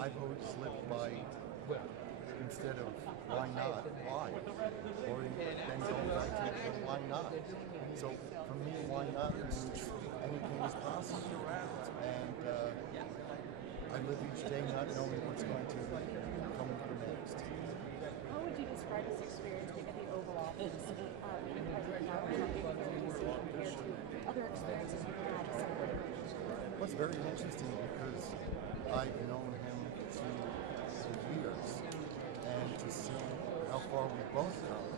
I've always lived by, instead of why not, why? Or then going back to why not? So for me, why not means anything is possible. And I live each day not knowing what's going to come for next. How would you describe this experience being at the Oval Office President Donald Trump being here to see compared to other experiences you've had as senator? Well, it's very interesting because I've known him for years, and to see how far we both come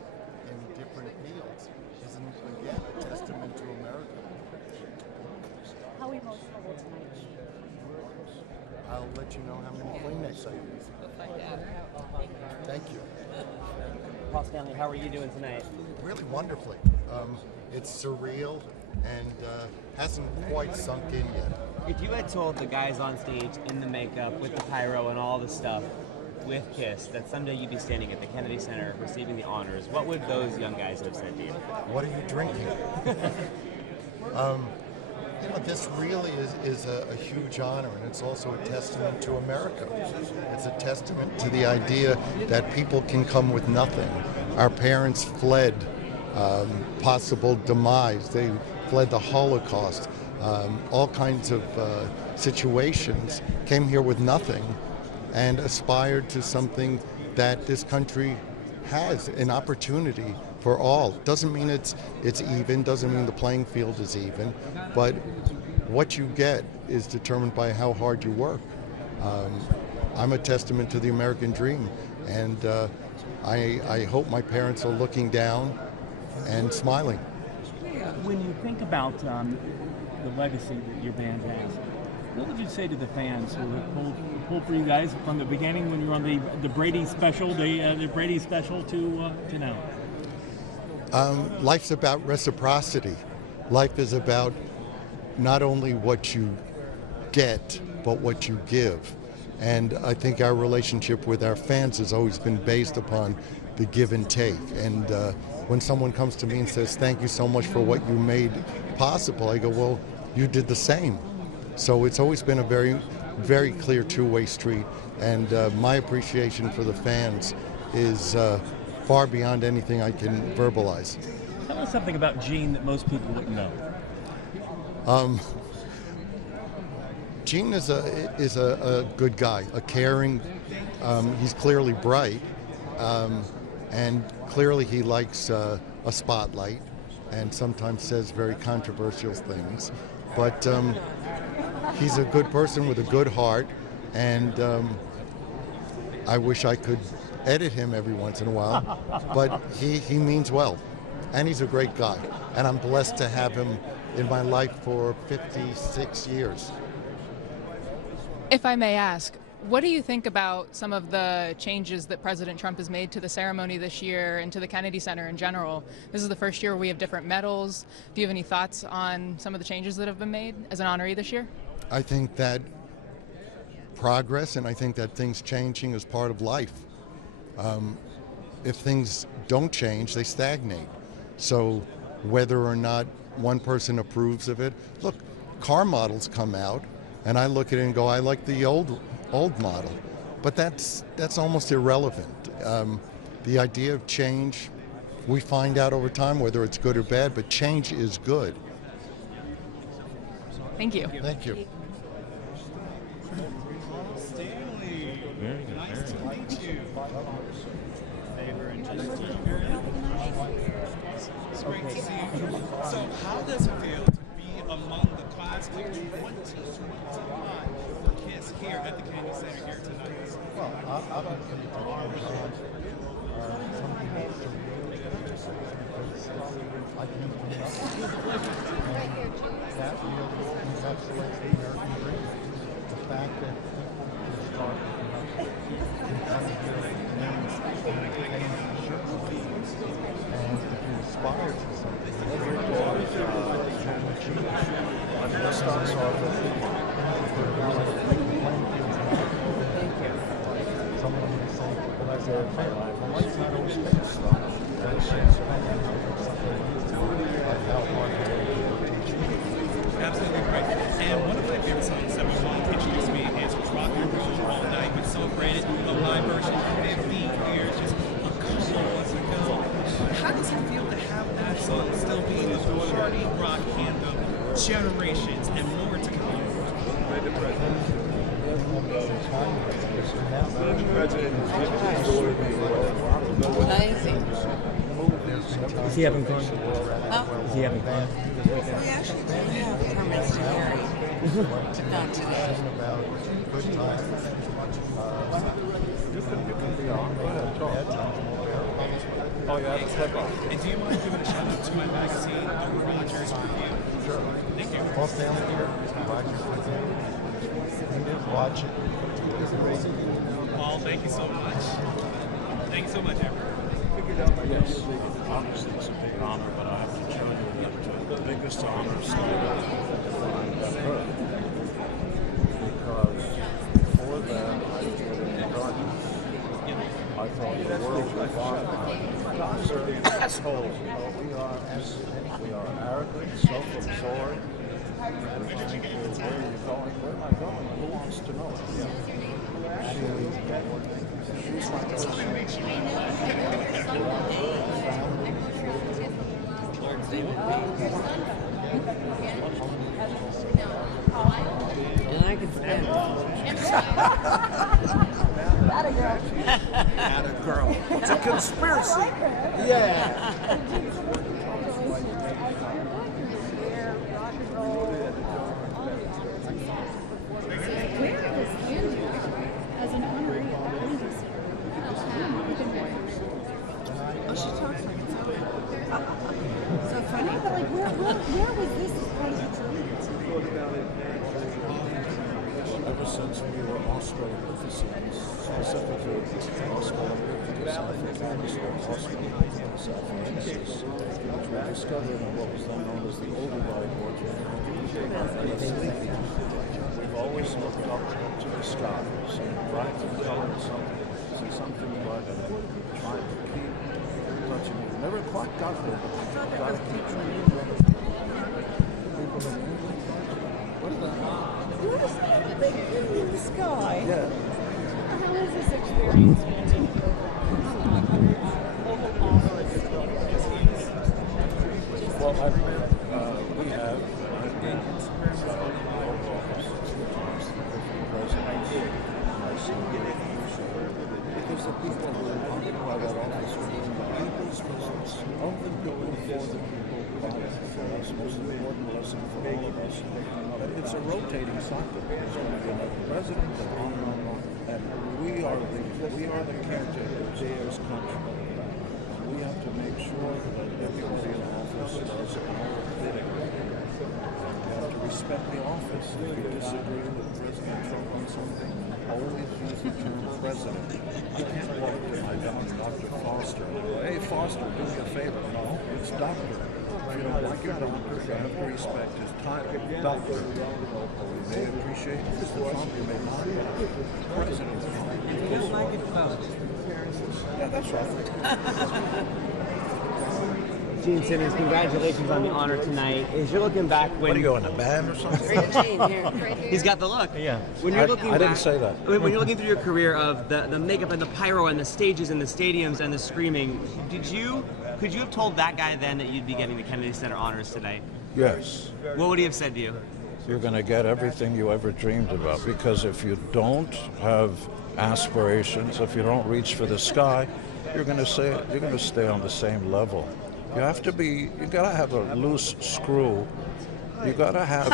in different fields is, again, a testament to America. How emotional will tonight be? I'll let you know how many Kleenex I use. Thank you. Paul Stanley, how are you doing tonight? Really wonderfully. It's surreal and hasn't quite sunk in yet. If you had told the guys on stage in the makeup with the pyro and all the stuff with KISS that someday you'd be standing at the Kennedy Center receiving the honors, what would those young guys have said to you? What are you drinking? This really is a huge honor, and it's also a testament to America. It's a testament to the idea that people can come with nothing. Our parents fled possible demise. They fled the Holocaust. All kinds of situations, came here with nothing and aspired to something that this country has, an opportunity for all. Doesn't mean it's even, doesn't mean the playing field is even, but what you get is determined by how hard you work. I'm a testament to the American dream, and I hope my parents are looking down and smiling. When you think about the legacy that your band has, what would you say to the fans who have pulled for you guys from the beginning when you were on the Brady special, the Brady special to now? Life's about reciprocity. Life is about not only what you get, but what you give. And I think our relationship with our fans has always been based upon the give and take. And when someone comes to me and says, thank you so much for what you made possible, I go, well, you did the same. So it's always been a very, very clear two-way street. And my appreciation for the fans is far beyond anything I can verbalize. Tell us something about Gene that most people wouldn't know. Gene is a good guy, a caring. He's clearly bright, and clearly he likes a spotlight, and sometimes says very controversial things. But he's a good person with a good heart, and I wish I could edit him every once in a while, but he means well, and he's a great guy, and I'm blessed to have him in my life for 56 years. If I may ask, what do you think about some of the changes that President Trump has made to the ceremony this year and to the Kennedy Center in general? This is the first year we have different medals. Do you have any thoughts on some of the changes that have been made as an honoree this year? I think that progress, and I think that things changing is part of life. If things don't change, they stagnate. So whether or not one person approves of it, look, car models come out, and I look at it and go, I like the old model, but that's almost irrelevant. The idea of change, we find out over time whether it's good or bad, but change is good. Thank you. Thank you. Stanley, nice to meet you. It's great to see you. So how does it feel to be among the class of 2021 for KISS here at the Kennedy Center here tonight? Well, I've been pretty touched on something that's really interesting because I came from nothing. And that really encapsulates the American dream. The fact that people can start with nothing, can come here and then pay insurance, and if you aspire to something, you can achieve it. That starts off with someone may say, well, that's unfair. Well, life's not always fair. That's something of how hard it is to teach. Absolutely great. And one of my favorite songs that my mom introduced me is Rock and Roll All Night. generations, and more to come. Amazing. Is he having fun? Oh, Is he having fun? we actually do have permits to marry. Not today. About good times. Oh, yeah, that's clever. And do you mind giving a shout out to my magazine, Rogers Review? Sure. Thank you. Paul Stanley here. Rogers with you. Watch it. Paul, thank you so much. Thank you so much, Amber. Yes, obviously it's a big honor, but I have to tell you that the biggest honor still I've heard. Because before that, I was in the garden. I thought the world was on assholes. You know, we are arrogant, self-absorbed. We think, where are you going? Where am I going? Who wants to know? She's like And I can stand it. Not a girl. It's a conspiracy. Yeah. Oh, she talks like it's so funny. Where was this crazy tree? Ever since we were Australopithecines, specifically Australopithecus africanus or Australopithecus afarensis, which we discovered in what was then known as the Olduvai portrait. We've always looked up to the sky, some bright and colored something, something like trying to keep touching it. Never quite got there, but we got to keep trying. What is that? What is that big thing in the sky? Yeah. How is this experience going to be local office? Well, we have been local office presidents, because the people who occupy that office are doing the people's business, of the people, for the people, by for us, most important lesson for all of us. It's a rotating cycle. There's going to be another president, and on. And we are the caretakers of this country. We have to make sure that everybody in office does our bidding. We have to respect the office. If you disagree with President Trump on something, always use the term president. I can't walk to my doctor, Dr. Foster, and go, hey, Foster, do me a favor. No, it's doctor. If you don't like your doctor, you have to respect his title, doctor. We may appreciate Mr. Trump, you may not, but President Trump. You don't like it, vote. Yeah, that's right. Gene Simmons, congratulations on the honor tonight. As you're looking back when... What are you, in a band or something? Gene here. He's got the look. Yeah. When you're looking I didn't back- say that. When you're looking through your career of the makeup and the pyro and the stages and the stadiums and the screaming, could you have told that guy then that you'd be getting the Kennedy Center honors today? Yes. What would he have said to you? You're going to get everything you ever dreamed about, because if you don't have aspirations, if you don't reach for the sky, you're going to stay on the same level. You gotta have a loose screw. You gotta have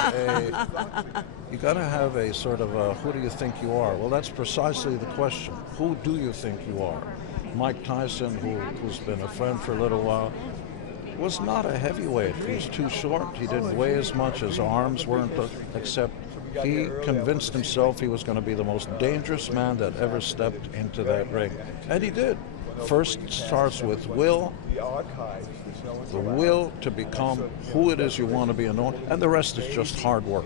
a sort of a, who do you think you are? Well, that's precisely the question. Who do you think you are? Mike Tyson, who's been a friend for a little while, was not a heavyweight. He was too short. He didn't weigh as much. His arms weren't, except he convinced himself he was going to be the most dangerous man that ever stepped into that ring. And he did. First starts with will, the will to become who it is you want to be, and the rest is just hard work.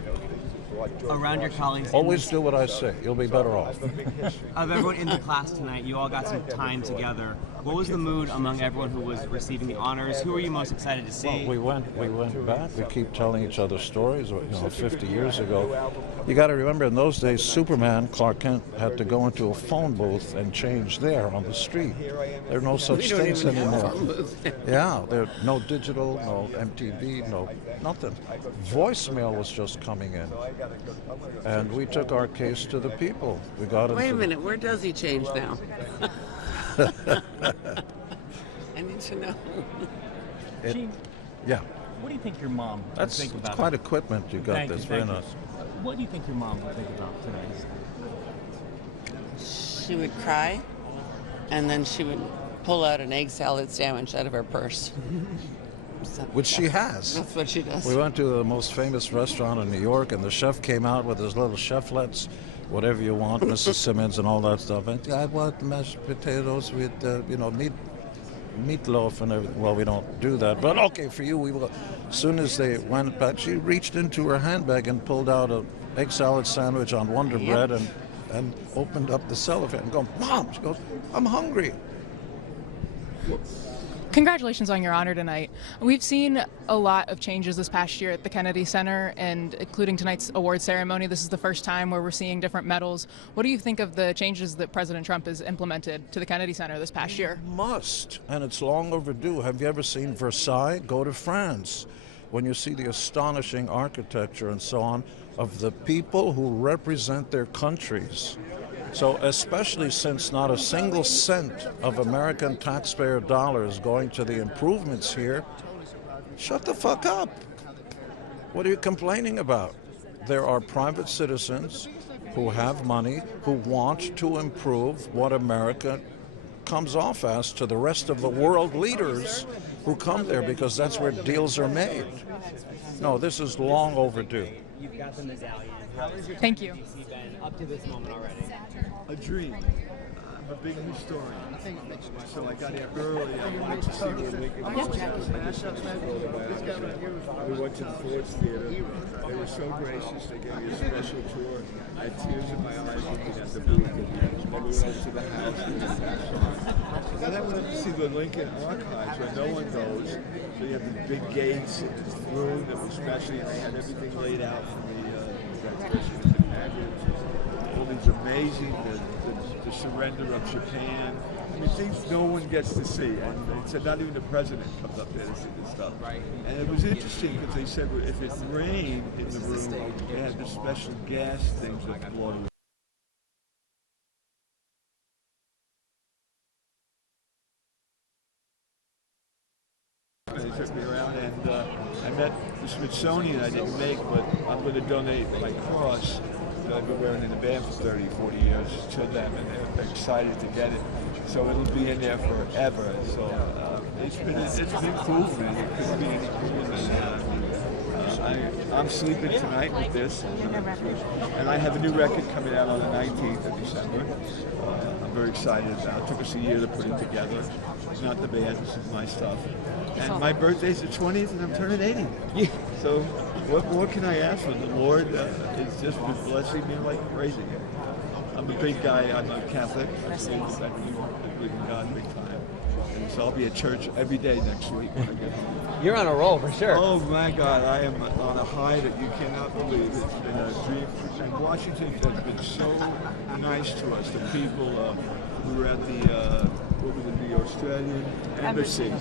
Around your colleagues, Always do what I say. You'll be better off. of everyone in the class tonight, you all got some time together. What was the mood among everyone who was receiving the honors? Who were you most excited to see? Well, we went back. We keep telling each other stories. 50 years ago. You got to remember, in those days, Superman, Clark Kent, had to go into a phone booth and change there on the street. There are no such things anymore. Yeah, there no digital, no MTV, no nothing. Voicemail was just coming in, and we took our case to the people. We got Wait a minute, where does he change now? I need to know. Yeah. What do you think your mom would That's think about quite it? equipment you got. Thank That's you, very thank you. nice. What do you think your mom would think about today? She would cry, and then she would pull out an egg salad sandwich out of her purse. Which she has. That's what she does. We went to the most famous restaurant in New York, and the chef came out with his little cheflets, whatever you want, Mrs. Simmons and all that stuff. And I want mashed potatoes with, meatloaf and everything. Well, we don't do that, but okay, for you, we will. As soon as they went back, she reached into her handbag and pulled out an egg salad sandwich on Wonder Bread and opened up the cellophane and go, Mom, she goes, I'm hungry. Congratulations on your honor tonight. We've seen a lot of changes this past year at the Kennedy Center, and including tonight's award ceremony. This is the first time where we're seeing different medals. What do you think of the changes that President Trump has implemented to the Kennedy Center this past year? Must, and it's long overdue. Have you ever seen Versailles? Go to France. When you see the astonishing architecture and so on of the people who represent their countries. So especially since not a single cent of American taxpayer dollars going to the improvements here, shut the fuck up. What are you complaining about? There are private citizens who have money who want to improve what America comes off as to the rest of the world leaders who come there because that's where deals are made. No, this is long overdue. You've got the medallion. How has your Thank you. presidency been up to this moment already? A dream. I'm a big historian, so I got here early. I wanted to see where Lincoln was. We went to the Forbes Theater. They were so gracious. They gave me a special tour. I had tears in my eyes looking at the booth. Then we went up to the house. Then I went up to see the Lincoln Archives, where no one goes. So you have the big gates in this room that was special, and they had everything laid out for the all these amazing, the surrender of Japan. I mean, things no one gets to see, and they said not even the president comes up there to see this stuff. And it was interesting because they said if it rained in the room, they had the special gas things that the water. They took me around, and I met the Smithsonian. I didn't make, but I'm going to donate my cross that I've been wearing in the band for 30, 40 years to them, and they're excited to get it. So it'll be in there forever. So it's been cool for me. It couldn't be any cooler than that. I'm sleeping tonight with this, and I have a new record coming out on the 19th of December. I'm very excited about it. It took us a year to put it together. It's not the band, this is my stuff. And my birthday's the 20th, and I'm turning 80. So what more can I ask for? The Lord has just been blessing me like crazy. I'm a big guy. I'm a Catholic. I believe in God big time. And so I'll be at church every day next week when I get home. You're on a roll for sure. Oh my God, I am on a high that you cannot believe. It's been a dream. And Washington has been so nice to us. The people who were at the Australian embassy.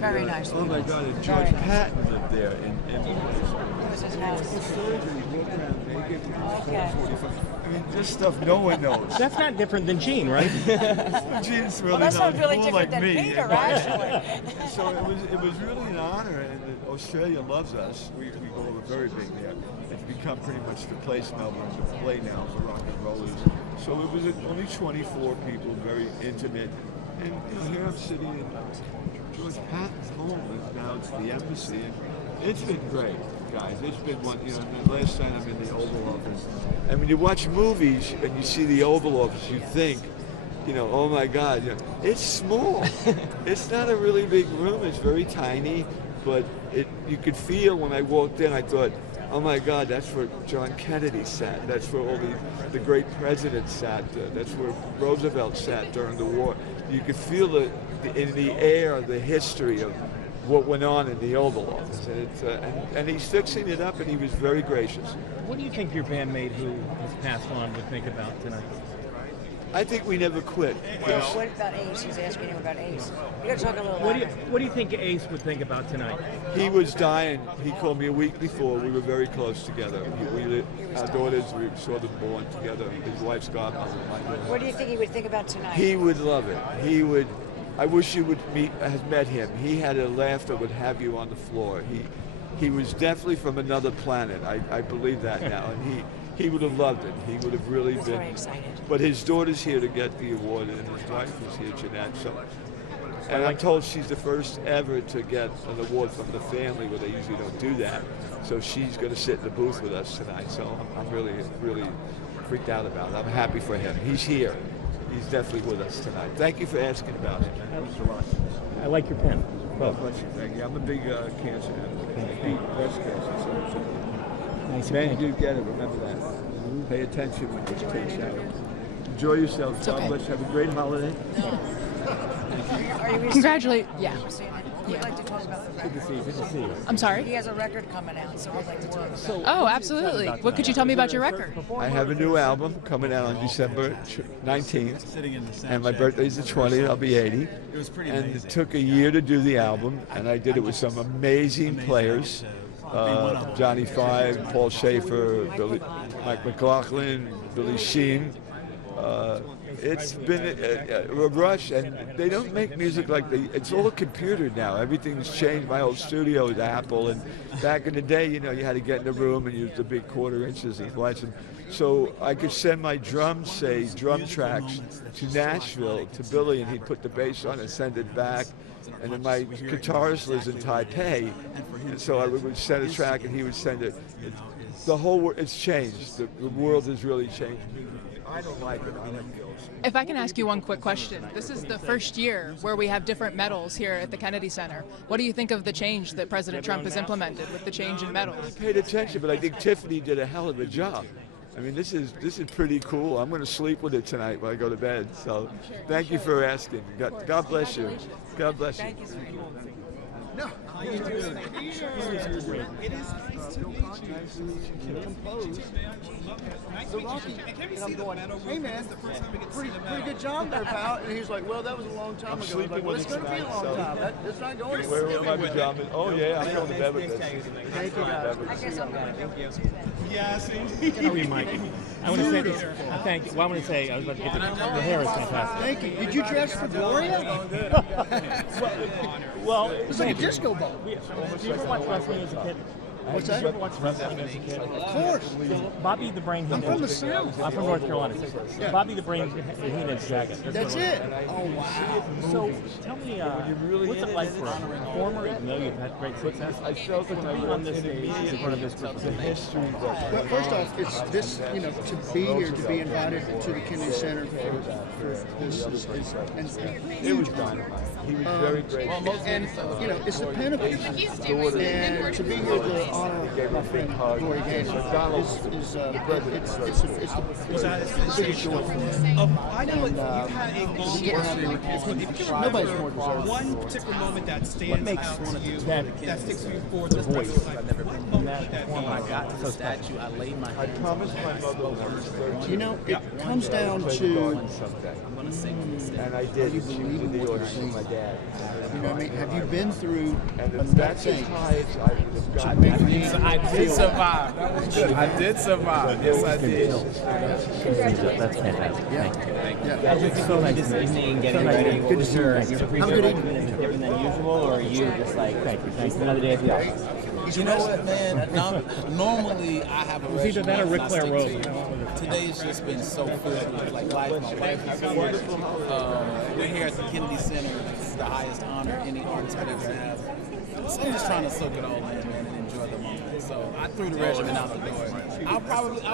Very nice. Oh my God, and George Patton lived there in This is nice. I mean, this stuff no one knows. That's not different than Gene, right? Gene's really That's not not really more different like than me. Peter, actually. So it was really an honor, and Australia loves us. We go over very big there. It's become pretty much the place Melbourne to play now for rock and rollers. So it was only 24 people, very intimate. And here I'm sitting in George Patton's home, and now it's the embassy. And it's been great, guys. It's been one, the last time I'm in the Oval Office. And when you watch movies and you see the Oval Office, you think, oh my God, it's small. It's not a really big room. It's very tiny, but you could feel when I walked in, I thought, oh my God, that's where John Kennedy sat. That's where all the great presidents sat. That's where Roosevelt sat during the war. You could feel in the air the history of what went on in the Oval Office. And he's fixing it up, and he was very gracious. What do you think your bandmate who has passed on would think about tonight? I think we never quit. What about Ace? He's asking him about Ace. You got to talk a little louder. What do you think Ace would think about tonight? He was dying. He called me a week before. We were very close together. Our daughters, we saw them born together. His wife's godmother. What do you think he would think about tonight? He would love it. He would. I wish you would have met him. He had a laugh that would have you on the floor. He was definitely from another planet. I believe that now. And he would have loved it. He would have really been. Very excited. But his daughter's here to get the award, and his wife is here, Jeanette. So, and I'm told she's the first ever to get an award from the family, where they usually don't do that. So she's going to sit in the booth with us tonight. So I'm really, really freaked out about it. I'm happy for him. He's here. He's definitely with us tonight. Thank you for asking about it. I like your pen. God bless you. Thank you. I'm a big cancer advocate. I beat breast cancer. Nice Men do get it. Remember that. Pay attention when you take a shower. Enjoy yourself. God bless you. Have a great holiday. Congratulate. Yeah. We'd like to talk about the record. Good to see you. I'm sorry? He has a record coming out, so we'd like to talk about it. Oh, absolutely. What could you tell me about your record? I have a new album coming out on December 19th, and my birthday's the 20th. I'll be 80. And it took a year to do the album, and I did it with some amazing players. Johnny Five, Paul Schaefer, Mike McLaughlin, Billy Sheen. It's been a rush, and they don't make music like it's all computer now. Everything's changed. My old studio is Apple, and back in the day, you had to get in the room and use the big quarter inches and watch them. So I could send my drum tracks to Nashville to Billy, and he'd put the bass on and send it back. And then my guitarist lives in Taipei, and so I would send a track, and he would send it. The whole world, it's changed. The world has really changed. I don't like it. I like Phil's. If I can ask you one quick question. This is the first year where we have different medals here at the Kennedy Center. What do you think of the change that President Trump has implemented with the change in medals? I paid attention, but I think Tiffany did a hell of a job. I mean, this is pretty cool. I'm going to sleep with it tonight when I go to bed. So thank you for asking. God bless you. God bless you. No. How you doing? It is nice to meet you. Composed. Nice to meet you. And can we see the medal? Hey man, the first time we get to see the medal. pretty good job there, pal. And he's like, well, that was a long time ago. I was like, well, it's going to be a long time. It's not going to Where were my pajamas? Oh yeah, I'm going to bed with this. Thank you, guys. I guess I'm going to go. Yeah, see? How are you, Mike? I want to say this. Thank you. Well, I want to say, I was about to get to your hair is fantastic. Thank you. Did you dress for Gloria? Well, It's like a disco ball. Did you ever watch wrestling as a kid? What's Did that? you ever watch wrestling as a kid? Of course. Bobby the Brain Heenan. I'm from the South. I'm from North Carolina. Yeah. Bobby the Brain Heenan's jacket. That's it. Oh, wow. So tell me, what's it like for a performer, even though you've had great success? I felt to be on this stage in front of this group of people? history that But first off, it's this, to be here, to be invited to the Kennedy Center for this is it was dynamite. He was very great. and it's the pinnacle. And to be here to honor my friend Gloria Gaynor is it's the biggest joy for me. I know you've had a long career. Nobody's more deserving. One particular moment that stands out to you, that sticks to you for this voice. What moment would that be? I got to the statue, I laid my I promised my mother when I was 13. It comes down Play the to, garden someday. And I did. She was in the audience with my dad. have you been through And enough that's as things high as I would have gotten. make me I did survive. I did survive. Yes, I did. That's fantastic. Yeah. So like this evening, getting ready. Good to see you. Is your Have a good pre-show evening. different than usual, or are you just like, thanks, another day at the office? You know what, man? Normally, I have a was either that or Ric Flair Road. Today's just been so filled with like life. My wife is here. We're here at the Kennedy Center. This is the highest honor any artist could ever have. So I'm just trying to soak it all in, man, and enjoy the moment. So I threw the regimen out the door. I'll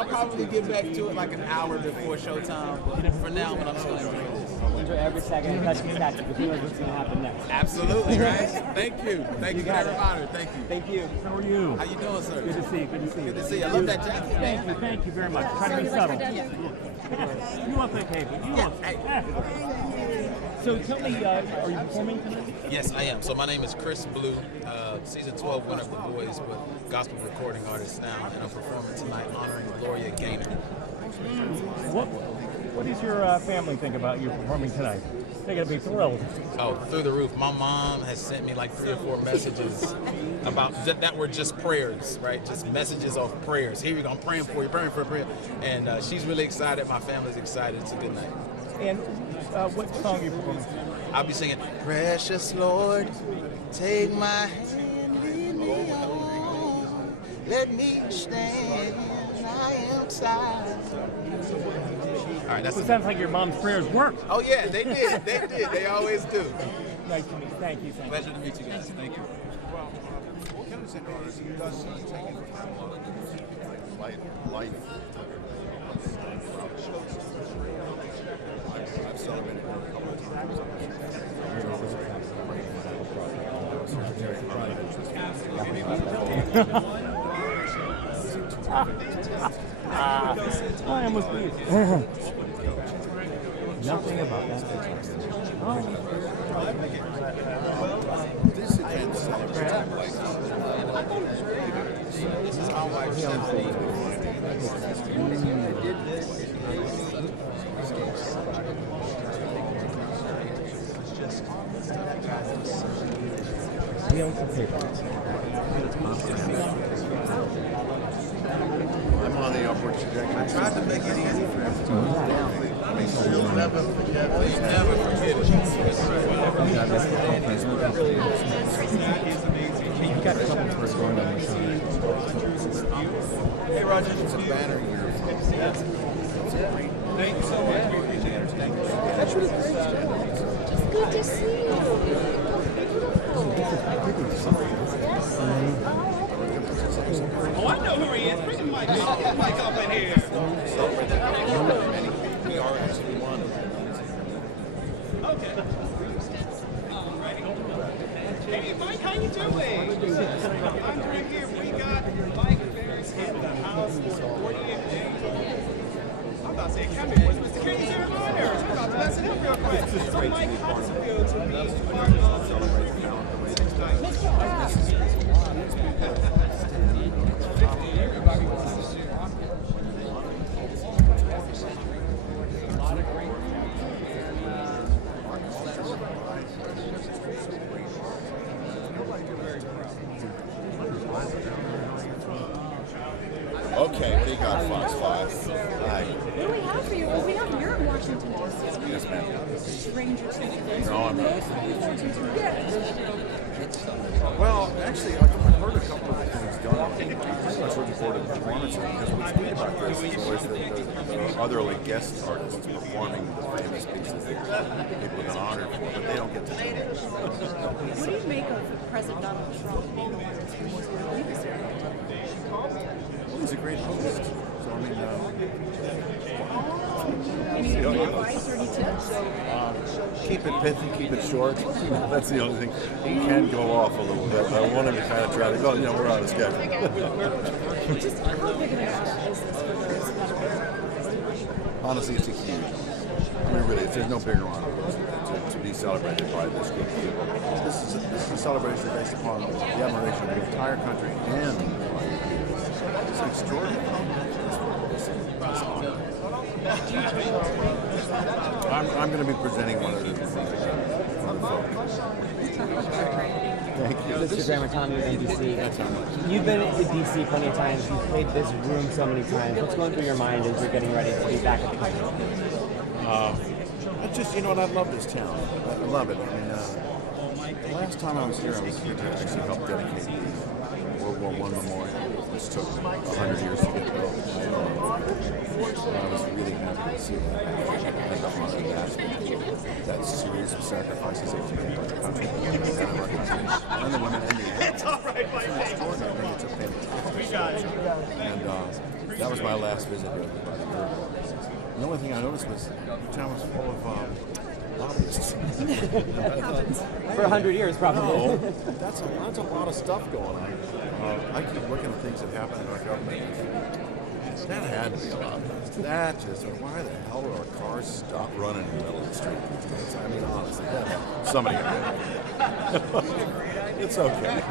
probably get back to it like an hour before showtime. But for now, I'm just gonna enjoy this. enjoy every second and touch the statue, but who knows what's going to happen next. Absolutely, guys. Thank you. Thank you for got that it. honor. Thank you. Thank you. How are you? How you doing, sir? Good to see you. Good to see you. Good to see you. I love that jacket. Thank you very much. Try to be subtle. You look like Haven. You look. So tell me, are you performing tonight? Yes, I am. So my name is Chris Blue, season 12 winner of The Boys, but gospel recording artist now, and I'm performing tonight honoring Gloria Gaynor. What does your family think about you performing tonight? They're going to be thrilled. Oh, through the roof. My mom has sent me like 3 or 4 messages about that were just prayers, right? Just messages of prayers. Here you go, I'm praying for you, praying for prayer. And she's really excited. My family's excited. It's a good night. And what song are you performing? I'll be singing, Precious Lord, take my hand, lead me on. Let me stand, I am tired. All right, that's it. Sounds like your mom's prayers worked. Oh yeah, they did. They did. They always do. Nice to meet you. Thank you. Pleasure to meet you guys. Thank you. Life. I've celebrated a couple of times. I almost beat. Nothing about that. This event celebrates this is how I I'm on the upward trajectory. I tried to make it easy for everyone. I mean, you'll never forget it. You'll never forget it. You got a couple tours going on your show. Hey, Roger. It's a banner year. Thank you so much. We appreciate it. Thank you. That's really great. Good to see you. Oh, I know who he is. Bring the mic up. Get the mic up in here. We are actually one. Okay. Alrighty. Hey, Mike, how you doing? I'm right here. We got Mike Ferris in the house for 48 days. I'm about to say Academy Awards, Mr. Kenny Honors. I'm about to mess it up real quick. So, Mike, how does it feel to be part of Okay, they got Fox 5. Hi. What do we have for you? Well, we have you're in Washington, D.C. Yes, ma'am. Stranger things. No, I'm not. Yeah. Well, actually, I've heard a couple of things done. I'm pretty much looking forward to the performance because what's neat about this is always the other like guest artists performing the famous pieces that people have been honored for, but they don't get to do it. What do you make of President Donald Trump being the one that's going to lead the ceremony? He's a great host. So, I mean, Any advice or any tips? keep it pithy, keep it short. That's the only thing. He can go off a little bit. I want him to kind of try to go, we're on a schedule. Just how big of an honor is this for those that are? Honestly, it's a huge honor. I mean, really, there's no bigger honor to be celebrated by this group of people. This is a celebration based upon the admiration of the entire country and it's extraordinary. I'm going to be presenting one of the things. Thank you. Mr. Graham Tommy with NBC. You've been to DC plenty of times. You've played this room so many times. What's going through your mind as you're getting ready to be back at the country? I just, I love this town. I love it. I mean, the last time I was here, I was here to actually help dedicate the World War I memorial, which took 100 years to get built. I was really happy to see that. That series of sacrifices they've taken by the country, and the women and the It's all right, Mike. It's extraordinary. I think it's a fantastic story. And that was my last visit here about a year ago. The only thing I noticed was the town was full of lobbyists. For 100 years, probably. No, that's a lot of stuff going on. I keep looking at things that happen in our government. That had to be a lobbyist. That just, why the hell would our cars stop running in the middle of the street? I mean, honestly, somebody got it. It's okay.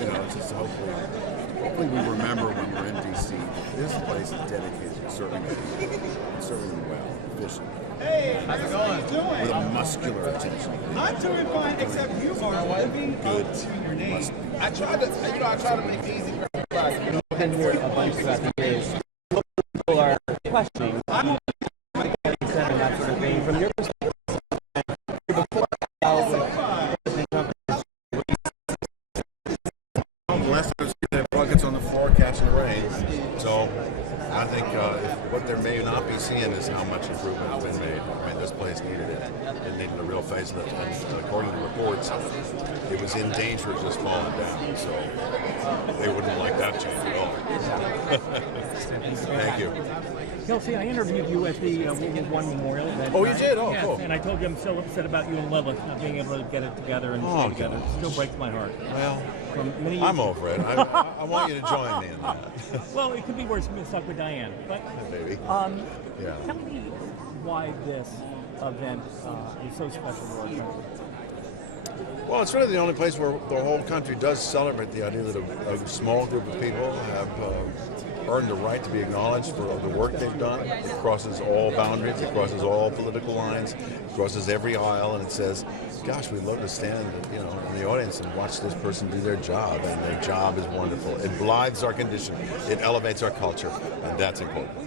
You know, it's just hopefully we remember when we're in D.C. This place is dedicated to serving them well, efficiently. Hey, how's it going? With a muscular attention. I'm doing fine, except you are living Good. up to your name. I try to make it easy for everybody. We've been here a bunch throughout the years. People are questioning the Kennedy Center and that sort of thing. From your perspective, before President Trump. The last time I was here, they had buckets on the floor catching the rain. So I think what they may not be seeing is how much improvement has been made. I mean, this place needed it. It needed a real facelift. And according to reports, it was in danger of just falling down. So they wouldn't like that change at all. Thank you. Kelsey, I interviewed you at the World War I Memorial. Oh, you did? Oh, yes, cool. And I told you I'm so upset about you and Levis not being able to get it together and stay together. It still breaks my heart. Well, many I'm over it. I want you to join me in that. Well, it could be worse being stuck with Diane. But maybe. Tell me why this event is so special to our country. Well, it's really the only place where the whole country does celebrate the idea that a small group of people have earned the right to be acknowledged for the work they've done. It crosses all boundaries, it crosses all political lines, it crosses every aisle, and it says, gosh, we'd love to stand, in the audience and watch this person do their job, and their job is wonderful. It blithes our condition, it elevates our culture, and that's important.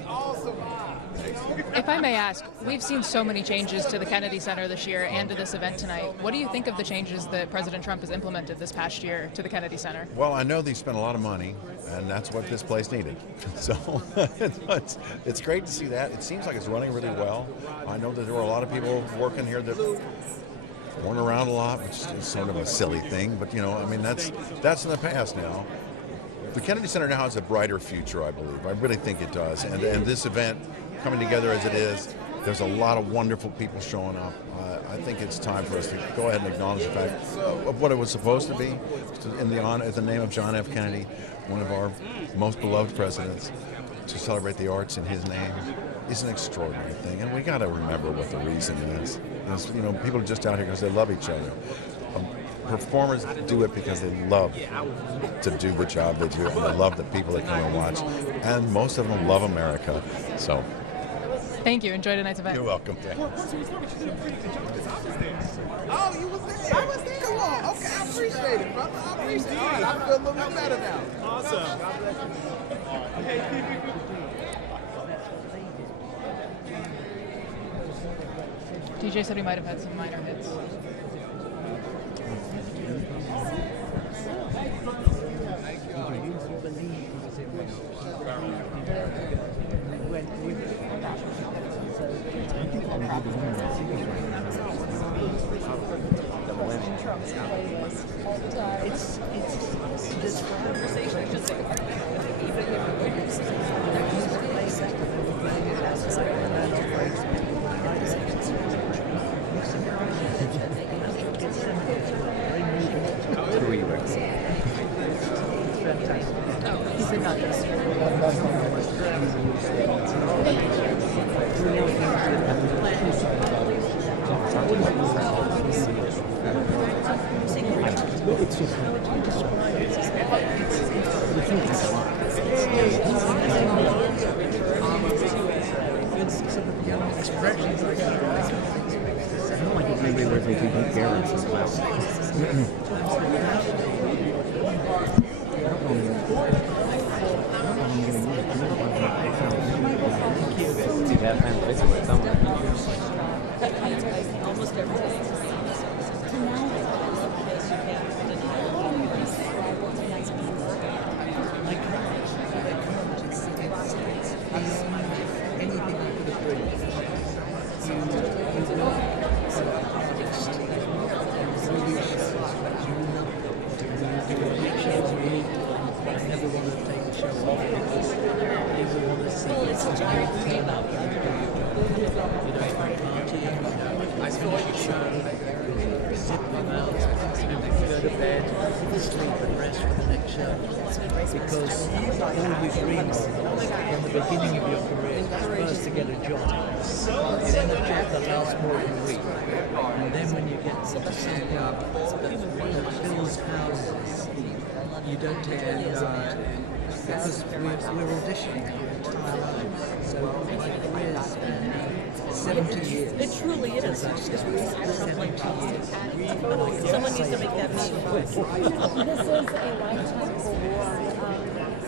If I may ask, we've seen so many changes to the Kennedy Center this year and to this event tonight. What do you think of the changes that President Trump has implemented this past year to the Kennedy Center? Well, I know they spent a lot of money, and that's what this place needed. So it's great to see that. It seems like it's running really well. I know that there were a lot of people working here that weren't around a lot, which is sort of a silly thing, but that's in the past now. The Kennedy Center now has a brighter future, I believe. I really think it does. And this event, coming together as it is, there's a lot of wonderful people showing up. I think it's time for us to go ahead and acknowledge the fact of what it was supposed to be, in the name of John F. Kennedy, one of our most beloved presidents, to celebrate the arts in his name is an extraordinary thing. And we got to remember what the reason is. People are just out here because they love each other. Performers do it because they love to do the job they do, and they love the people that come and watch. And most of them love America. So, thank you. Enjoy tonight's event. You're welcome. Oh, you was there. I was there. Come on. Okay, I appreciate it, brother. I appreciate it. All right, I feel a little bit better now. Awesome. DJ said we might have had some minor hits. Maybe we're thinking parents as well. See that kind of visit with someone. Almost every day. I saw you sleep and rest for the next show. Because all you dream of from the beginning of your career is first to get a job, then a job that lasts more than a week, and then when you get into something that fills houses, you don't take any pride. Because we're auditioning our entire lives. So my career is 70 years. It truly is. 70 years. Someone needs to make that meme. This is a lifetime award.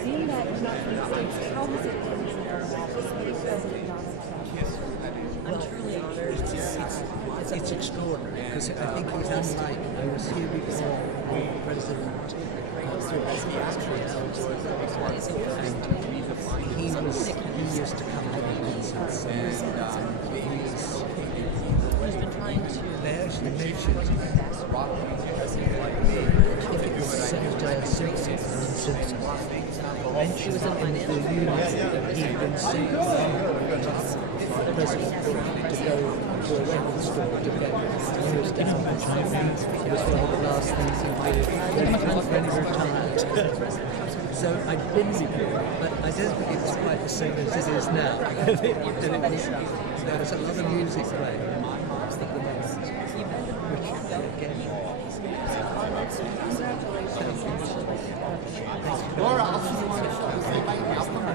Seeing that you're not from the States, how has it been in your office with President Donald Trump? I'm truly honored. It's extraordinary because I think he's unlike. I was here before President and he used to come to the concerts and He's been trying to. they actually mentioned I think it was Senator Simpson mentioned in the unity that he'd been sent by the president to go to a record store to get news down for Chinese. It was one of the last things he did when he retired. So I'd been before, but I don't think it's quite the same as it is now. There was a lot of music playing at the moment, which again.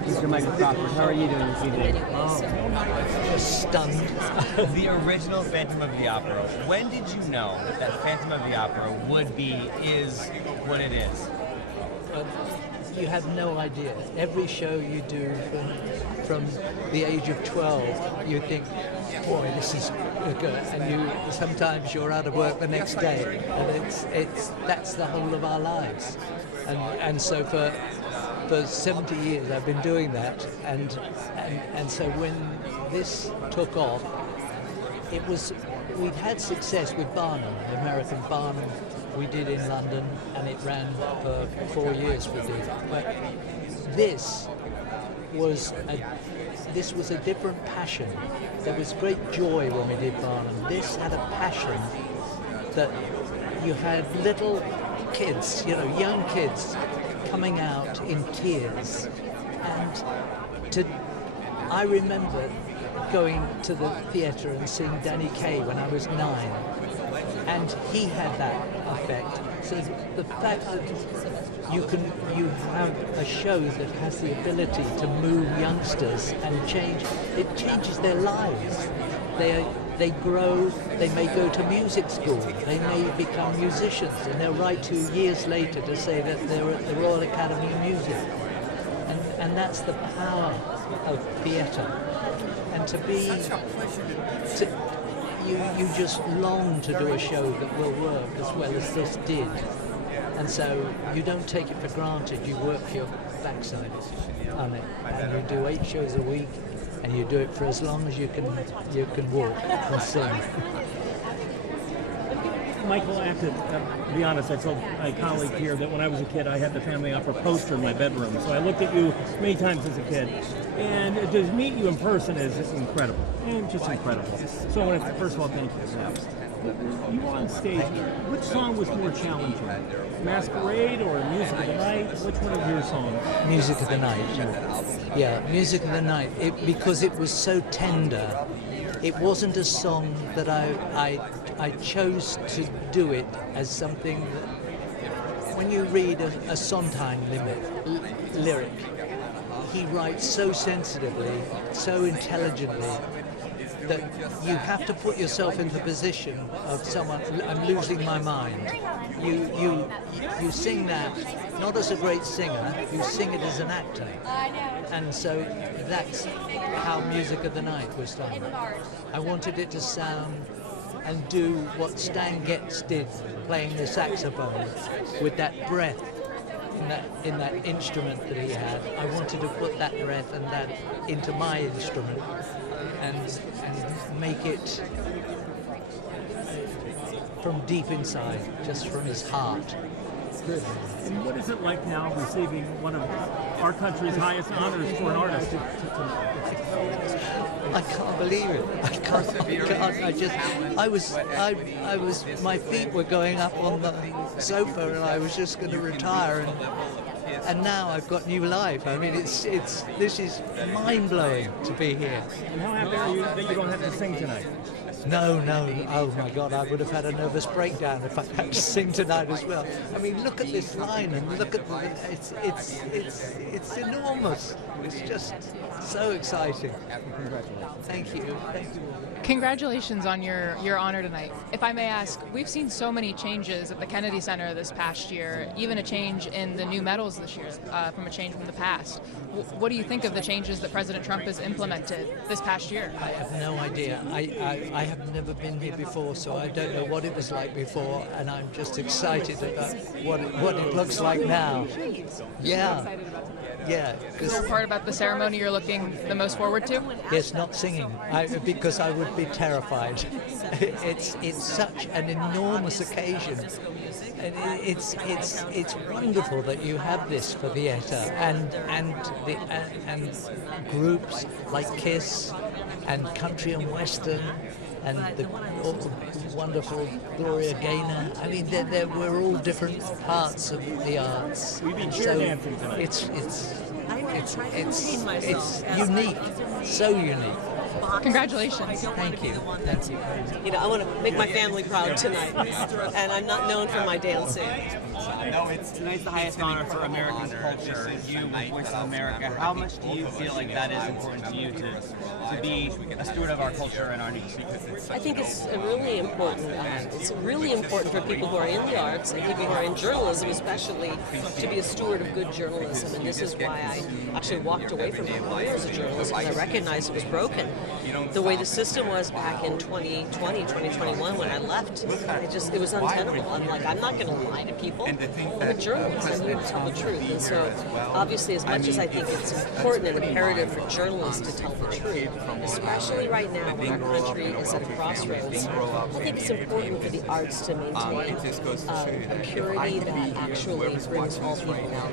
Mr. Michael Crawford, how are you doing this evening? Just stunned. The original Phantom of the Opera. When did you know that Phantom of the Opera is what it is? You have no idea. Every show you do from the age of 12, you think, boy, this is good. And sometimes you're out of work the next day, and that's the whole of our lives. And so for 70 years I've been doing that, and so when this took off, we'd had success with Barnum, the American Barnum. We did in London, and it ran for 4 years we did. But this was a different passion. There was great joy when we did Barnum. This had a passion that you had little kids, young kids coming out in tears. And I remember going to the theatre and seeing Danny Kaye when I was 9. And he had that effect. So the fact that you have a show that has the ability to move youngsters and it changes their lives. They grow, they may go to music school, they may become musicians, and they'll write to you years later to say that they're at the Royal Academy of Music. And that's the power of theatre. And you just long to do a show that will work as well as this did. And so you don't take it for granted, you work your backside on it. And you do 8 shows a week, and you do it for as long as you can walk and sing. Michael, I have to be honest, I told my colleague here that when I was a kid, I had the Family Opera poster in my bedroom. So I looked at you many times as a kid. And to meet you in person is incredible. And just incredible. So I want to, first of all, thank you for that. You were on stage. Which song was more challenging? Masquerade or Music of the Night? Which one of your songs? Music of the Night. Yeah, Music of the Night. Because it was so tender. It wasn't a song that I chose to do it as something that, when you read a Sondheim lyric, he writes so sensitively, so intelligently, that you have to put yourself in the position of someone, I'm losing my mind. You sing that, not as a great singer, you sing it as an actor. And so that's how Music of the Night was done. I wanted it to sound and do what Stan Getz did, playing the saxophone, with that breath in that instrument that he had. I wanted to put that breath and that into my instrument and make it from deep inside, just from his heart. Good. And what is it like now receiving one of our country's highest honors for an artist? I can't believe believe it. I can't. I was. My feet were going up on the sofa, and I was just going to retire. And now I've got new life. I mean, this is mind blowing to be here. And how happy are you that you don't have to sing tonight? No. Oh my God, I would have had a nervous breakdown if I had to sing tonight as well. I mean, look at this line and look at it's enormous. It's just so exciting. Thank you. Congratulations on your honor tonight. If I may ask, we've seen so many changes at the Kennedy Center this past year, even a change in the new medals this year from a change from the past. What do you think of the changes that President Trump has implemented this past year? I have no idea. I have never been here before, so I don't know what it was like before, and I'm just excited about what it looks like now. Yeah. Yeah. Is there a part about the ceremony you're looking the most forward to? Yes, not singing, because I would be terrified. It's such an enormous occasion, and it's wonderful that you have this for theatre and groups like KISS and Country and Western and the wonderful Gloria, Gaynor. I mean, we're all different parts of the arts. We've been cheer dancing tonight. It's unique, so unique. Congratulations. Thank you. You know, I want to make my family proud tonight, and I'm not known for my dancing. Tonight's the highest honor for American culture. You, Voice of America. How much do you feel like that is important to you to be a steward of our culture and our news? I think it's really important. It's really important for people who are in the arts and people who are in journalism, especially, to be a steward of good journalism. And this is why I actually walked away from my career as a journalist, because I recognized it was broken. The way the system was back in 2020, 2021, when I left, it was untenable. I'm like, I'm not going to lie to people. I'm a journalist. I need to tell the truth. And so, obviously, as much as I think it's important and imperative for journalists to tell the truth, especially right now when our country is at a crossroads, I think it's important for the arts to maintain a purity that actually brings all people out.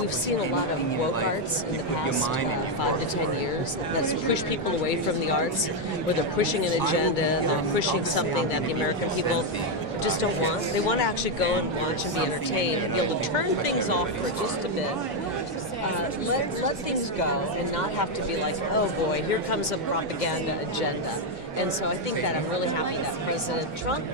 We've seen a lot of woke arts in the past 5 to 10 years that's pushed people away from the arts, where they're pushing an agenda, they're pushing something that the American people just don't want. They want to actually go and watch and be entertained and be able to turn things off for just a bit. Let things go and not have to be like, oh boy, here comes a propaganda agenda. And so I think that I'm really happy that President Trump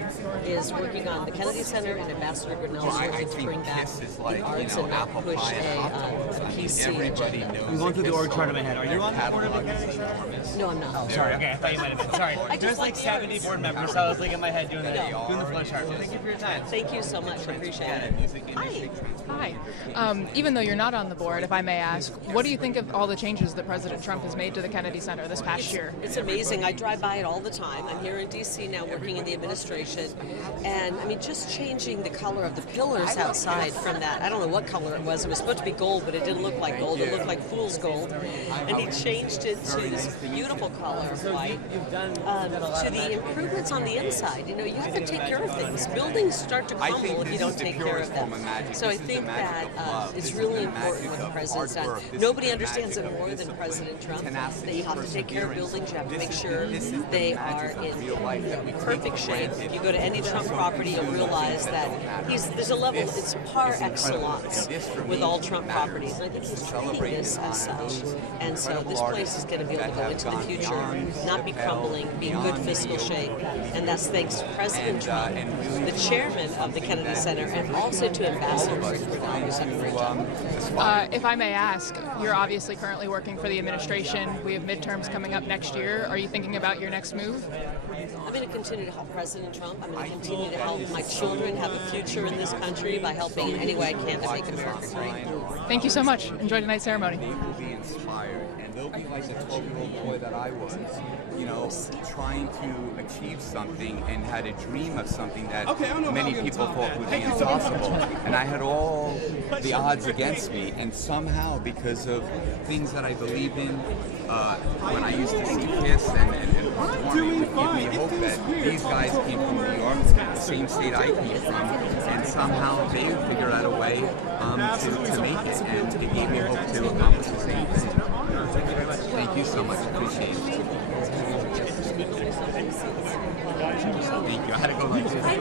is working on the Kennedy Center and Ambassador Grinnell's working to bring back the arts and not push a PC agenda. I'm going through the org chart in my head. Are you on the board of the Kennedy Center? No, I'm not. Oh, sorry. Okay, I thought you might have been. Sorry. There's like 70 board members, so I was like in my head doing the flow chart. Thank you for your time. Thank you so much. I appreciate it. Hi. Even though you're not on the board, if I may ask, what do you think of all the changes that President Trump has made to the Kennedy Center this past year? It's amazing. I drive by it all the time. I'm here in D.C. now working in the administration. And, I mean, just changing the color of the pillars outside from that. I don't know what color it was. It was supposed to be gold, but it didn't look like gold. It looked like fool's gold. And he changed it to this beautiful color of white. To the improvements on the inside. You know, you have to take care of things. Buildings start to crumble if you don't take care of them. So I think that it's really important what the president's done. Nobody understands it more than President Trump, that you have to take care of buildings. You have to make sure they are in perfect shape. If you go to any Trump property, you'll realize that there's a level, it's par excellence with all Trump properties. And I think he's treating this as such. And so this place is going to be able to go into the future, not be crumbling, be in good fiscal shape. And that's thanks to President Trump, the chairman of the Kennedy Center, and also to Ambassador Grinnell, who's done a great job. If I may ask, you're obviously currently working for the administration. We have midterms coming up next year. Are you thinking about your next move? I'm going to continue to help President Trump. I'm going to continue to help my children have a future in this country by helping in any way I can to make America great. Thank you so much. Enjoy tonight's ceremony. They will be inspired, and they'll be like the 12-year-old boy that I was, you know, trying to achieve something and had a dream of something that many people thought would be impossible. And I had all the odds against me, and somehow, because of things that I believed in, when I used to see KISS and performing, to give me hope that these guys came from New York, the same state I came from, and somehow they figured out a way to make it, and it gave me hope to accomplish the same thing. Thank you very much. Thank you. Thank you so much. Appreciate it. Thank you. I had to go like this. I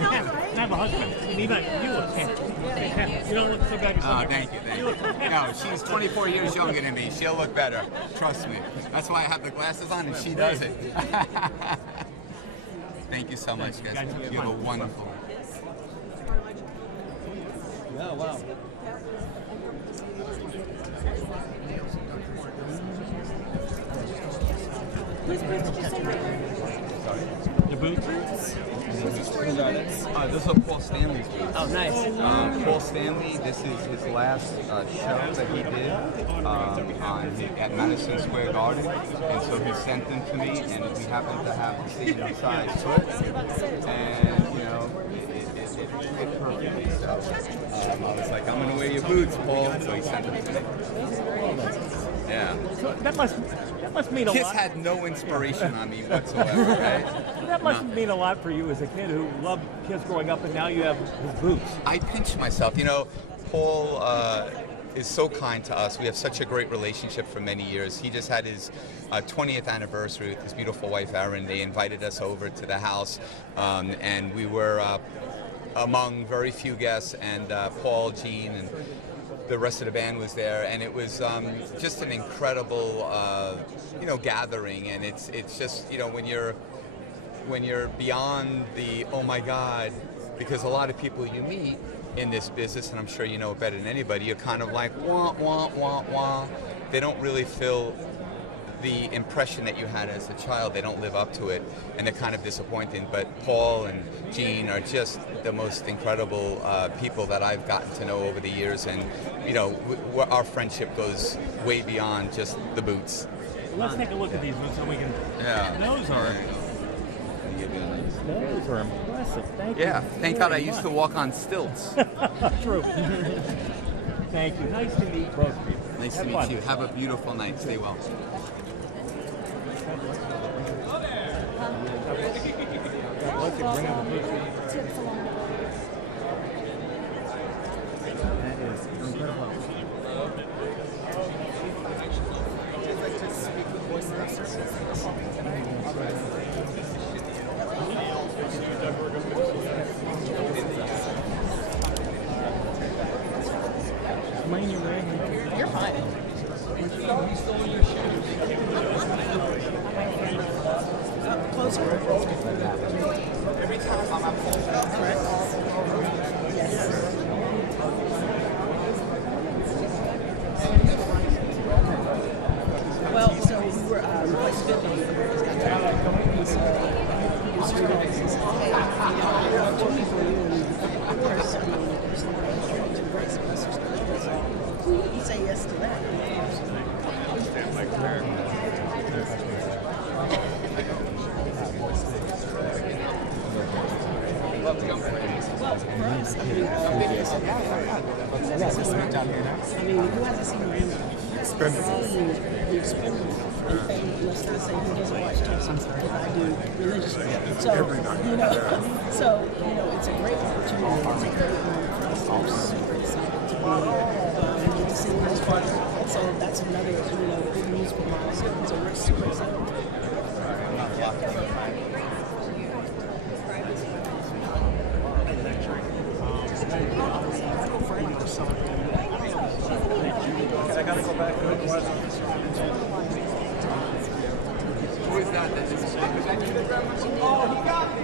have a husband. Nina, you look fantastic. You don't look so bad yourself. Oh, thank you. No, she's 24 years younger than me. She'll look better. Trust me. That's why I have the glasses on and she doesn't. Thank you so much, guys. You have a wonderful. Oh, wow. Whose boots did you say were there? The boots? This is Paul Stanley's boots. Oh, nice. Paul Stanley, this is his last show that he did at Madison Square Garden. And so he sent them to me, and we happened to have the same size foot. And, you know, it fit perfectly. So I was like, I'm going to wear your boots, Paul. So he sent them to me. Yeah. So that must mean a Kiss lot. had no inspiration on me whatsoever, right? That must mean a lot for you as a kid who loved Kiss growing up, and now you have his boots. I pinch myself. You know, Paul is so kind to us. We have such a great relationship for many years. He just had his 20th anniversary with his beautiful wife, Erin. They invited us over to the house, and we were among very few guests, and Paul, Gene, and the rest of the band was there, and it was just an incredible, gathering. And it's just, when you're beyond the oh my God, because a lot of people you meet in this business, and I'm sure you know it better than anybody, you're kind of like wah wah wah wah. They don't really feel the impression that you had as a child. They don't live up to it, and they're kind of disappointing. But Paul and Gene are just the most incredible people that I've gotten to know over the years, and our friendship goes way beyond just the boots. Let's take a look at these boots so we can. Yeah. Those are impressive. Thank you. Yeah. Thank God I used to walk on stilts. True. Thank you. Nice to meet both of you. Nice to meet you. Have a beautiful night. Stay well. Tips along the way. That is incredible. You're fine. Every time I'm at home, correct? Yes. Well, so we were replaced Billy. So he was treated as his hey, to people you and of course, there's no way to raise blessings. So you say yes to that. Well, for us, I mean, who hasn't seen Rambo? Expendables. The Expendables. And let's not say who doesn't watch Tyson, because I do religiously. So, it's a great opportunity. It's a great moment for us. I'm super excited to be get to see this part. So that's another, big news for us. So we're super excited. I gotta go back. Who is that? Oh, he got me!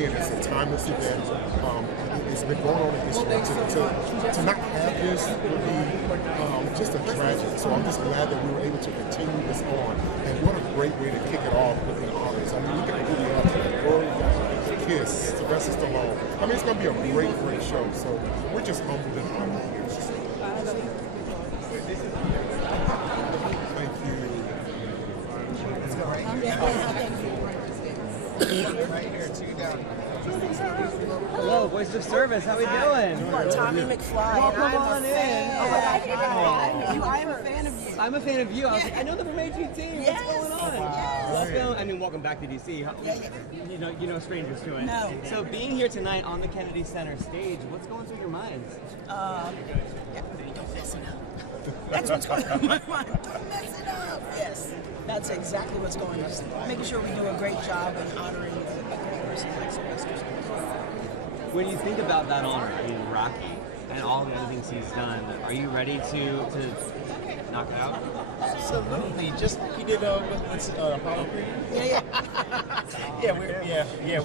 Again, it's a timeless event. It's been going on in history. To not have this would be just a tragedy. So I'm just glad that we were able to continue this on. And what a great way to kick it off with the honors. I mean, look at who we have today. Gloria, Kiss, Sylvester Stallone. I mean, it's going to be a great, great show. So we're just humbled and honored. Thank you. Right here, too. Hello, Voice of Service. How we doing? Tommy McFly. Welcome I'm on a in. fan. Oh my God. I'm a fan of you. I'm a fan of you. I know the Renovating team. Yes. What's going on? Yes. Welcome. I mean, welcome back to DC. You know strangers to it. No. So being here tonight on the Kennedy Center stage, what's going through your minds? Don't mess it up. That's what's going on in my mind. Don't mess it up. Yes. That's exactly what's going on. Making sure we do a great job in honoring a great person like Sylvester Stallone. When you think about that honor being Rocky and all the other things he's done, are you ready to knock it out? Absolutely. Just like he did with Apollo Creed.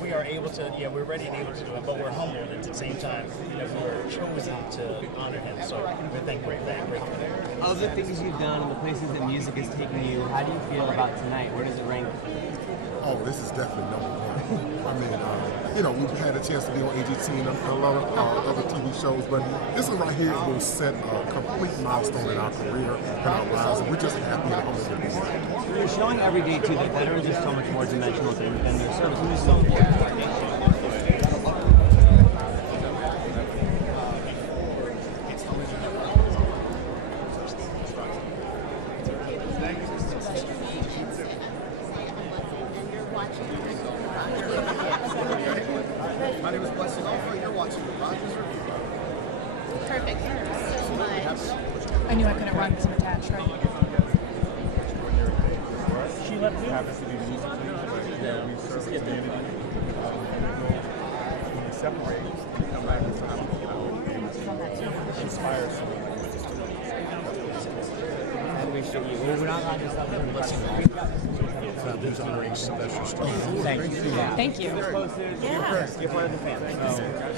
We are able to. Yeah, we're ready and able to do it, but we're humbled at the same time that we were chosen to honor him. So we're thankful. Of the things you've done and the places that music has taken you, how do you feel about tonight? Where does it rank? Oh, this is definitely number one. I mean, we've had a chance to be on AGT and a lot of other TV shows, but this one right here will set a complete milestone in our career and our lives, and we're just happy and humbled to be here. You're showing every day too that veterans are so much more dimensional than their service, which is so important to our nation. My name is Blessing Alford. You're watching the Rogers Review. Perfect. I knew I couldn't run because I'm attached, right? She left you? Happens to be the music team, but yeah, we serve the community. When we separate, we come back and inspire someone. And we should you. We're not allowed to stop there and listen. Who's honoring Sylvester Stallone. Thank you. Thank you. You're part of the family. So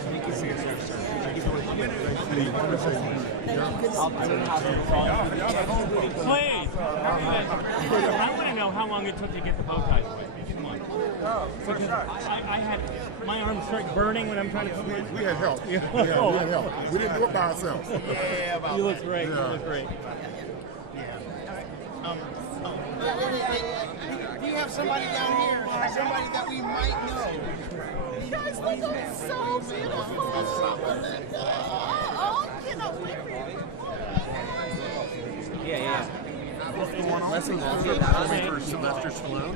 thank you for your service. Please. I want to know how long it took to get the bow ties away. Come on. Because I had my arms start burning when I'm trying to put my. We had help. We had help. We didn't do it by ourselves. You look great. You look great. Do you have somebody down here? Somebody that we might know? You guys look so beautiful. Oh, cannot wait for you. Yeah. Blessing Offer performing for Sylvester Stallone.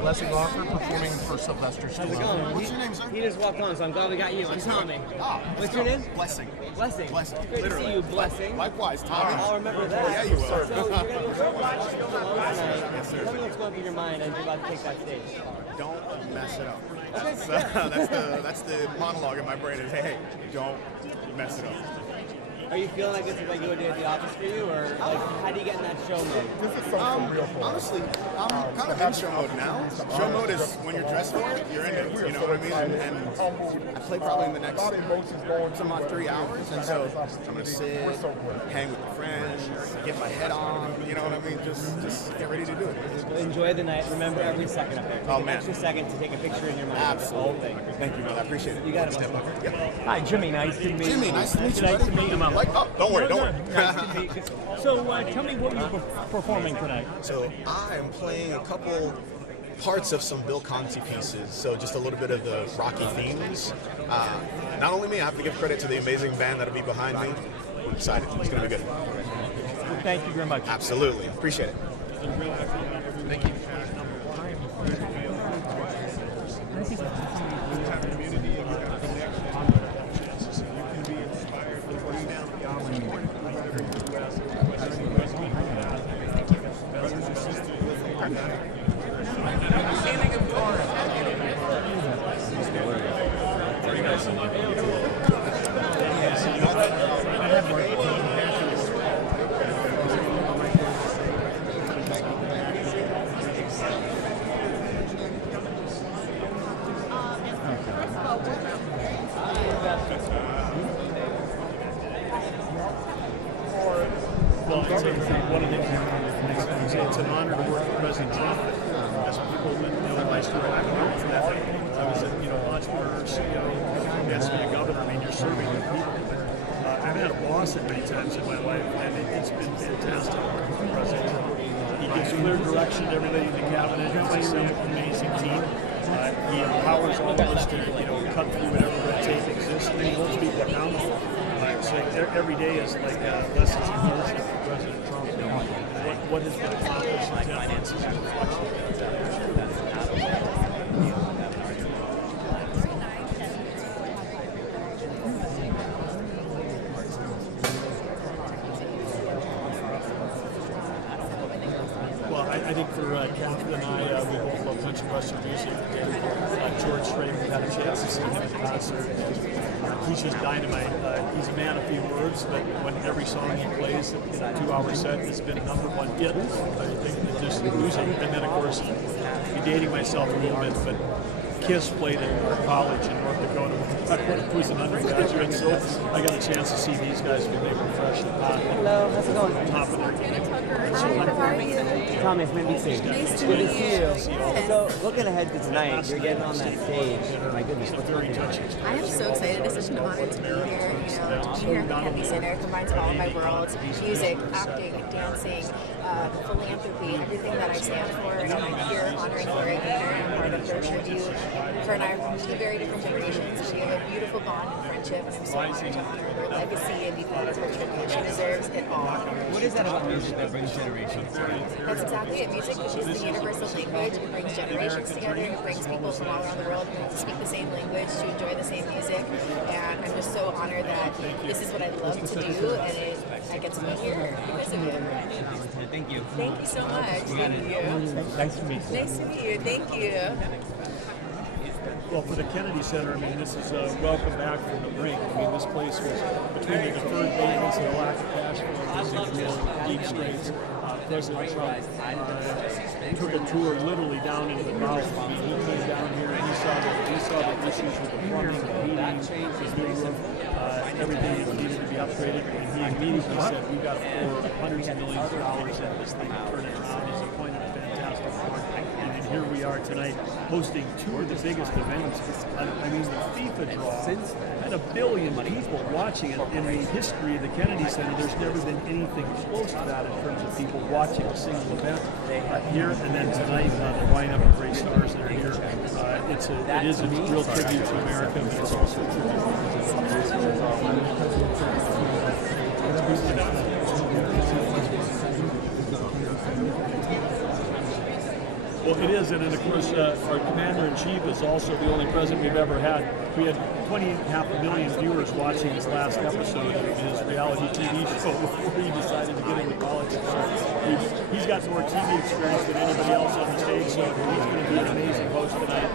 Blessing Offer performing for Sylvester Stallone. What's your name, sir? He just walked on, so I'm glad we got you. I'm Tommy. What's your name? Blessing. Blessing. Great to see you, Blessing. Likewise, Tommy. I'll remember that. Yeah, you will. So you're going to go watch Stallone tonight. Yes, sir. Tell me what's going through your mind as you're about to take that stage. Don't mess it up. Okay. That's the monologue in my brain is, hey, don't mess it up. Are you feeling like this is like you would do at the office for you, or like how do you get in that show mode? This is something real for us. Honestly, I'm kind of in show mode now. Show mode is when you're dressed for it, you're in it. You know what I mean? And I play probably in the next some odd 3 hours, and so I'm gonna sit, hang with my friends, get my head on. You know what I mean? Just get ready to do it. Enjoy the night. Remember every second up there. Take an man. extra second to take a picture in your mind. Absolutely. Thank you, man. I appreciate it. You got it. Hi, Jimmy. Nice to meet you. Jimmy, nice to meet you. Nice to meet you. Don't worry. Nice to meet you. So tell me what you're performing tonight. So I am playing a couple parts of some Bill Conti pieces, so just a little bit of the Rocky themes. Not only me, I have to give credit to the amazing band that'll be behind me. I'm excited. It's going to be good. Well, thank you very much. Absolutely. Appreciate it. Thank you. It's an honor to work with President Trump. As people that know my story, I was an entrepreneur, CEO, yes, being a governor. I mean, you're serving the people. I've had a boss at many times in my life, and it's been fantastic working with President Trump. He gives clear direction to everybody in the cabinet. It's an amazing team. He empowers all of us to, cut through whatever red tape exists, and he holds people accountable. So every day is like lessons in leadership for President Trump. What has been accomplished in 10 months is a reflection of that. I think for Catherine and I, we both love country western music. George Strait, we've had a chance to see him in concert. He's just dynamite. He's a man of few words, but when every song he plays in a 2-hour set has been a #1 hit, I think just losing. And then, of course, I'm dating myself a little bit, but Kiss played at our college in North Dakota when I was an undergraduate, so I got a chance to see these guys when they were fresh and hot. Hello, how's it going? Top of their game. Thomas, maybe see. Nice to meet you. So, looking ahead to tonight, you're getting on that stage. My goodness, what's very touching. I am so excited. It's such an honor to be here. To be here at the Kennedy Center combines all of my worlds: music, acting, dancing, philanthropy, everything that I stand for. And I'm here honoring Gloria Gaynor and part of her tribute. Her and I are from 2 very different generations. We have a beautiful bond and friendship, and I'm so honored to honor her legacy and be part of her tribute. She deserves it all. What is that about music that brings generations? That's exactly it. Music is the universal language. It brings generations together. It brings people from all around the world to speak the same language, to enjoy the same music. And I'm just so honored that this is what I love to do, and I get to be here because of you. Thank you. Thank you so much. Thank you. Nice to meet you. Nice to meet you. Thank you. Well, for the Kennedy Center, I mean, this is a welcome back from the brink. I mean, this place was between the deferred payments and the lack of cash flow, real deep straits. President Trump took a tour literally down into the Gulf. I mean, he came down here and he saw the issues with the plumbing, the heating, the new roof, everything that needed to be upgraded. And he immediately said, we've got to pour hundreds of millions of dollars into this thing and turn it around. He's appointed a fantastic board. And then here we are tonight hosting 2 of the biggest events. I mean, the FIFA draw had 1 billion people watching it. In the history of the Kennedy Center, there's never been anything close to that in terms of people watching a single event here. And then tonight, the lineup of great stars that are here. It is a real tribute to America, but it's also a tribute Well, it is, and then of course our commander-in-chief is also the only president we've ever had. We had 20.5 million viewers watching his last episode of his reality TV show before he decided to get into politics. So he's got more TV experience than anybody else on the stage, so he's going to be an amazing host tonight.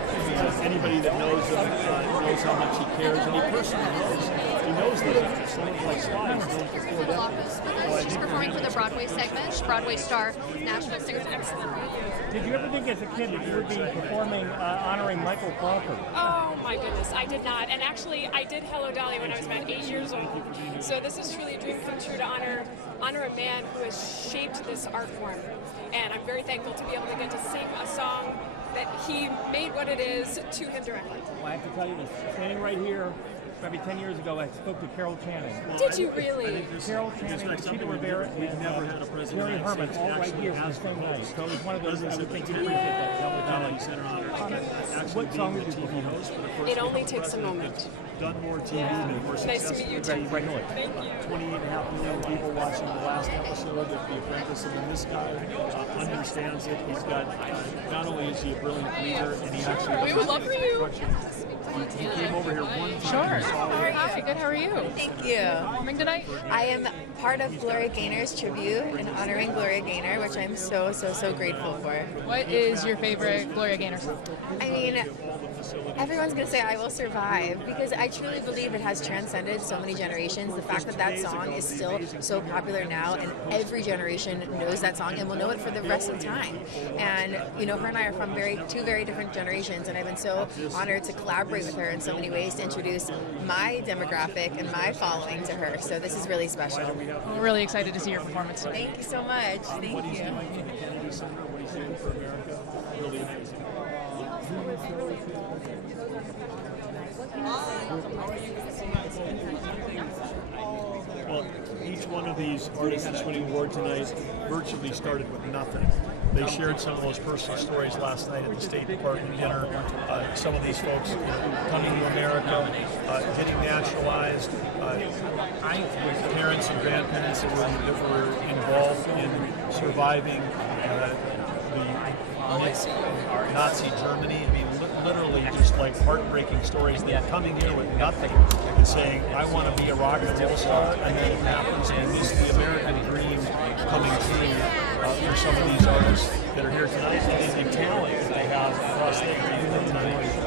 Anybody that knows him knows how much he cares, and he personally knows. He knows these things like slides. She's performing for the Broadway segment. Broadway star, national singer. Did you ever think as a kid that you would be performing, honoring Michael Crawford? Oh my goodness, I did not. And actually, I did Hello Dolly when I was about 8 years old. So this is truly a dream come true to honor a man who has shaped this art form. And I'm very thankful to be able to get to sing a song that he made what it is to him directly. Well, I have to tell you this, standing right here, maybe 10 years ago, I spoke to Carol Channing. Did you really? Carol Channing, Cheetah Rivera, and Jerry Herman, all right here for the same night. So it was one of those I would think you appreciate that. What song did you perform? It only takes a moment. Done more TV than more Nice to meet you too. Thank you. 28.5 million people watching the last episode of The Apprentice, and then this guy understands it. He's got, not only is he a brilliant leader, and he actually We would love for you. He came over here one time. Sure. Hi, good. How are you? Thank you. Performing tonight? I am part of Gloria Gaynor's tribute and honoring Gloria Gaynor, which I'm so grateful for. What is your favorite Gloria Gaynor song? I mean, everyone's going to say I Will Survive because I truly believe it has transcended so many generations. The fact that that song is still so popular now and every generation knows that song and will know it for the rest of time. And, you know, her and I are from two very different generations, and I've been so honored to collaborate with her in so many ways to introduce my demographic and my following to her. So this is really special. We're really excited to see your performance today. Thank you so much. Thank you. Really amazing. Well, each one of these artists winning award tonight virtually started with nothing. They shared some of those personal stories last night at the State Department dinner. Some of these folks coming to America, getting naturalized, parents and grandparents that were involved in surviving the Nazi Germany. I mean, literally just like heartbreaking stories. They're coming here with nothing and saying, I want to be a rock and roll star, and then it happens, and this is the American dream coming true for some of these artists that are here tonight, and the talent that they have across the country tonight.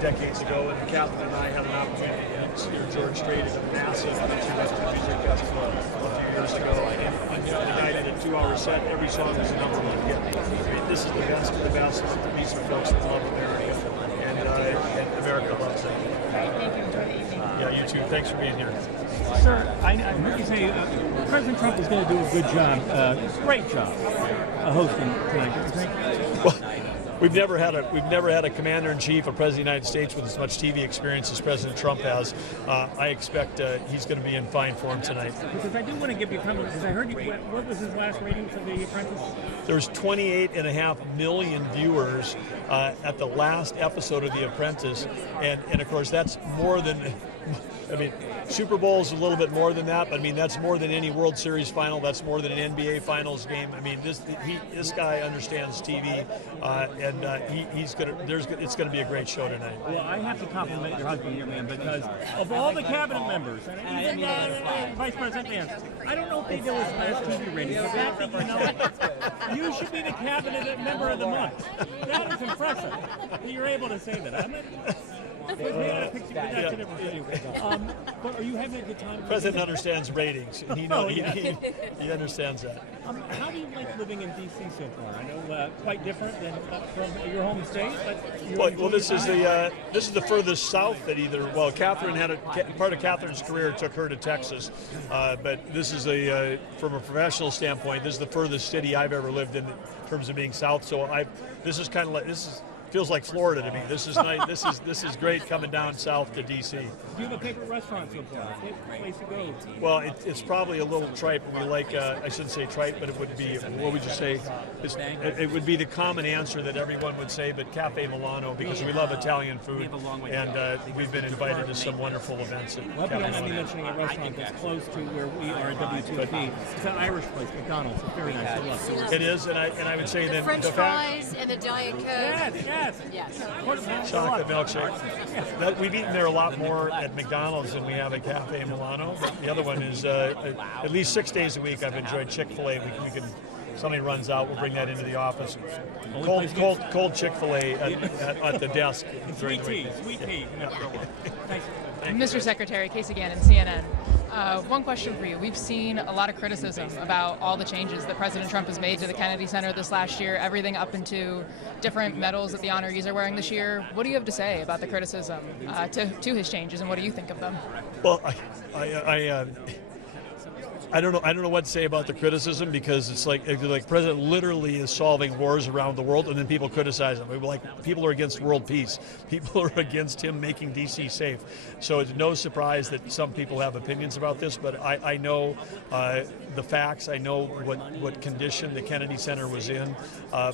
Decades ago, and Catherine and I had an opportunity to steer George Strait at a massive music festival a few years ago, and the guy did a 2-hour set. Every song was a #1 hit. I mean, this is the best of the best. These are folks that love America, and America loves them. Thank you. Enjoy the evening. Yeah, you too. Thanks for being here. Sir, I heard you say President Trump is going to do a good job, great job, hosting tonight. Well, We've never had a commander-in-chief, a president of the United States with as much TV experience as President Trump has. I expect he's going to be in fine form tonight. Because I do want to give you a comment, because I heard you, what was his last rating for The Apprentice? There's 28.5 million viewers at the last episode of The Apprentice, and of course that's more than, I mean, Super Bowl is a little bit more than that, but I mean that's more than any World Series final. That's more than an NBA Finals game. I mean this guy understands TV, and it's gonna be a great show tonight. Well, I have to compliment your husband here, man, because of all the cabinet members and even Vice President Vance, I don't know if they do his last TV rating. The fact that you know it, you should be the cabinet member of the month. That is impressive. You're able to say that. But are you having a good time? The president understands ratings. He understands that. How do you like living in D.C. so far? I know quite different than from your home state, but well, this is the furthest south that either. Well, Catherine had part of Catherine's career took her to Texas, but this is from a professional standpoint, this is the furthest city I've ever lived in terms of being south. So this is kind of like feels like Florida to me. This is nice. This is great coming down south to D.C. Do you have a favorite restaurant so far? Favorite place to go? Well, it's probably a little trite. We like, I shouldn't say trite, but it would be, what would you say? It would be the common answer that everyone would say, but Cafe Milano, because we love Italian food, and we've been invited to some wonderful events at Well, Cafe I'm Milano. mentioning a restaurant that's close to where we are at W2FE. It's an Irish place, McDonald's. It's very nice. I love it. It is, and I would say that French fries and the Diet Coke. Yes. Chocolate milkshake. We've eaten there a lot more at McDonald's than we have at Cafe Milano. But the other one is at least 6 days a week. I've enjoyed Chick-fil-A. We can. Somebody runs out, we'll bring that into the office. Cold Chick-fil-A at the desk. Sweet tea. Mr. Secretary, Casey Gannon, CNN. One question for you. We've seen a lot of criticism about all the changes that President Trump has made to the Kennedy Center this last year, everything up into different medals that the honorees are wearing this year. What do you have to say about the criticism to his changes, and what do you think of them? Well, I don't know what to say about the criticism, because it's like President literally is solving wars around the world, and then people criticize him. Like, people are against world peace. People are against him making D.C. safe. So it's no surprise that some people have opinions about this, but I know the facts. I know what condition the Kennedy Center was in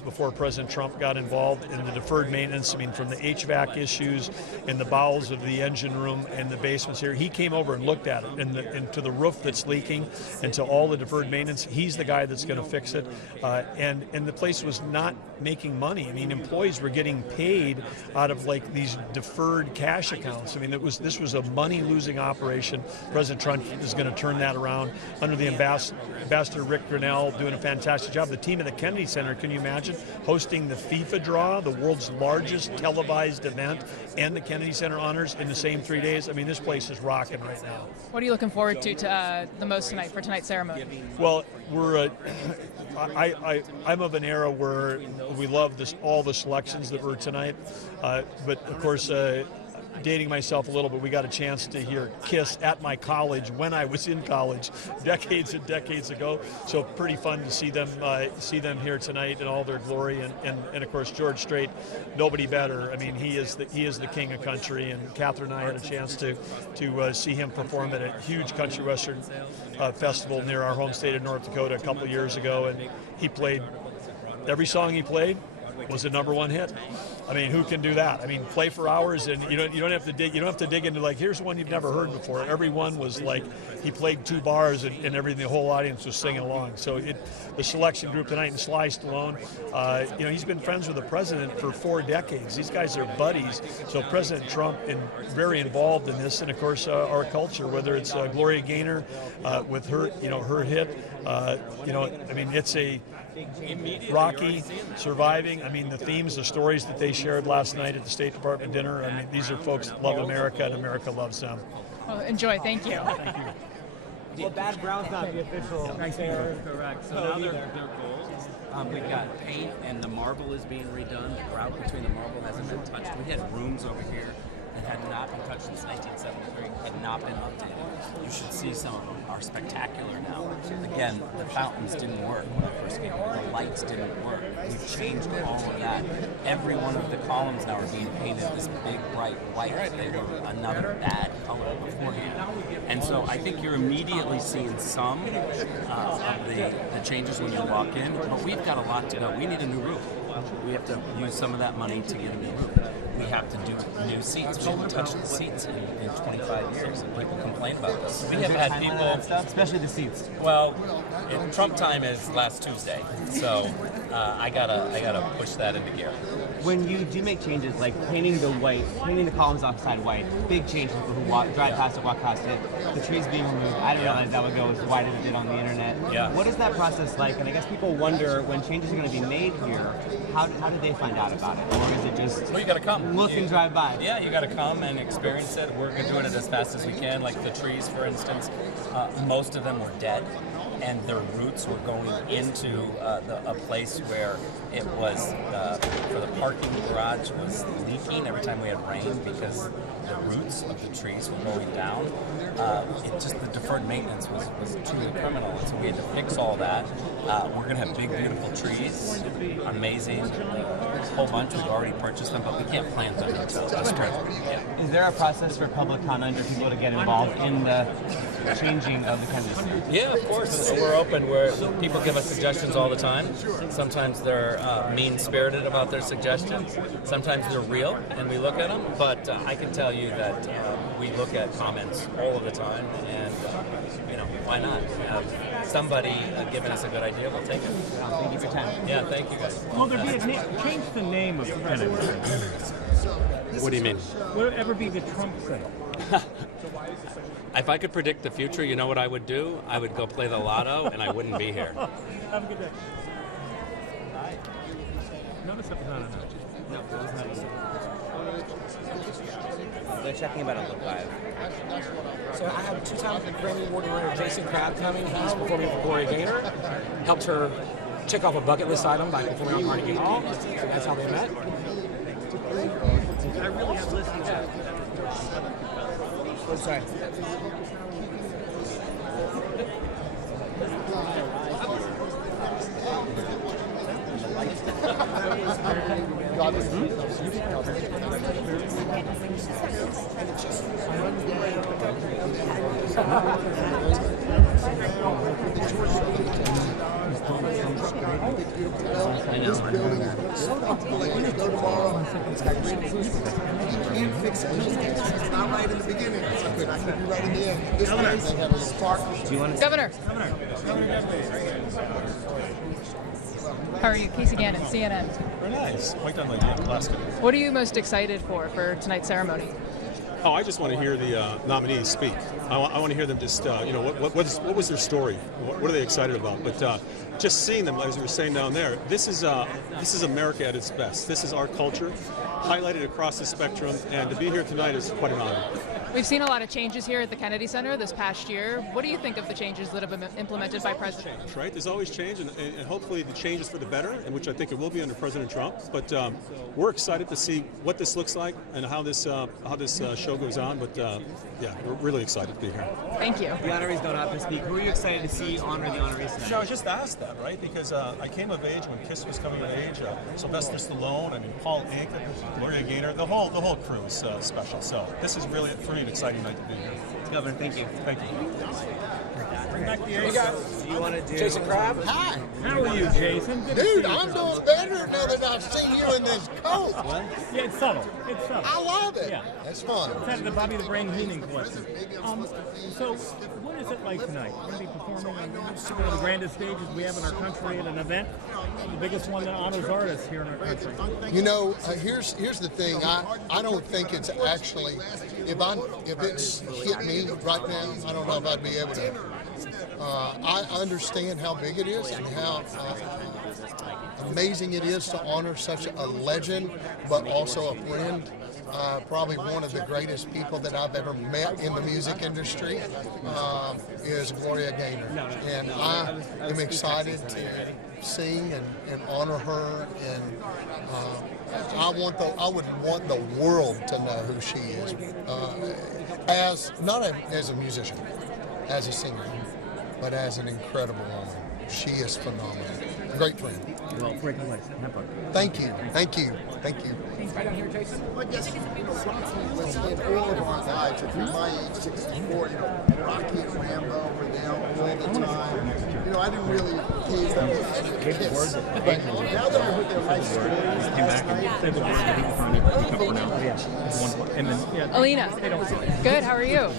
before President Trump got involved in the deferred maintenance. I mean, from the HVAC issues in the bowels of the engine room and the basements here. He came over and looked at it, and to the roof that's leaking, and to all the deferred maintenance. He's the guy that's going to fix it. And the place was not making money. I mean, employees were getting paid out of like these deferred cash accounts. I mean, this was a money-losing operation. President Trump is going to turn that around under the Ambassador Rick Grinnell doing a fantastic job. The team at the Kennedy Center, can you imagine hosting the FIFA draw, the world's largest televised event, and the Kennedy Center honors in the same 3 days? I mean, this place is rocking right now. What are you looking forward to the most tonight for tonight's ceremony? Well, I'm of an era where we love all the selections that were tonight, but of course dating myself a little bit, we got a chance to hear Kiss at my college when I was in college, decades and decades ago. So pretty fun to see them here tonight in all their glory, and of course George Strait, nobody better. I mean, he is the king of country, and Catherine and I had a chance to see him perform at a huge country western festival near our home state of North Dakota a couple of years ago, and he played every song he played was a #1 hit. I mean, who can do that? I mean, play for hours, and you don't have to dig into like, here's one you've never heard before. Every one was like he played 2 bars and everything. The whole audience was singing along. So the selection group tonight, and Sly Stallone, he's been friends with the president for 4 decades. These guys are buddies. So President Trump is very involved in this, and of course our culture, whether it's Gloria Gaynor with her hit. I mean, it's a Rocky, Surviving. I mean, the themes, the stories that they shared last night at the State Department dinner. I mean, these are folks that love America, and America loves them. Well, enjoy. Thank you. Thank you. Well, Bad Brown's not the official. Correct. So now they're gold. We've got paint, and the marble is being redone. The grout between the marble hasn't been touched. We had rooms over here that had not been touched since 1973, had not been updated. You should see some of them are spectacular now. Again, the fountains didn't work when I first came here. The lights didn't work. We've changed all of that. Every one of the columns now are being painted this big, bright white. They were another bad color beforehand. And so I think you're immediately seeing some of the changes when you walk in, but we've got a lot to go. We need a new roof. We have to use some of that money to get a new roof. We have to do new seats. We haven't touched the seats in 25 years, and people complain about this. We have had people, especially the seats. Well, Trump time is last Tuesday, so I gotta push that into gear. When you do make changes like painting the columns offside white, big change for people who drive past it, walk past it, the trees being removed. I didn't realize that would go as wide as it did on the internet. Yeah. What is that process like? And I guess people wonder when changes are going to be made here, how do they find out about it? Or is it just you gotta come. Look and drive by? Yeah, you gotta come and experience it. We're doing it as fast as we can. Like the trees, for instance, most of them were dead, and their roots were going into a place where it was for the parking garage was leaking every time we had rain because the roots of the trees were going down. The deferred maintenance was truly criminal, and so we had to fix all that. We're gonna have big, beautiful trees, amazing, a whole bunch. We've already purchased them, but we can't plant them until the spring. Yeah. Is there a process for public comment or people to get involved in the changing of the candidacy? Yeah, of course. We're open. People give us suggestions all the time. Sometimes they're mean-spirited about their suggestions. Sometimes they're real, and we look at them. But I can tell you that we look at comments all of the time, and why not? Somebody giving us a good idea, we'll take it. Thank you for your time. Yeah, thank you guys. Will there be change the name of the Kennedy? What do you mean? Will it ever be the Trump Center? If I could predict the future, you know what I would do? I would go play the lotto, and I wouldn't be here. Have a good day. Notice that was not enough. No, it was not easy. They're checking about a look live. So I have 2-time Grammy Award winner Jason Crabb coming. He's performing for Gloria Gaynor. Helped her check off a bucket list item by performing on Carnegie Hall. So that's how they met. I really have listened to that. I'm sorry. This building is so when you go tomorrow, it's got great food. You can't fix it. It's not right in the beginning. It's good. I can be right in the end. This place, they have a spark. Governor. How are you? Casey Gannon, CNN. Very nice. Quite done like Alaska. What are you most excited for tonight's ceremony? Oh, I just want to hear the nominees speak. I want to hear them just, what was their story? What are they excited about? But just seeing them, as we were saying down there, this is America at its best. This is our culture, highlighted across the spectrum, and to be here tonight is quite an honor. We've seen a lot of changes here at the Kennedy Center this past year. What do you think of the changes that have been implemented by President Trump? Right, there's always change, and hopefully the change is for the better, and which I think it will be under President Trump. But we're excited to see what this looks like and how this show goes on. But yeah, we're really excited to be here. Thank you. The honorees don't have to speak. Who are you excited to see honor the honorees tonight? So I was just asked that, right? Because I came of age when KISS was coming of age. Sylvester Stallone, I mean Paul Anka, Gloria Gaynor, the whole crew is special. So this is really for me an exciting night to be here. Governor, thank you. Thank you. Bring back the We got you want to do Jason Crab. Hi. How are you, Jason? Good to Dude, see you. I'm doing better now that I've seen you in this coat. Yeah, it's subtle. It's subtle. I love it. Yeah. That's fun. It's out of the Bobby the Brain Cleaning collection. So, what is it like tonight? You're going to be performing on one of the grandest stages we have in our country at an event, the biggest one that honors artists here in our country. You know, here's the thing. I don't think it's actually, if it's hit me right now, I don't know if I'd be able to. I understand how big it is and how amazing it is to honor such a legend, but also a friend. Probably one of the greatest people that I've ever met in the music industry is Gloria Gaynor. And I am excited to sing and honor her. And I would want the world to know who she is, not as a musician, as a singer, but as an incredible woman. She is phenomenal. Great friend. Well, breaking legs. Have fun. Thank you. Thank you. Thank you. Right down here, Jason. In all of our lives, if you're my age, 64, Rocky and Rambo were there all the time. I didn't really pay them Kiss. But now that I heard their life stories last night, Alina. Good, how are you?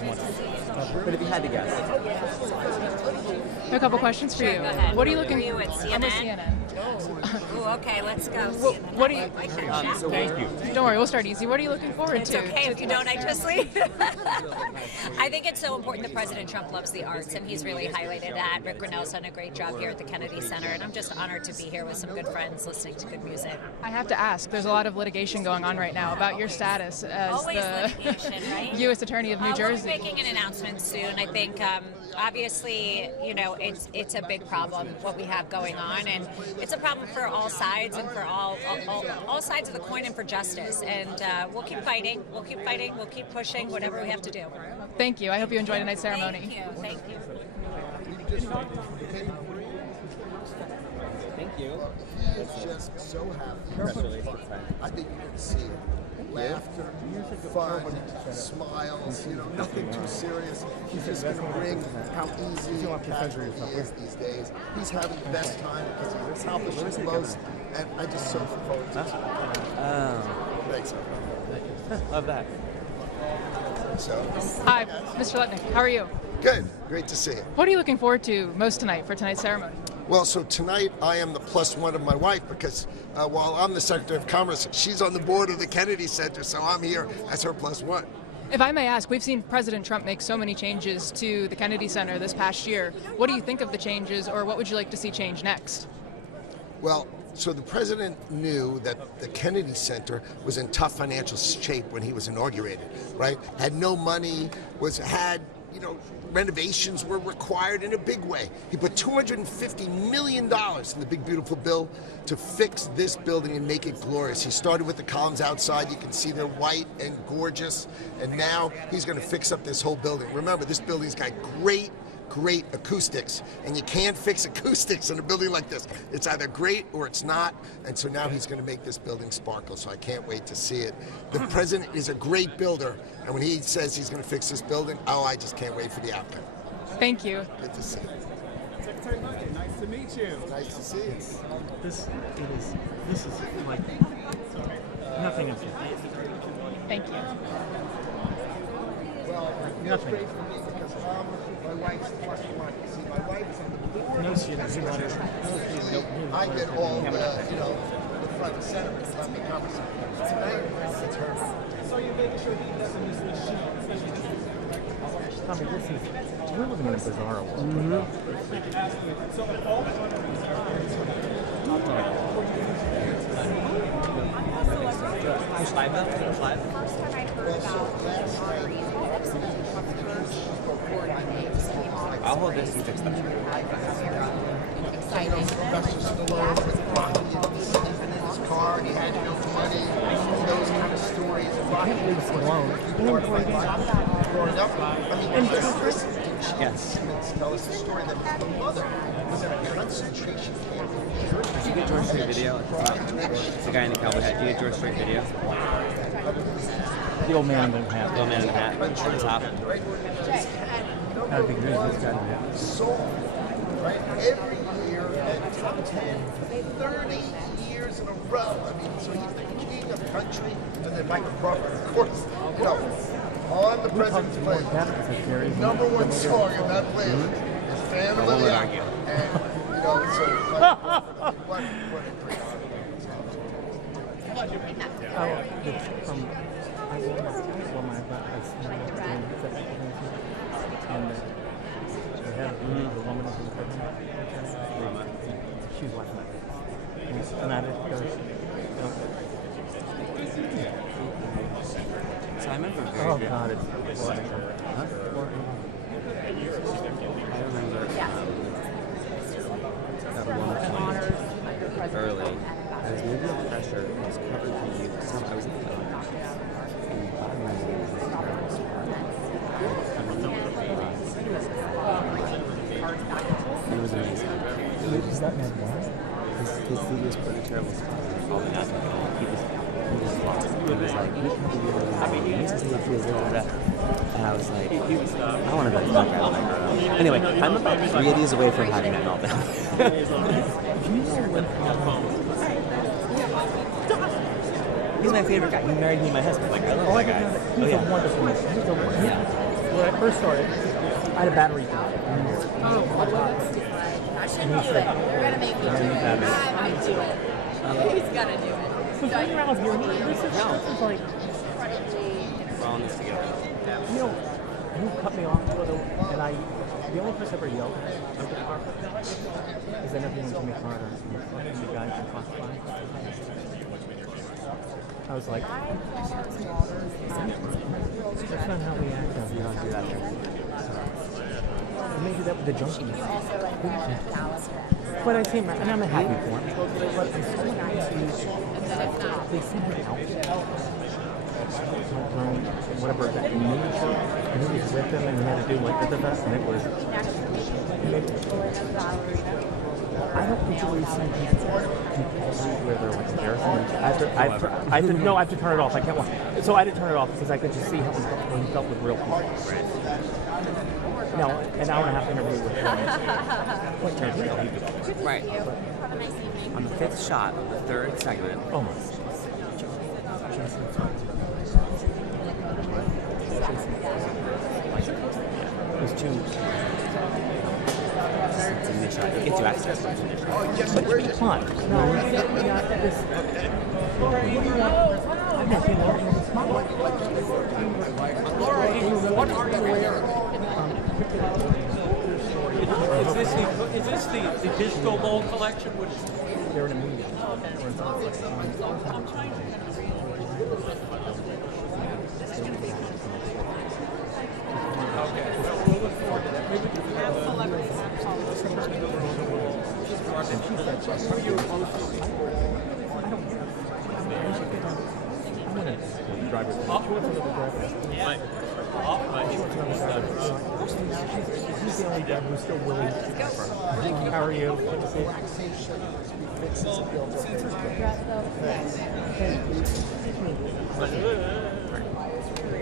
But if you had to guess. I have a couple questions for you. What are you looking for? I'm with CNN. Oh, okay, let's go. What do you? Thank you. Don't worry, we'll start easy. What are you looking forward It's to? okay if you don't, I just leave. I think it's so important that President Trump loves the arts, and he's really highlighted that. Rick Grinnell's done a great job here at the Kennedy Center, and I'm just honored to be here with some good friends listening to good music. I have to ask, there's a lot of litigation going on right now about your status as Always the litigation, right? U.S. Attorney of New Jersey. We're making an announcement soon. I think, obviously, it's a big problem, what we have going on, and it's a problem for all sides and for all sides of the coin and for justice. And we'll keep fighting. We'll keep fighting. We'll keep pushing whatever we have to do. Thank you. I hope you enjoy tonight's ceremony. Thank you. Thank you. he is just so happy. I think you can see it. Laughter, fun, smiles, nothing too serious. He's just going to bring how easy and casual he is these days. He's having the best time because he's accomplished the most, and I just so look forward to it. Thanks. Love that. Hi, Mr. Letnick. How are you? Good. Great to see you. What are you looking forward to most tonight for tonight's ceremony? Well, so tonight I am the +1 of my wife because while I'm the Secretary of Commerce, she's on the board of the Kennedy Center, so I'm here as her +1. If I may ask, we've seen President Trump make so many changes to the Kennedy Center this past year. What do you think of the changes, or what would you like to see change next? Well, so the president knew that the Kennedy Center was in tough financial shape when he was inaugurated, right? Had no money, renovations were required in a big way. He put $250 million in the big beautiful bill to fix this building and make it glorious. He started with the columns outside. You can see they're white and gorgeous, and now he's going to fix up this whole building. Remember, this building's got great acoustics, and you can't fix acoustics in a building like this. It's either great or it's not, and so now he's going to make this building sparkle, so I can't wait to see it. The president is a great builder, and when he says he's going to fix this building, I just can't wait for the outcome. Thank you. Good to see you. Secretary Murphy, nice to meet you. Nice to see you. This is like nothing else. Thank you. Well, nothing. Because my wife's +1. See, my wife is on the board. No, she doesn't. I get all the front and center because I'm the conversation. Tonight, it's her. So you're making sure he doesn't miss this shoot. Tommy, we're living in a bizarre world. So all Push live though? Push live? I'll hold this and fix that. Exciting. Stallone with Bondi in his car, and he had no money, those kind of stories. Can't believe Stallone. Growing up, I mean, listen, yes. Simmons tell us the story that his mother was in a concentration camp. Did you get George Strait video at the top? The guy in the cowboy hat. Did you get George Strait video? The old man in the hat. The old man in the hat at the top. I don't think there's this guy in the hat. Right? Every year at top 10, 30 years in a row. I mean, so he's the king of country, and then Michael Crawford, of course, you know, on the president's playlist. Number one song in that playlist is Fan of the Year. And, you know, so what a great the woman who was she was watching that. And I just So I remember very oh good. God, it's boring. Huh? I remember at one point early, I was maybe under pressure. I was covering for you. I was in the and bottom line it was amazing. Is that man what? His CD was put in a terrible spot. Falling out. He was lost. He was like, we can't believe it. I mean, he used to say it feels like that. And I was like, I want to be the fuck out of my girl. Anyway, I'm about 3 of these away from having that meltdown. He's my favorite guy. He married me and my husband. Like, I love that guy. He's a wonderful man. Yeah. When I first started, I had a battery gun. Oh, I shouldn't do it. They're going to make me do it. I might do it. He's going to do it. So going around here, this is like... We're all in this together. You know, you cut me off, and the only person I ever yelled at the car is interviewing Jimmy Carter, the guy from Classified. I was like, that's not how we act. You don't do that there. You may do that with the junkies. But I seem, and I'm happy for him. But I'm so they seem to out. Whatever that nature, and he was with them, and he had to do like the best, and it was. I don't usually see people where they're like embarrassing. I have to turn it off. I can't watch. So I had to turn it off because I could just see how he felt with real people. No, an hour and a half interview with him. Right. On the 5th shot of the 3rd segment. Oh my. There's two. It's initial. It gets you access to initial. Oh, yes, where is it? Come on. No, this. I'm not being larger than small. Laura, what are you wearing? Is this the disco ball collection? What is it? They're in a meeting. Okay. We'll look forward to that. Maybe have celebrities have politics. And she said, are you opposed to it? I'm going to drive her. She wants another driver. He's the only driver who's still willing to go. How are you? Good to see you.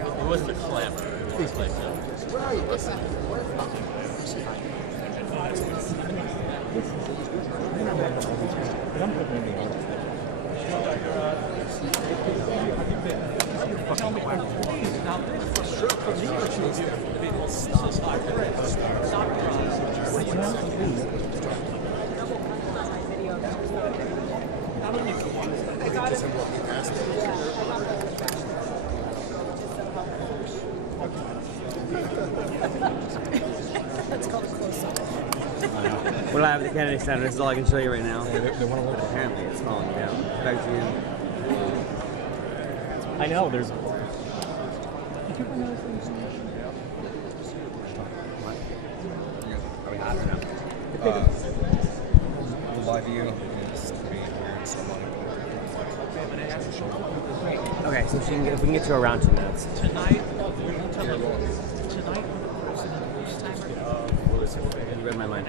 It was the clamor. Right, listen. Tell me, now this for me, That's called a close-up. What do I have at the Kennedy Center? This is all I can show you right now. Apparently it's falling down. Back to you. I know, there's... Are we hot or no? The live view is pretty weird, so Okay, so if we can get to around 2 minutes. Tonight, You read my mind.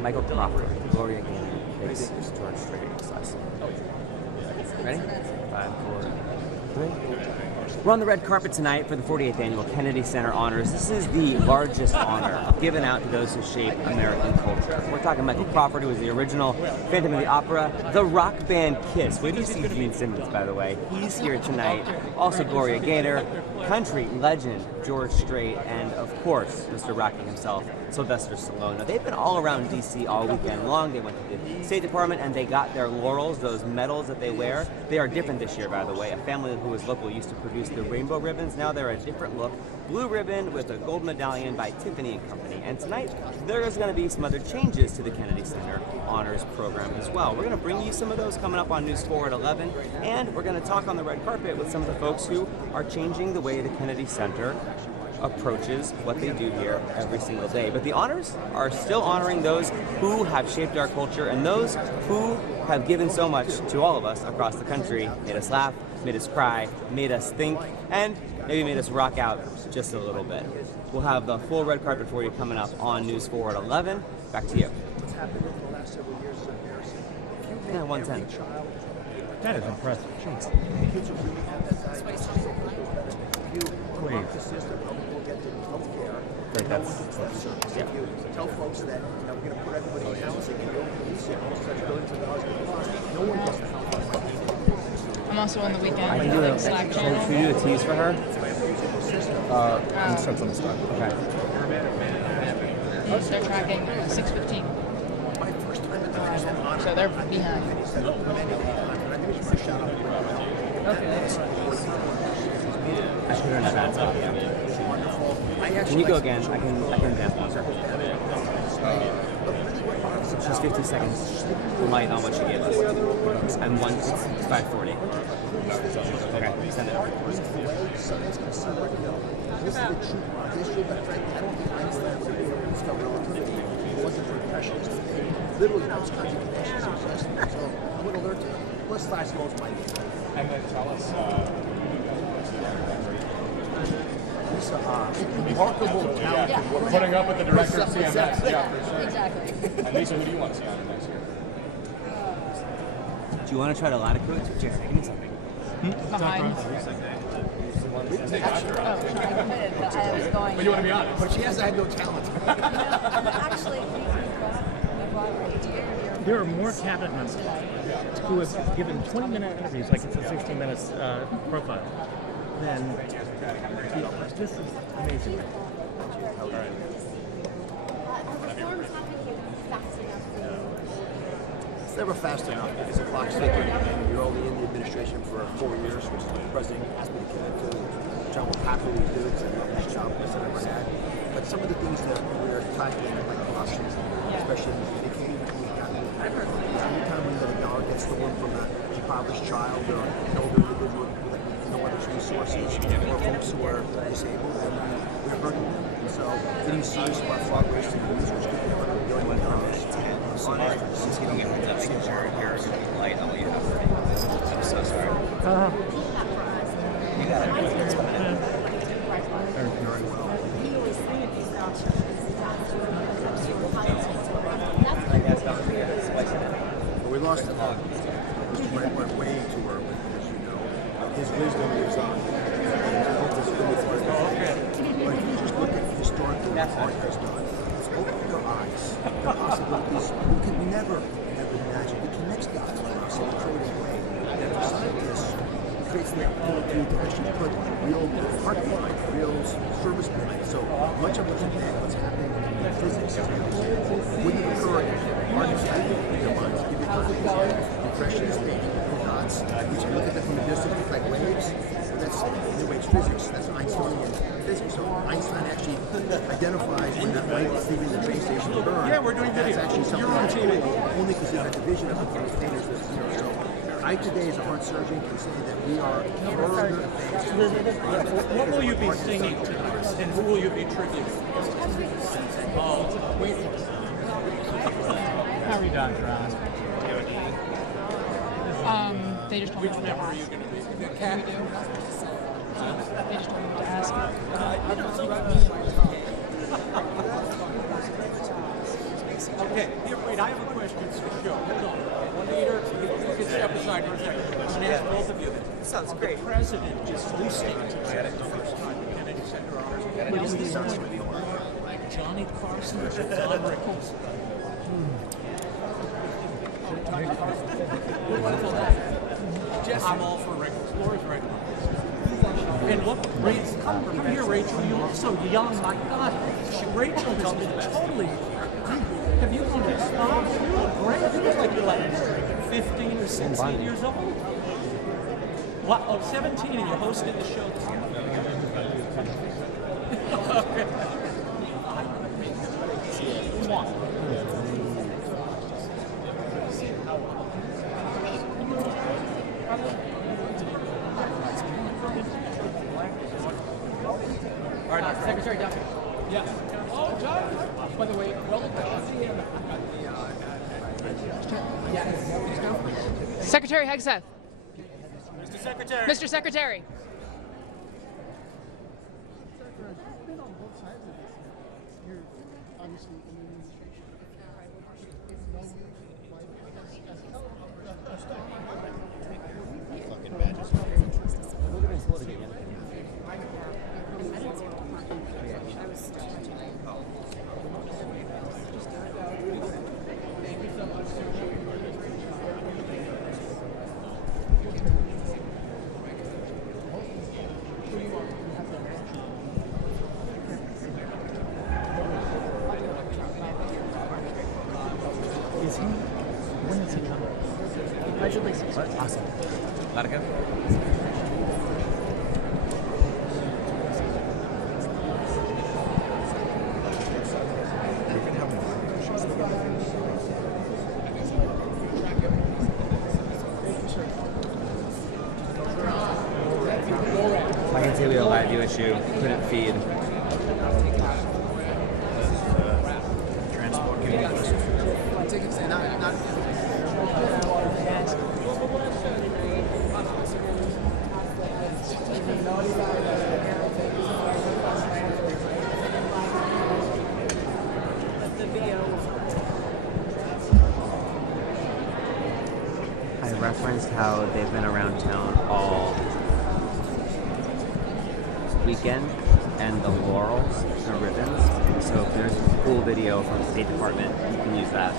Michael Crawford, Gloria Gaynor, Hegseth, George Strait, Size. Ready? 5, 4, 3. We're on the red carpet tonight for the 48th Annual Kennedy Center Honors. This is the largest honor given out to those who shape American culture. We're talking Michael Crawford, who was the original Phantom of the Opera, the rock band Kiss. Where do you see Simmons, by the way? He's here tonight. Also Gloria Gaynor, country legend George Strait, and of course, Mr. Rocky himself, Sylvester Stallone. Now, they've been all around D.C. all weekend long. They went to the State Department and they got their laurels, those medals that they wear. They are different this year, by the way. A family who was local used to produce the rainbow ribbons. Now they're a different look. Blue ribbon with a gold medallion by Tiffany & Company. And tonight, there's going to be some other changes to the Kennedy Center Honors program as well. We're going to bring you some of those coming up on News 4 at 11. And we're going to talk on the red carpet with some of the folks who are changing the way the Kennedy Center approaches what they do here every single day. But the honors are still honoring those who have shaped our culture and those who have given so much to all of us across the country, made us laugh, made us cry, made us think, and maybe made us rock out just a little bit. We'll have the full red carpet for you coming up on News 4 at 11. Back to you. Yeah, 110. That is impressive. Thanks. Wait. Right, that's yeah. Tell folks that we're going to put everybody in housing and such billions of dollars. No one wants to help. I'm also on the weekend. I can do a Slack channel. Should we do a tease for her? I'm sent on the spot. Okay. They're tracking 6:15. So they're behind. Okay. I should have in a bad spot. Can you go again? I can dance once. Just 50 seconds light on what she gave us. And it's 5:40. Okay, send it over. This is the true issue, but frankly, I don't think Einstein would have discovered relativity if it wasn't for impressions. Literally, those kinds of connections exist. So I'm going to learn to. Plus, flash goals might be. And then tell us. Remarkable talent. We're putting up with the director of CMS. Exactly. Yeah, for sure. Exactly. And Lisa, who do you want to see on it next year? Do you want to try to line a coach? Jared, give me something. Behind. But you want to be honest. But she has had no talent. There are more cabinet members who have given 20-minute interviews, like it's a 60 minutes profile, than this is amazing. It's never fast enough. It's a clock ticking, and you're only in the administration for 4 years, which the president asked me to commit to, which I will happily do because I love this job best I've ever had. But some of the things that we're tackling, like corruption, especially in the community, every time we get a dollar gets stolen from an impoverished child or an older individual with no other resources, or folks who are disabled, then we're hurting them. And so getting serious about fraud, waste, and abuse, which could be $100 billion. Since you don't get the signature, you're going to be light on what you have for me. I'm so sorry. You got it. It's fine. We lost the hog. Mr. Brent went way too early, as you know. His wisdom lives on. But if you just look at historically what art has done, it's opened your eyes. The possibilities you could never imagine. It connects dots for us in a creative way. And for scientists, it creates the opportunity to actually put real art behind, real service behind. So much of what's happening in physics wouldn't occur if artists had in their minds. Give you impressions, dots. You can look at them from a distance, look like waves. That's new age physics. That's Einsteinian physics. So Einstein actually identifies when that light is leaving the train station to burn. Yeah, we're doing video. That's actually something that's cool, only because he had the vision of the famous painters. So I today, as a heart surgeon, can say that we are further advanced. What will you be singing tonight, and who will you be tributing? Oh, wait. How are you, Dr. Oz? They just told me Which member are you going to be? They just told me to ask. Okay, here, wait, I have a question for Joe. Hold on. One leader, you can step aside for a second. I'm going to ask both of you this. Sounds great. The president just hosting tonight the first time the Kennedy Center honors. What is the honor? Johnny Carson or John Rickles? Johnny Carson. I'm all for Rickles. Gloria's Rickles. And what, Rachel, come here, Rachel. You're so young, my God. Rachel has been totally. Have you gone to spa? You look great. You look like you're like 15 or 16 years old. What? Oh, 17, and you hosted the show. Okay. Come on. All right, Secretary Duffy. Yeah. Oh, John. By the way, well done. Secretary Hegseth. Mr. Secretary. Mr. Secretary. Is he? When is he coming? Allegedly 6 What? Awesome. Let it go. I can see we had a live view issue. Couldn't feed. I referenced how they've been around town all weekend and the laurels, the ribbons. So if there's a cool video from the State Department, you can use that.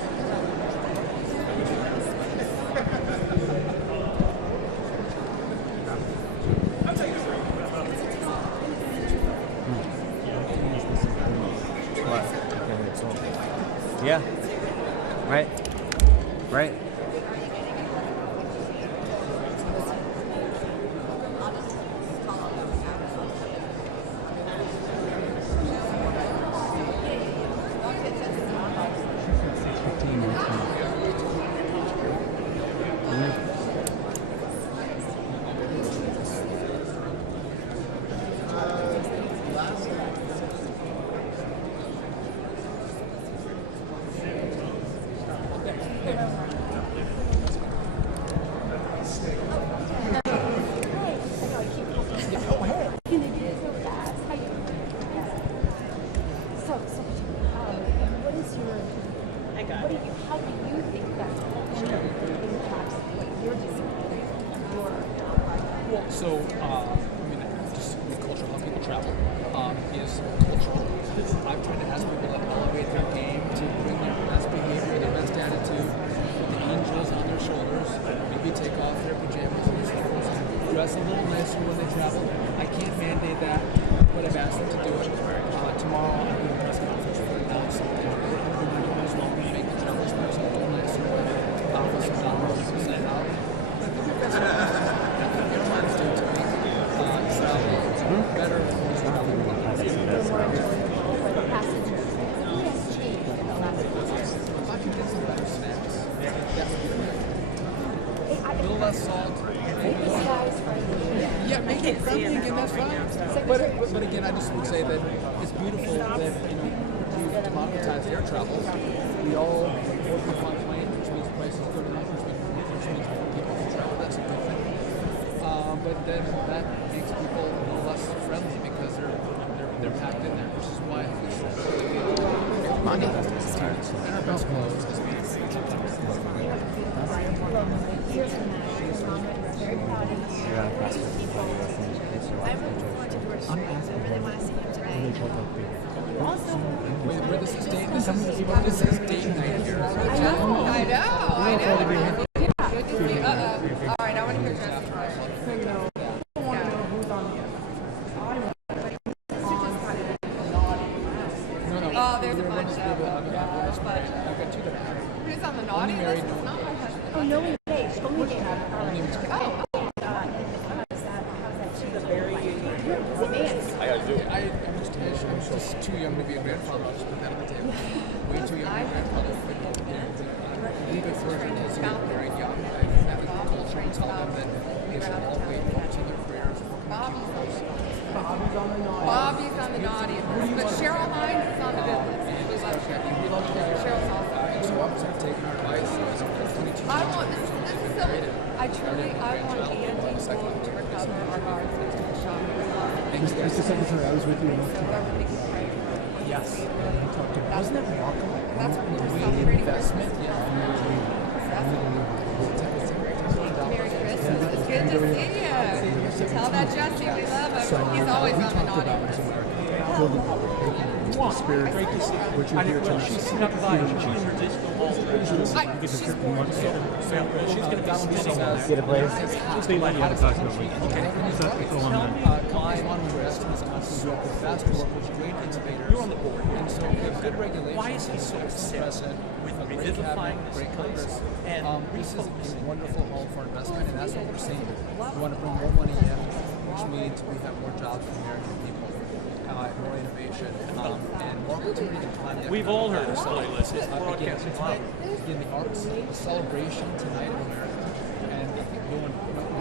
Yeah. Right. Right. So, I mean, just the culture of how people travel is cultural. I'm trying to ask people to elevate their game, to bring their best behavior, their best attitude, put the angels on their shoulders, maybe take off their pajamas and slippers, dress a little nicer when they travel. I can't mandate that, but I've asked them to do it. Tomorrow, I'm doing a press conference for announcing that we're doing as well. We make the travel experience a little nicer with some dollars to send out. I think that's what their minds do to me. culture travel. We all work with one plane, which means prices go down, which means more people can travel. That's a good thing. But then that makes people less friendly because they're packed in there, which is why I think it's money. And our best clothes is being I'm asking him. Wait, this is date night here. I know. Uh-oh. All right, I want to hear Justin. Oh, there's a bunch of them. I've got two that are Who's on the naughty list? It's not my husband. Oh, no engaged. I'm just too young to be a grandfather. I'll just put that on the table. Way too young to be a grandfather. We've encouraged our kids to get married young and have a culture and tell them that they should all wait to their careers. Bobby's on the naughty list, but Cheryl Hines is on the good list. We love Cheryl's awesome. So I was going to take her advice. I want this is so. I want Andy to recover our hearts and to the shop. Mr. Secretary, I was with you enough to. Yes. Wasn't that remarkable? That's what we were celebrating. Investment, Merry Christmas. It's good to see you. Tell that Jesse we love him. He's always on the naughty. Spirit, great to see what you're here tonight. She's snuck by. She resisted the wall. She's going to balance Get a place. Just be like approximately. Okay. Climb on risk is absolutely the best work with great innovators. You're on the board. And so we have good regulation. Why is he so upset with revivifying great Congress? And this is a wonderful home for investment, and that's what we're seeing. We want to bring more money in, which means we have more jobs for American people. More innovation, and more opportunity to climb the We've all heard this playlist. It's broadcasting tonight in the arts, the celebration tonight of America. And I think no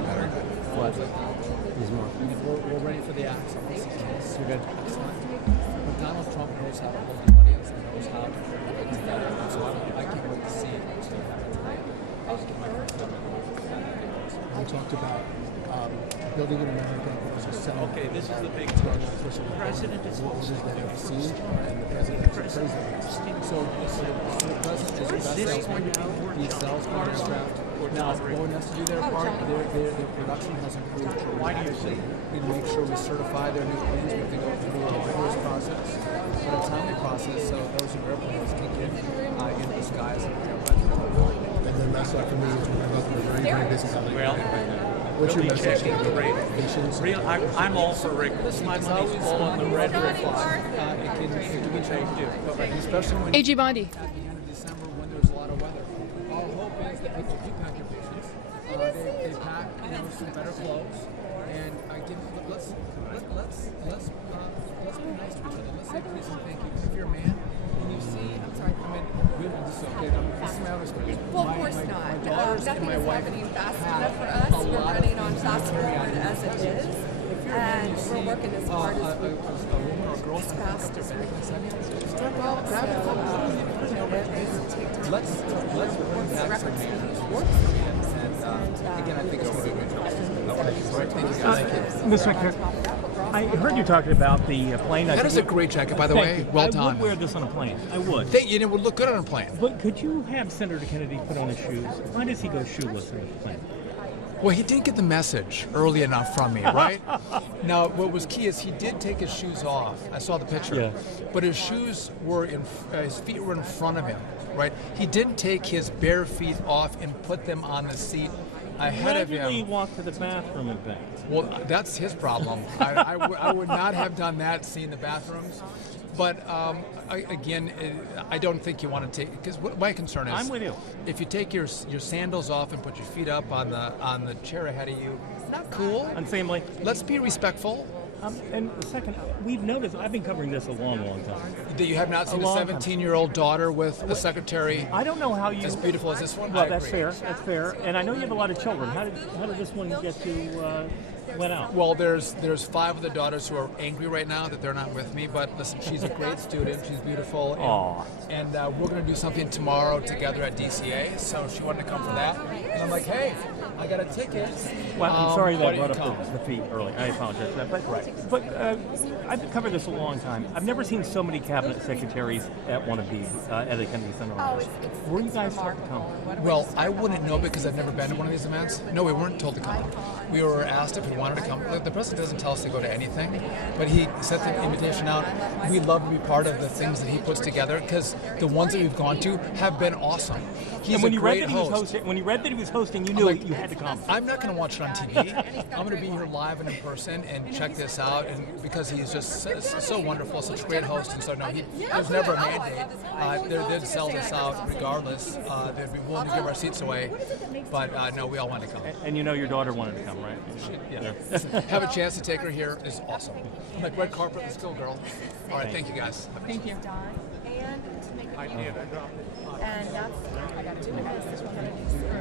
matter what, we're ready for the action. You're good. Excellent. But Donald Trump knows how to hold the audience and knows how to bring it together. And so I can't wait to see what's going to happen tonight. We talked about building in America. Okay, this is the big the president is also that have seen, and the president is praising. So the president is the best salesman. He sells aircraft. Now, Boeing has to do their part. Their production has improved dramatically. We make sure we certify their new planes. We have to go through a rigorous process, but a timely process, so those airplanes can get into the skies and and then that's like for me, we're very busy right now. What's your message to the patients? I'm all for rigorous. I'm always on the red flag. It can be changed, especially when AG Bondi. at the end of December when there's a lot of weather. Our hope is that people do pack your patients. They pack some better clothes, and let's be nice to each other. Let's say please and thank you. If you're a man and you see, this is okay. This is my other story. Well, of course not. Nothing is happening fast enough for us. We're running on fast forward as it is. And we're working as hard as we as fast as we can. Let's bring back some manners. And again, I think it's going to be a good job. Thank you. Mr. Secretary, I heard you talking about the plane. That is a great jacket, by the way. Well done. I would wear this on a plane. I would. It would look good on a plane. But could you have Senator Kennedy put on his shoes? Why does he go shoeless on the plane? Well, he did get the message early enough from me, right? Now, what was key is he did take his shoes off. I saw the picture. Yeah. But his shoes were his feet were in front of him, right? He didn't take his bare feet off and put them on the seat ahead of him. Allegedly walked to the bathroom and back. Well, that's his problem. I would not have done that, seeing the bathrooms. But again, I don't think you want to take, because my concern is, I'm with you. If you take your sandals off and put your feet up on the chair ahead of you, cool. Unseemly. Let's be respectful. And second, we've noticed, I've been covering this a long time. That you have not seen a 17-year-old daughter with a secretary. I don't know how you as beautiful as this one. Well, that's fair. That's fair. And I know you have a lot of children. How did this one get to went out? Well, there's 5 of the daughters who are angry right now that they're not with me. But listen, she's a great student. She's beautiful. And we're going to do something tomorrow together at DCA. So she wanted to come for that. And I'm like, hey, I got a ticket. Well, I'm sorry that why I don't brought you up come? the fee early. I apologize for that. But I've covered this a long time. I've never seen so many cabinet secretaries at one of these, at a Kennedy Center. Were you guys told to come? Well, I wouldn't know because I've never been to one of these events. No, we weren't told to come. We were asked if we wanted to come. The president doesn't tell us to go to anything, but he sent the invitation out. We love to be part of the things that he puts together because the ones that we've gone to have been awesome. He's And when a you read great that he was host. hosting, when you read that he was hosting, you knew you had to come. I'm not going to watch it on TV. I'm going to be here live and in person and check this out. And because he's just so wonderful, such a great host, and so no, there's never a mandate. They'd sell this out regardless. They'd be willing to give our seats away, but no, we all want to come. And you know your daughter wanted to come, right? Yeah. Have a chance to take her here is awesome. Like red carpet, let's go, girl. All right, thank you guys. Thank you. And to make it and that's, I got 2 minutes to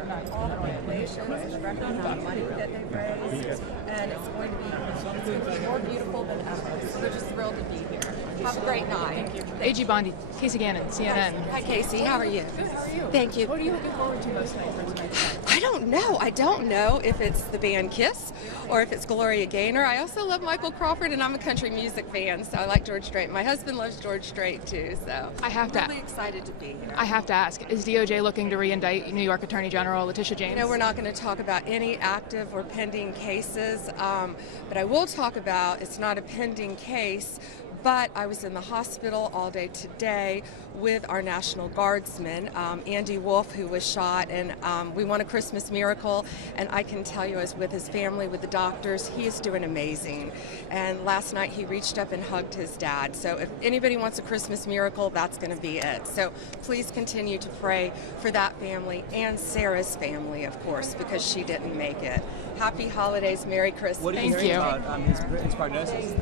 about all the renovations, the money that they've raised, and it's going to be more beautiful than ever. So we're just thrilled to be here. Have a great night. Thank you. AG Bondi, Casey Gannon, CNN. Hi, Casey. How are you? Good. How are you? Thank you. What are you looking forward to most tonight for tonight? I don't know. I don't know if it's the band Kiss or if it's Gloria Gaynor. I also love Michael Crawford, and I'm a country music fan, so I like George Strait. My husband loves George Strait too, so I'm really excited to be here. I have to ask, is DOJ looking to re-indict New York Attorney General Letitia James? You know, we're not going to talk about any active or pending cases, but I will talk about it's not a pending case, but I was in the hospital all day today with our National Guardsman, Andy Wolf, who was shot, and we won a Christmas miracle, and I can tell you I was with his family, with the doctors. He is doing amazing. And last night he reached up and hugged his dad. So if anybody wants a Christmas miracle, that's going to be it. So please continue to pray for that family and Sarah's family, of course, because she didn't make it. Happy holidays, Merry Christmas. What do you think about his prognosis?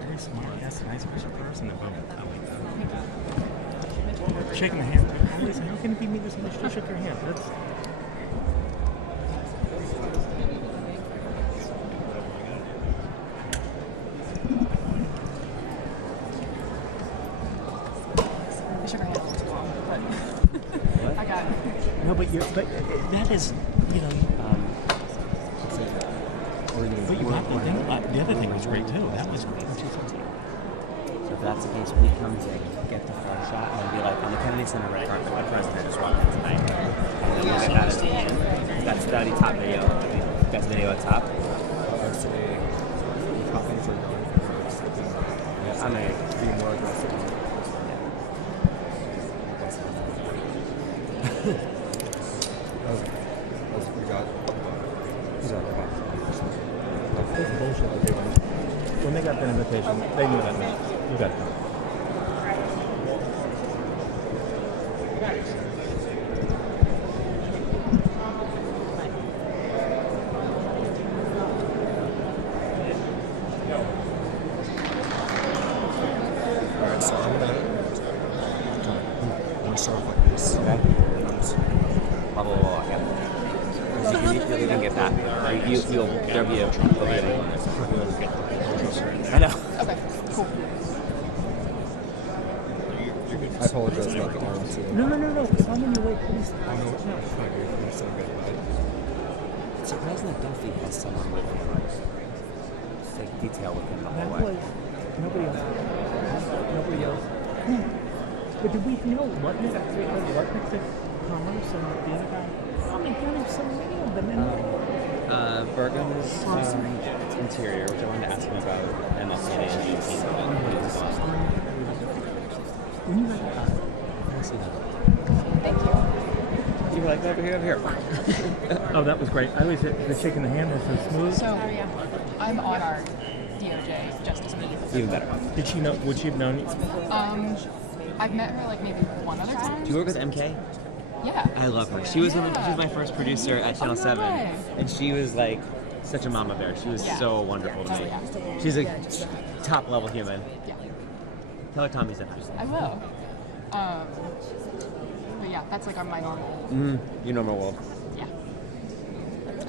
Very smart. That's a nice person. Shaking the hand. Listen, how can it be me this much to shake your hand? That's... I shook her hand a little too long, but I got it. No, but that is, you know. But you got the other thing was great too. That was great. So if that's the case, we come to get the full shot and be like on the Kennedy Center red carpet, the president is walking tonight. And then we'll get that at the end. That'll be top video. That's video at top. I'd say I'm a be more aggressive. We got. It's bullshit. When they got the invitation, they knew that. You got it. Alright, so I'm gonna start off like this. Okay. Blah, blah, blah, yeah. You can get that. There'll be a I know. Okay, cool. I apologize about the arm too. No. I'm in your way, please. I know it's not funny. You're so good. It's surprising that Duffy has someone with him. Fake detail with him the whole way. Nobody else. But did we know what next to Commerce and the other guy? Oh my God, there's so many of them. Bergam's interior, which I wanted to ask him about, and also the engineering team. When you read that, I see that. Thank you. You were like, over here. Oh, that was great. I always the shaking the hand was so smooth. So, I'm on our DOJ Justice Meet. Even better. Did she know? Would she have known you? I've met her like maybe one other time. Do you work with MK? Yeah. I love her. She was my first producer at Channel 7, way. and she was like such a mama bear. She was so wonderful to me. She's a top level human. Yeah. Tell her Tommy said hi. I will. But yeah, that's like on my normal. Your normal world. Yeah.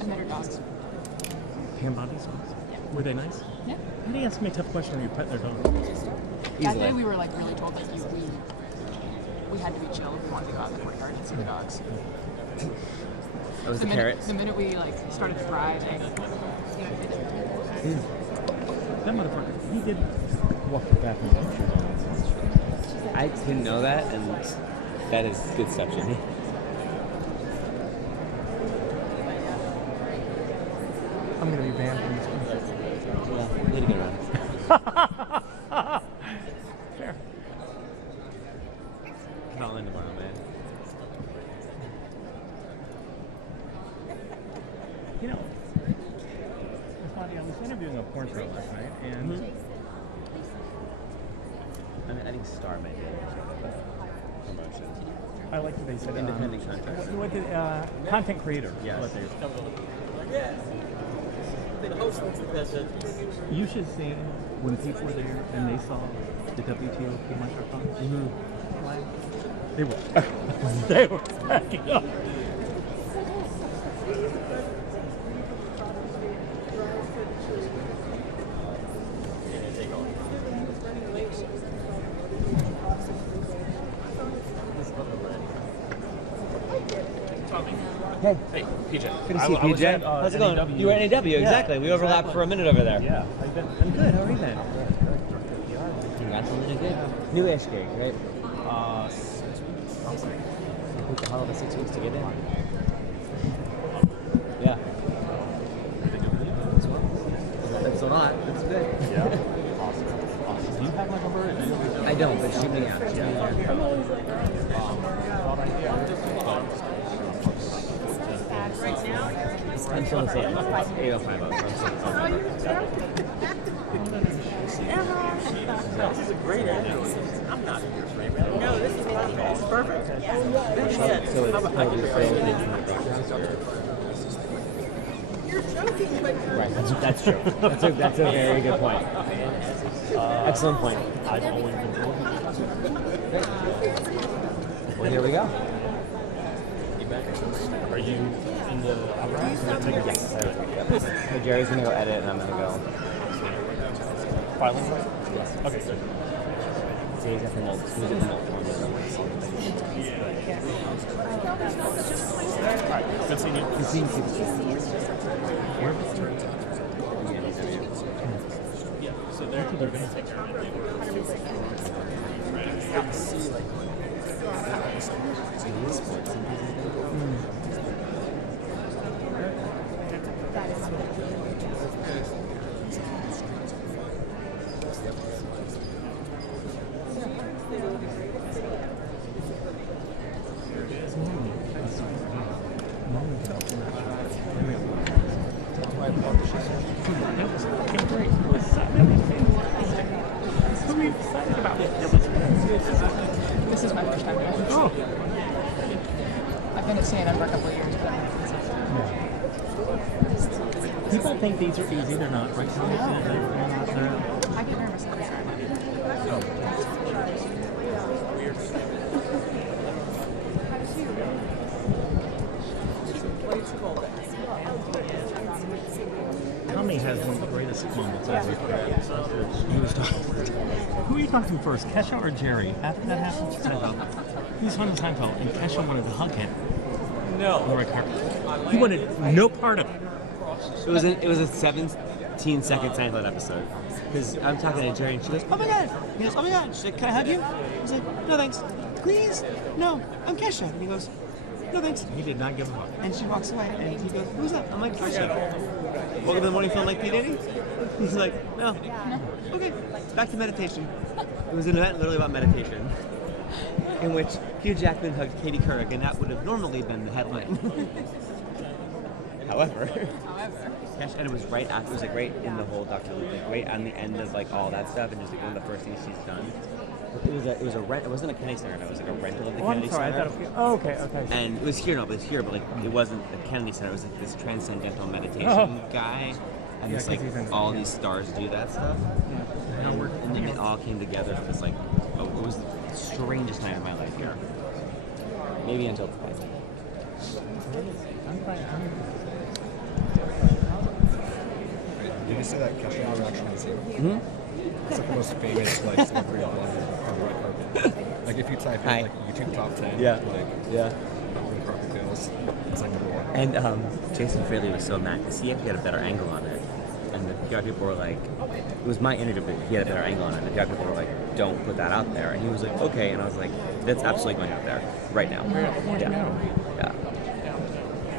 I met her dogs. Ham Bondi's dogs? Yeah. Were they nice? Yeah. How do you ask me a tough question when you're petting their dog? That day we were like really told like we had to be chill if we wanted to go out in the courtyard and see the dogs. That was the carrots? The minute we like started to drive, they That motherfucker, he did walk the bathroom. I didn't know that, and that is good stuff, Jimmy. I'm gonna be banned from this country. Yeah, way to go, Ron. Fair. Call in tomorrow, man. You know, it's funny, I was interviewing a porn star last night, and I think Star might be promotion. I like what they said. Independent contractor. What did, content creator. Yes. What they, Yeah. you should see when people were there and they saw the WTOP microphone. They were they were cracking up. Hey. Hey, PJ. Good to see you, PJ. How's it going? You were at NAW, exactly. We overlapped for a minute over there. Yeah, I'm good. How are you then? Congrats on the good. New-ish gig, right? Awesome. Took the hell of a 6 weeks to get in. Yeah. That's a lot. That's good. Yeah. Awesome. Do you have my number? I don't, but shoot me out. I'm still the same. 805. This is a great idea. I'm not in your frame. No, this is perfect. So it's probably You're joking, but right. That's true. That's a very good point. Excellent point. I've always been told. Well, here we go. Are you in the Yes. So Jerry's gonna go edit, and I'm gonna go filing? Yes. Okay, good. So he's got the notes. He's got the notes on Alright, good seeing you. Good seeing you. Yeah, so they're going to take care of it. This is my first time here. Oh. I've been at CNN for a couple of years, but People think these are easy, they're not, right? I get nervous every time. Tommy has one of the greatest moments ever. Who are you talking first, Kesha or Jerry? After that happened, Seinfeld. He's on Seinfeld, and Kesha wanted to hug him. No. On the red carpet. He wanted no part of it. It was a 17-second Seinfeld episode. Because I'm talking to Jerry, and she goes, "Oh my god!" He goes, "Oh my god!" She's like, "Can I hug you?" He's like, "No thanks." "Please, no, I'm Kesha." And he goes, "No thanks." He did not give a fuck. And she walks away, and he goes, "Who's that?" I'm like, "Kesha." Woke up in the morning feeling like P. Diddy? He's like, "No." Okay, back to meditation. It was an event literally about meditation, in which Hugh Jackman hugged Katie Couric, and that would have normally been the headline. However, and it was right after, it was like right in the whole Dr. Luke, like right on the end of like all that stuff, and just like one of the first things she's done. It was a rent. It wasn't a Kennedy Center. It was like a rental of the Kennedy Center. Okay. And it was here, but like it wasn't a Kennedy Center. It was like this transcendental meditation guy, and Yeah, it's like all these stars do that stuff. Yeah. And then it all came together for this like, it was the strangest time of my life here. Maybe until today. they say that Kesha actually is Hmm? it's like the most famous like celebrity on the red carpet. Like if you type in like YouTube top 10, Yeah. like Yeah. red carpet fails, it's like number one. And Jason Fraley was so mad because he actually had a better angle on it. And the PR people were like, it was my interview, but he had a better angle on it. And the PR people were like, don't put that out there. And he was like, okay. And I was like, that's absolutely going out there right now. Yeah.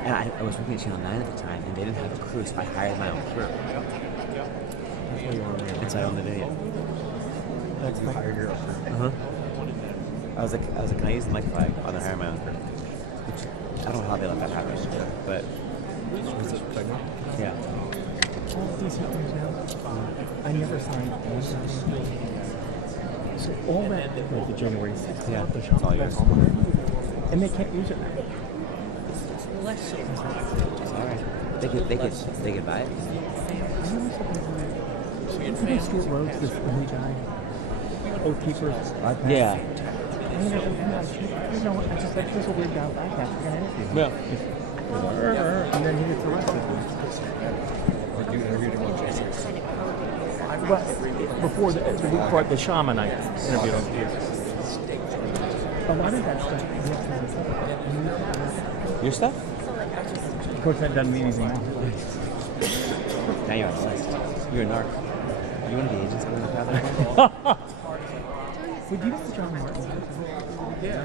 And I was working at Channel 9 at the time, and they didn't have a crew, so I hired my own crew. And so I owned the video. You hired your own crew. Uh-huh. I was like, can I use the mic if I hire my own crew? Which, I don't know how they let that happen, but yeah. All DC things now. I never signed one time. So all that, like the January 6th, Yeah, the it's shop, all that's yours. all mine. And they can't use it now. Bless you. It's all right. They could buy it. You know Stuart Rhodes, this new guy, Oath Keepers. Yeah. You know, I just like this weird guy with iPads. We're gonna interview him. Yeah. And then he gets arrested. Or you interviewed him on Jason. Well, before the shaman I interviewed him. A lot of that stuff. Your stuff? Of course, that doesn't mean anything now. Now you're on the list. You're a narc. You want to be agents going to the Would you know John Martin? Yeah.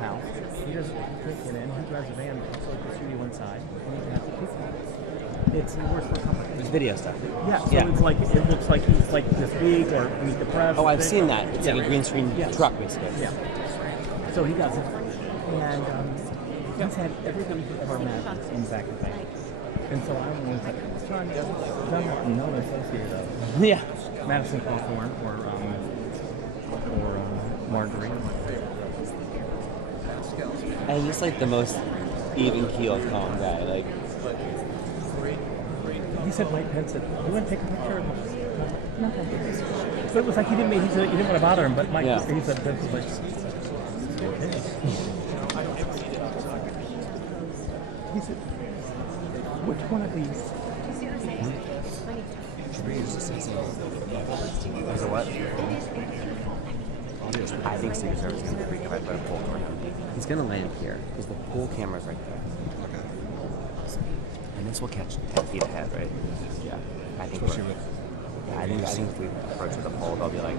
House. He doesn't drink it in. He drives a van so the studio inside. And you can have the people. It's worse for company. It's video stuff. Yeah. So it's like it looks like he's like this big or Meet the Press. Oh, I've seen that. It's like a green screen truck, basically. Yeah. So he does it, and he's had everybody who ever met in back to back. And so I was like, John Martin, no associate of. Yeah. Madison Cawthorn or Marjorie. And just like the most even keeled, calm guy. Like, he said Mike Pence said, "You want to take a picture?" of him?" No. But it was like he didn't want to bother him. But Mike, he said, "This is like." Okay. He said, "Which one of these?" Is it what? I think Secret Service is going to be right by the pole for him. He's going to land here because the pole camera's right there. Okay. And this will catch 10 feet ahead, right? Yeah. I think if we approach with a pole, they'll be like,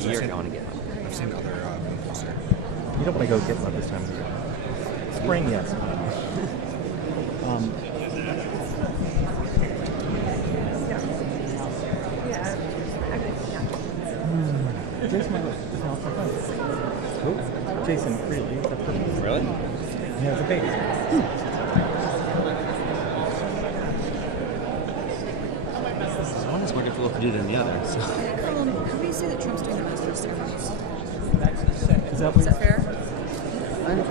you're going to get him. I've seen other videos there. You don't want to go get one this time of year. Spring, yes. Jason Freely. Really? He has a baby. One is more difficult to do than the other. So. How do you say that Trump's doing the most of the ceremonies? Is that fair?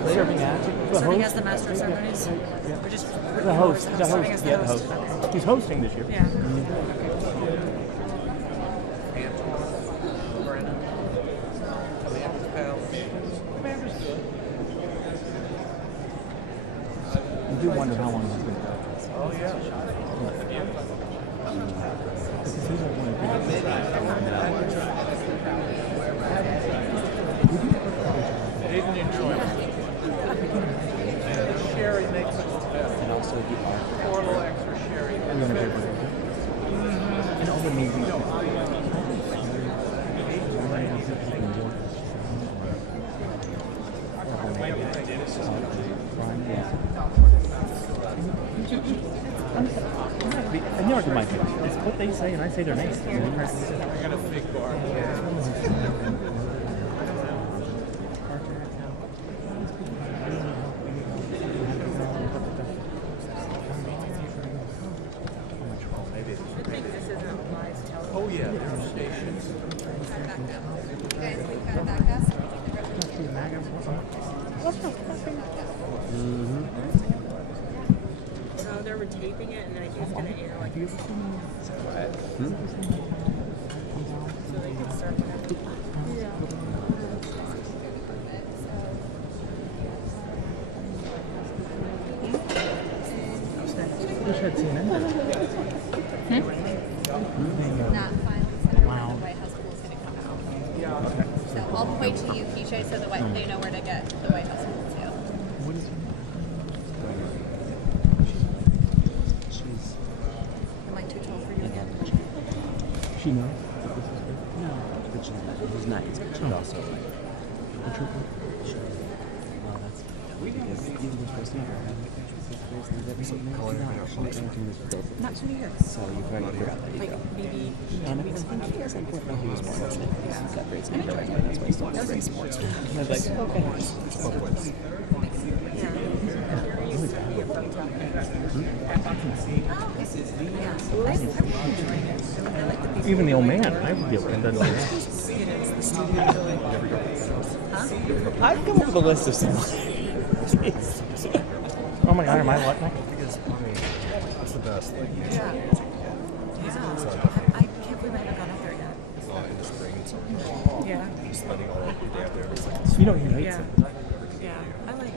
Serving as Serving as the master of ceremonies? Or just the host. serving as the host? He's hosting this year. Yeah. You do wonder how long he's going to go. Oh, yeah. Because he won't want to do Didn't enjoy it. Sherry makes it the best. And also Pour a little extra sherry. And all the amazing I never do my pitch. It's what they say, and I say their name. I got a big bar. Oh yeah, there are stations. So they're retaping it, and then I think it's going to air like. So they can start whenever. wish I'd seen it. Wow. So I'll point to you, Keisha, so they know where to get the White House pool too. What is Am I too tall for you again? She knows. No, but he's nice, but she's also like. Oh, that's because even the first year, Not to New York. so you probably forgot that he Like maybe. And I think he is important. He was more fortunate because he's got great speed right now. That's why he's still great sports. And I was like, okay. Even the old man, I would be able to do that. I've come up with a list of some. Oh my God, am I what? It's the best. I can't believe I haven't gone up there yet. In the spring, it's Yeah. just spending all day up there. It's like, You know he hates it. Yeah, I like it.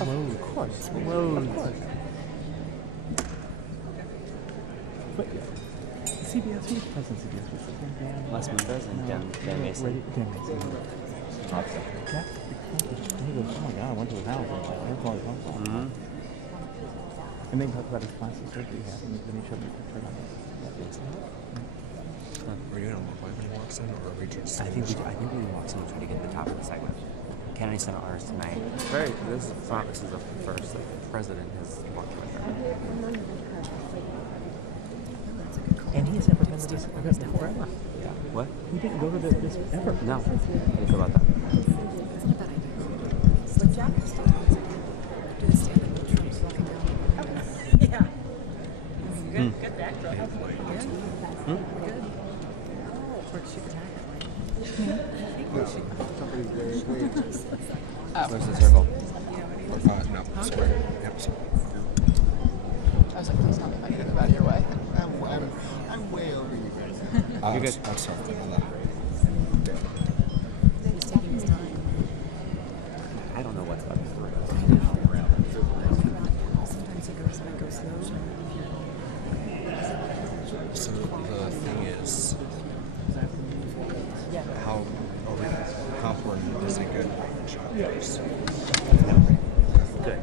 Of course. Loads. Of course. But CBS, who's president of CBS? Last month, Dan Mason. Dan Mason. Yeah. He goes, oh my God, I went to his house. That's all he talks about. And then he talked about his plastic surgery he had, and then he showed me a picture of it. Are you gonna walk by when he walks in, or are we just? I think we walks in and try to get to the top of the segment. Kennedy Center honors tonight. This is the first president has walked with her. And he has never been to this event forever. Yeah. What? He didn't go to this ever. No. How do you feel about that? Isn't a bad idea. Slip jacket still do the stand up troops walking down. Yeah. Good backdrop. Good. Good. Where'd she attack Where's the circle? No, square. Yep. I was like, please tell me if I need to move out of your way. I'm way over you guys. You're good. I'm sorry. He's taking his time. I don't know what's about to happen. Sometimes he goes slow. So the thing is, how important is a good shot? Good.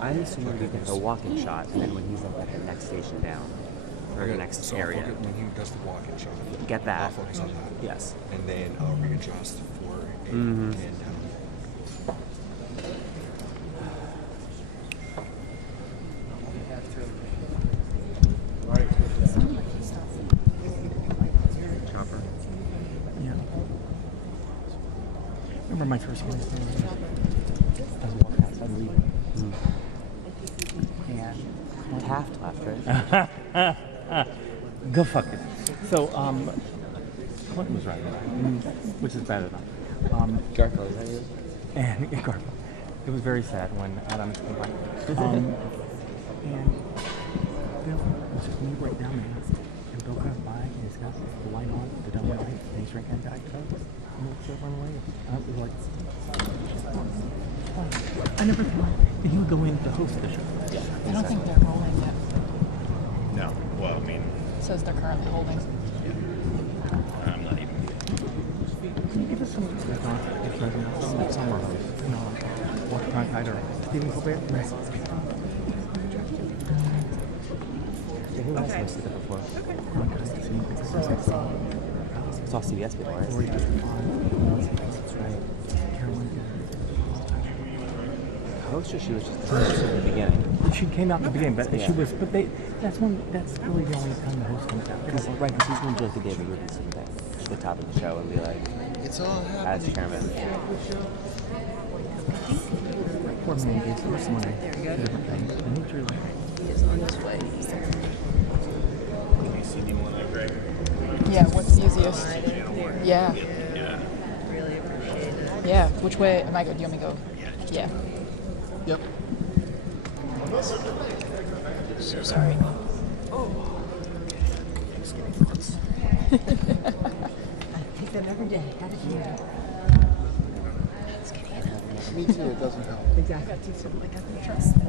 I'm assuming we get the walking shot, and then when he's like at the next station down, or the next area. When he does the walk-in shot, Get that. I'll focus on that. Yes. And then I'll readjust for a Mhm. Chopper. Yeah. Remember my first game? I was walking outside reading. And Taft left, right? go fuck it. So, Clinton was right, which is bad enough. Garfield, is that you? And Garfield. It was very sad when Adams came by. And Bill was just moved right down there. And Bill comes by and he's got the light on, the double light, and he's drinking Diet Coke. And he's still running away. And I was like, I never thought that he would go in to host the show. I don't think they're rolling yet. No. Well, I mean, It says they're currently holding. I'm not even. Can you give us some summer host? You know, Walter Cronkite or Stephen Colbert? Right. Yeah, who has hosted it before? It's all CBS people, right? That's right. Host, or she was just the host at the beginning? She came out in the beginning, but Yeah. she was. But that's really the only time the host comes out. Because she's going to do like the David Rubinson thing at the top of the show and be like, it's all as chairman. Poor man gets so much money to different things. And he's really. He is on his way. Yeah, what's easiest? Yeah. Really appreciate it. Yeah. Which way am I going? Do you want me to go? Yeah. Yep. So sorry. Oh. I take them every day. How did you do? It's getting enough. Me too. It doesn't help. Exactly. I got to something like I can trust them.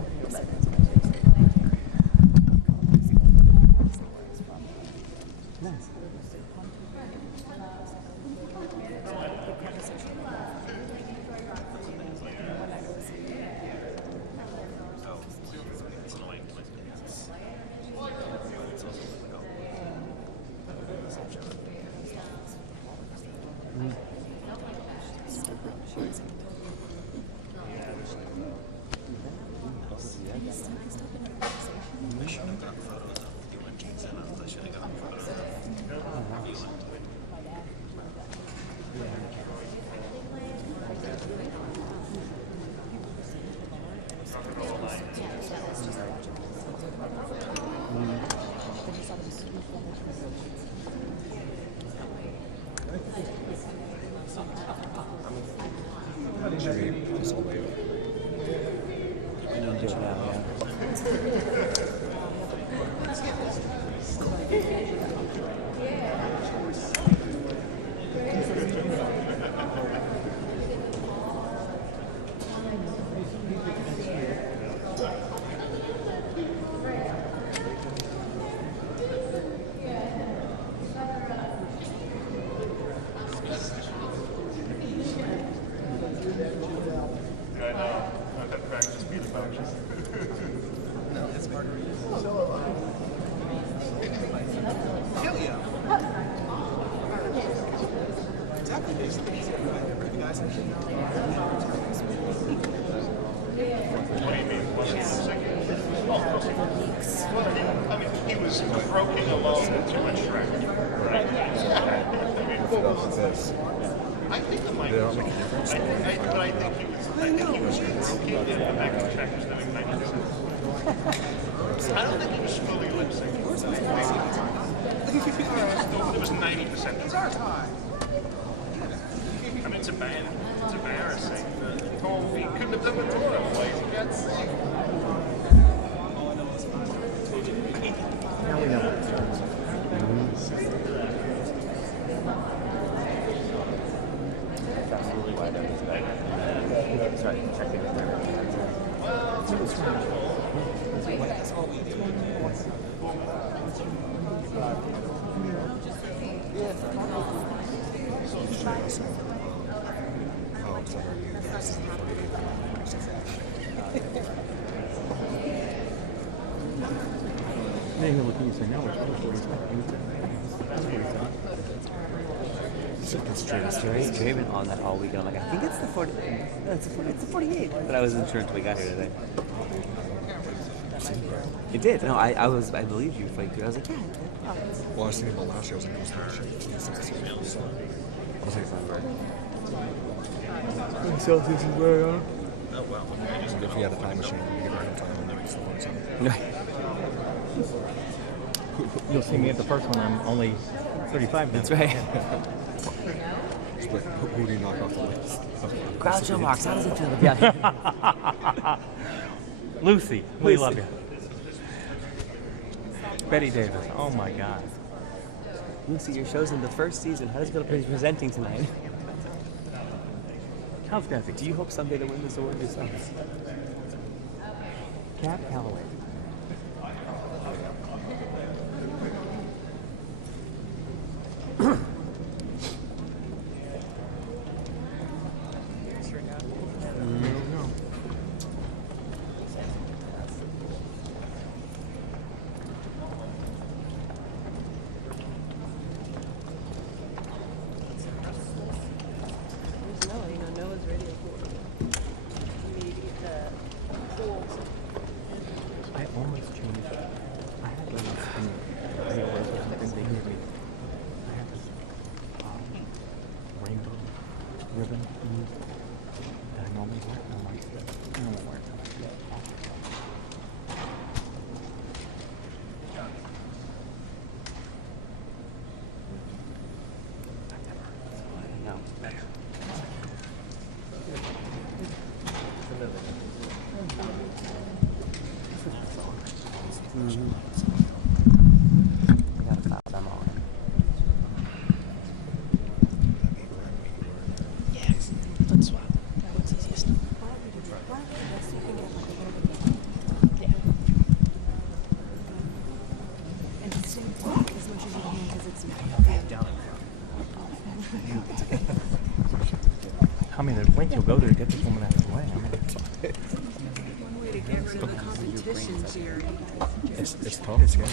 Should we put this all the way up? Do it now, We've been on that all week. I'm like, I think it's the 40. No, it's the 48. But I wasn't sure until we got here today. It did. No, I believed you. I was like, yeah. Well, I was thinking about last year. I was like, it was last year. So, I was like, Celsius is very on. oh wow. If we had a time machine, we could run in time and do it still on something. You'll see me at the first one. I'm only 35 now. That's right. But who do you knock off the list? Groucho Marx, how does it feel to be out here? Lucy, we love you. Betty Davis, oh my God. Lucy, your show's in the first season. How does it feel to be presenting tonight? How's Desi? Do you hope someday to win this award yourself? Cat Calloway. I mean, wait, you'll go there to get this woman out of the way. I mean, One way to get rid of the competition theory. It's tough. It's scary.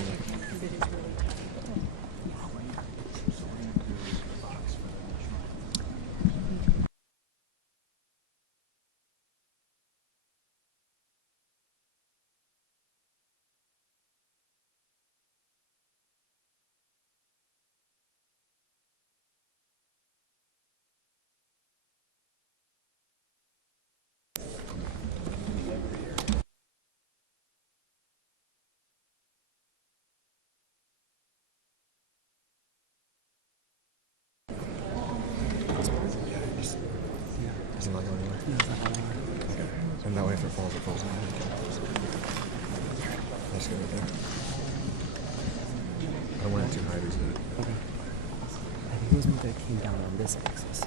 falls, it falls on my head. That's good right there. I don't want it too high, isn't it? Okay. I think it was me that came down on this axis.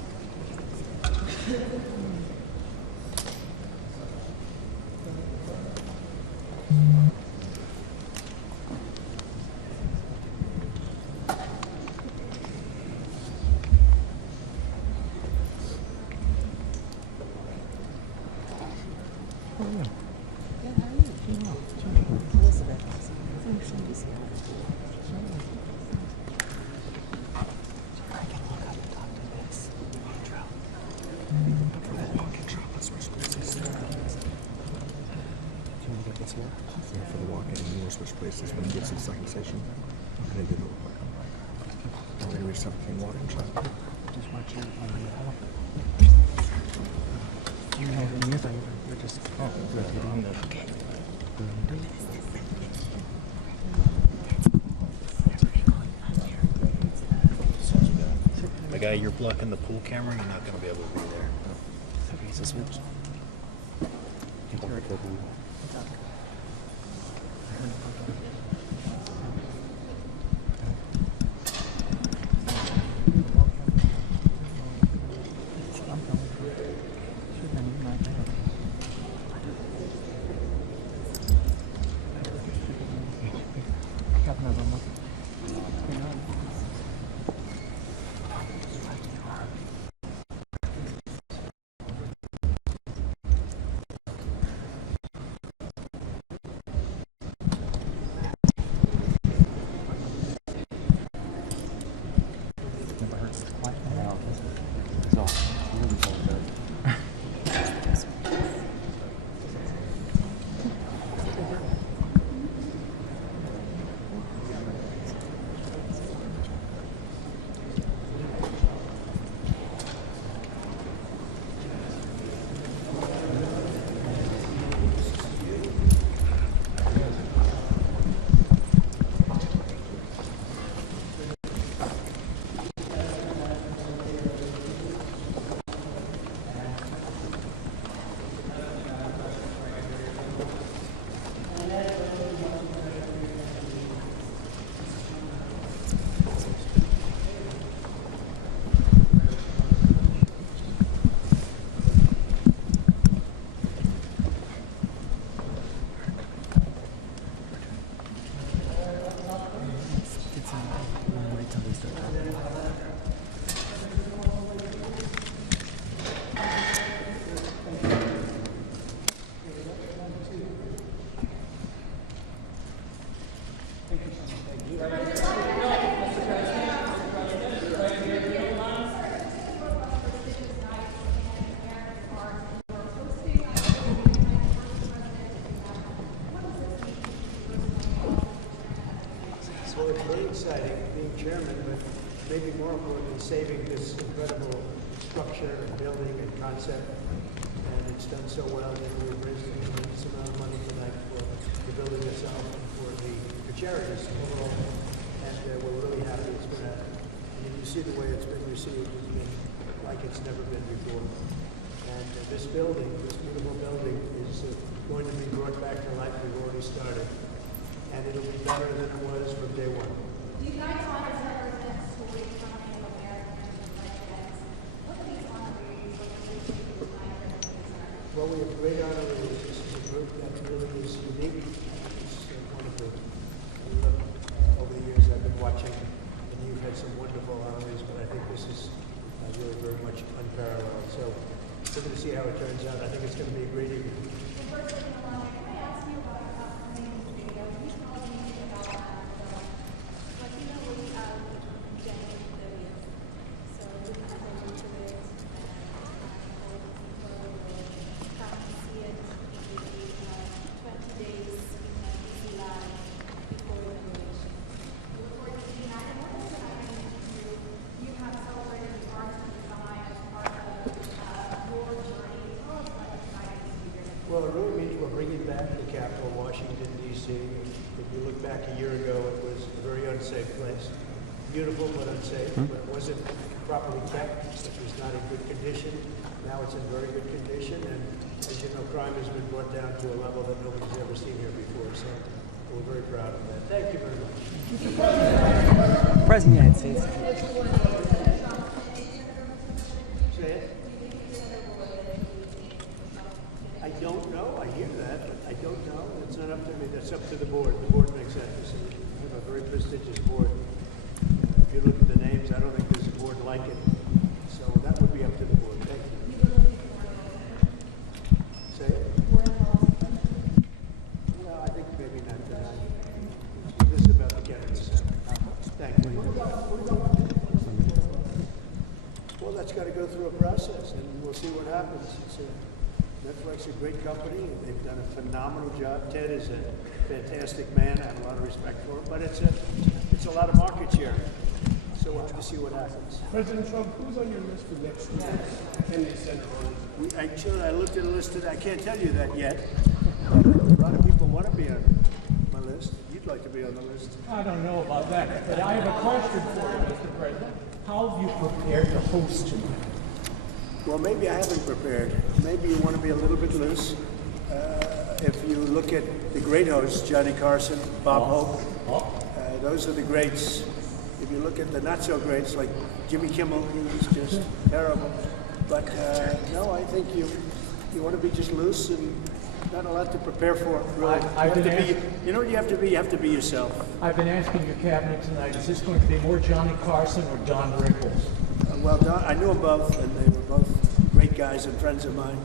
For the walk-in, and we'll switch places when we get to the second station. And then do the walk. And then we just have a clean water and try. Just watch out on the wall. You're just rotating the. Okay. The guy, you're blocking the pool camera, you're not going to be able to be there. Okay, so switch. Exciting being chairman, but maybe more importantly, saving this incredible structure and building and concept. And it's done so well that we've raised a tremendous amount of money tonight for the building itself and for charities overall. And we're really happy it's been and you see the way it's been received. It's been like it's never been before. And this building, this beautiful building, is going to be brought back to life. We've already started. And it'll be better than it was from day one. Do you guys want to represent stories from Native Americans like this? What are these honorees? Well, we have great honorees. This is a group that really is unique. It's wonderful. We look over the years I've been watching, and you've had some wonderful honorees, but I think this is really very much unparalleled. So we're going to see how it turns out. I think it's going to be a great evening. First thing I want to ask you about amazing video. Can you tell me about what you know we January 30th? So we can go into it and I hope people will come and see it maybe 20 days in a busy line before renovation. We look forward to seeing that. And what is it you have celebrated the art and design as part of your journey? Tell us what exciting experience. Well, it really means we're bringing back the capital, Washington, D.C. If you look back a year ago, it was a very unsafe place. beautiful but unsafe. But it wasn't properly kept. It was not in good condition. Now it's in very good condition, and as you know, crime has been brought down to a level that nobody's ever seen here before. So we're very proud of that. Thank you very much. President of the United States. Say it. I don't know. I hear that, but I don't know. It's not up to me. That's up to the board. The board makes that decision. We have a very prestigious board. If you look at the names, I don't think there's a board like it. So that would be up to the board. Thank you. Say it. Well, I think maybe not tonight. This is about the Kennedy Center. Thank you. Well, that's got to go through a process, and we'll see what happens. Netflix is a great company. They've done a phenomenal job. Ted is a fantastic man. I have a lot of respect for him, but it's a lot of market share. So we'll have to see what happens. President Trump, who's on your list for next year's Kennedy Center? I looked at a list today. I can't tell you that yet. A lot of people want to be on my list. You'd like to be on the list. I don't know about that, but I have a question for you, Mr. President. How have you prepared to host tonight? Well, maybe I haven't prepared. Maybe you want to be a little bit loose. If you look at the great hosts, Johnny Carson, Bob Hope, those are the greats. If you look at the not-so-greats, like Jimmy Kimmel, he was just terrible. But no, I think you want to be just loose and not a lot to prepare for. Really. You know what you have to be? You have to be yourself. I've been asking your cabinet tonight, is this going to be more Johnny Carson or Don Rickles? Well, Don, I knew them both, and they were both great guys and friends of mine.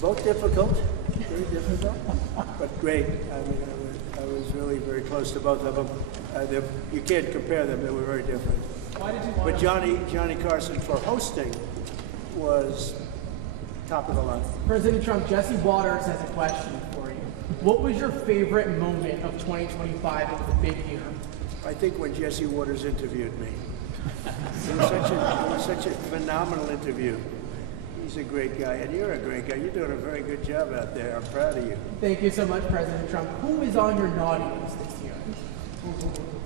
Both difficult, very difficult, but great. I mean, I was really very close to both of them. You can't compare them; they were very different. Why did you But Johnny Carson for hosting was top of the line. President Trump, Jesse Waters has a question for you. What was your favorite moment of 2025 of the big year? I think when Jesse Waters interviewed me. It was such a phenomenal interview. He's a great guy, and you're a great guy. You're doing a very good job out there. I'm proud of you. Thank you so much, President Trump. Who is on your naughty list this year?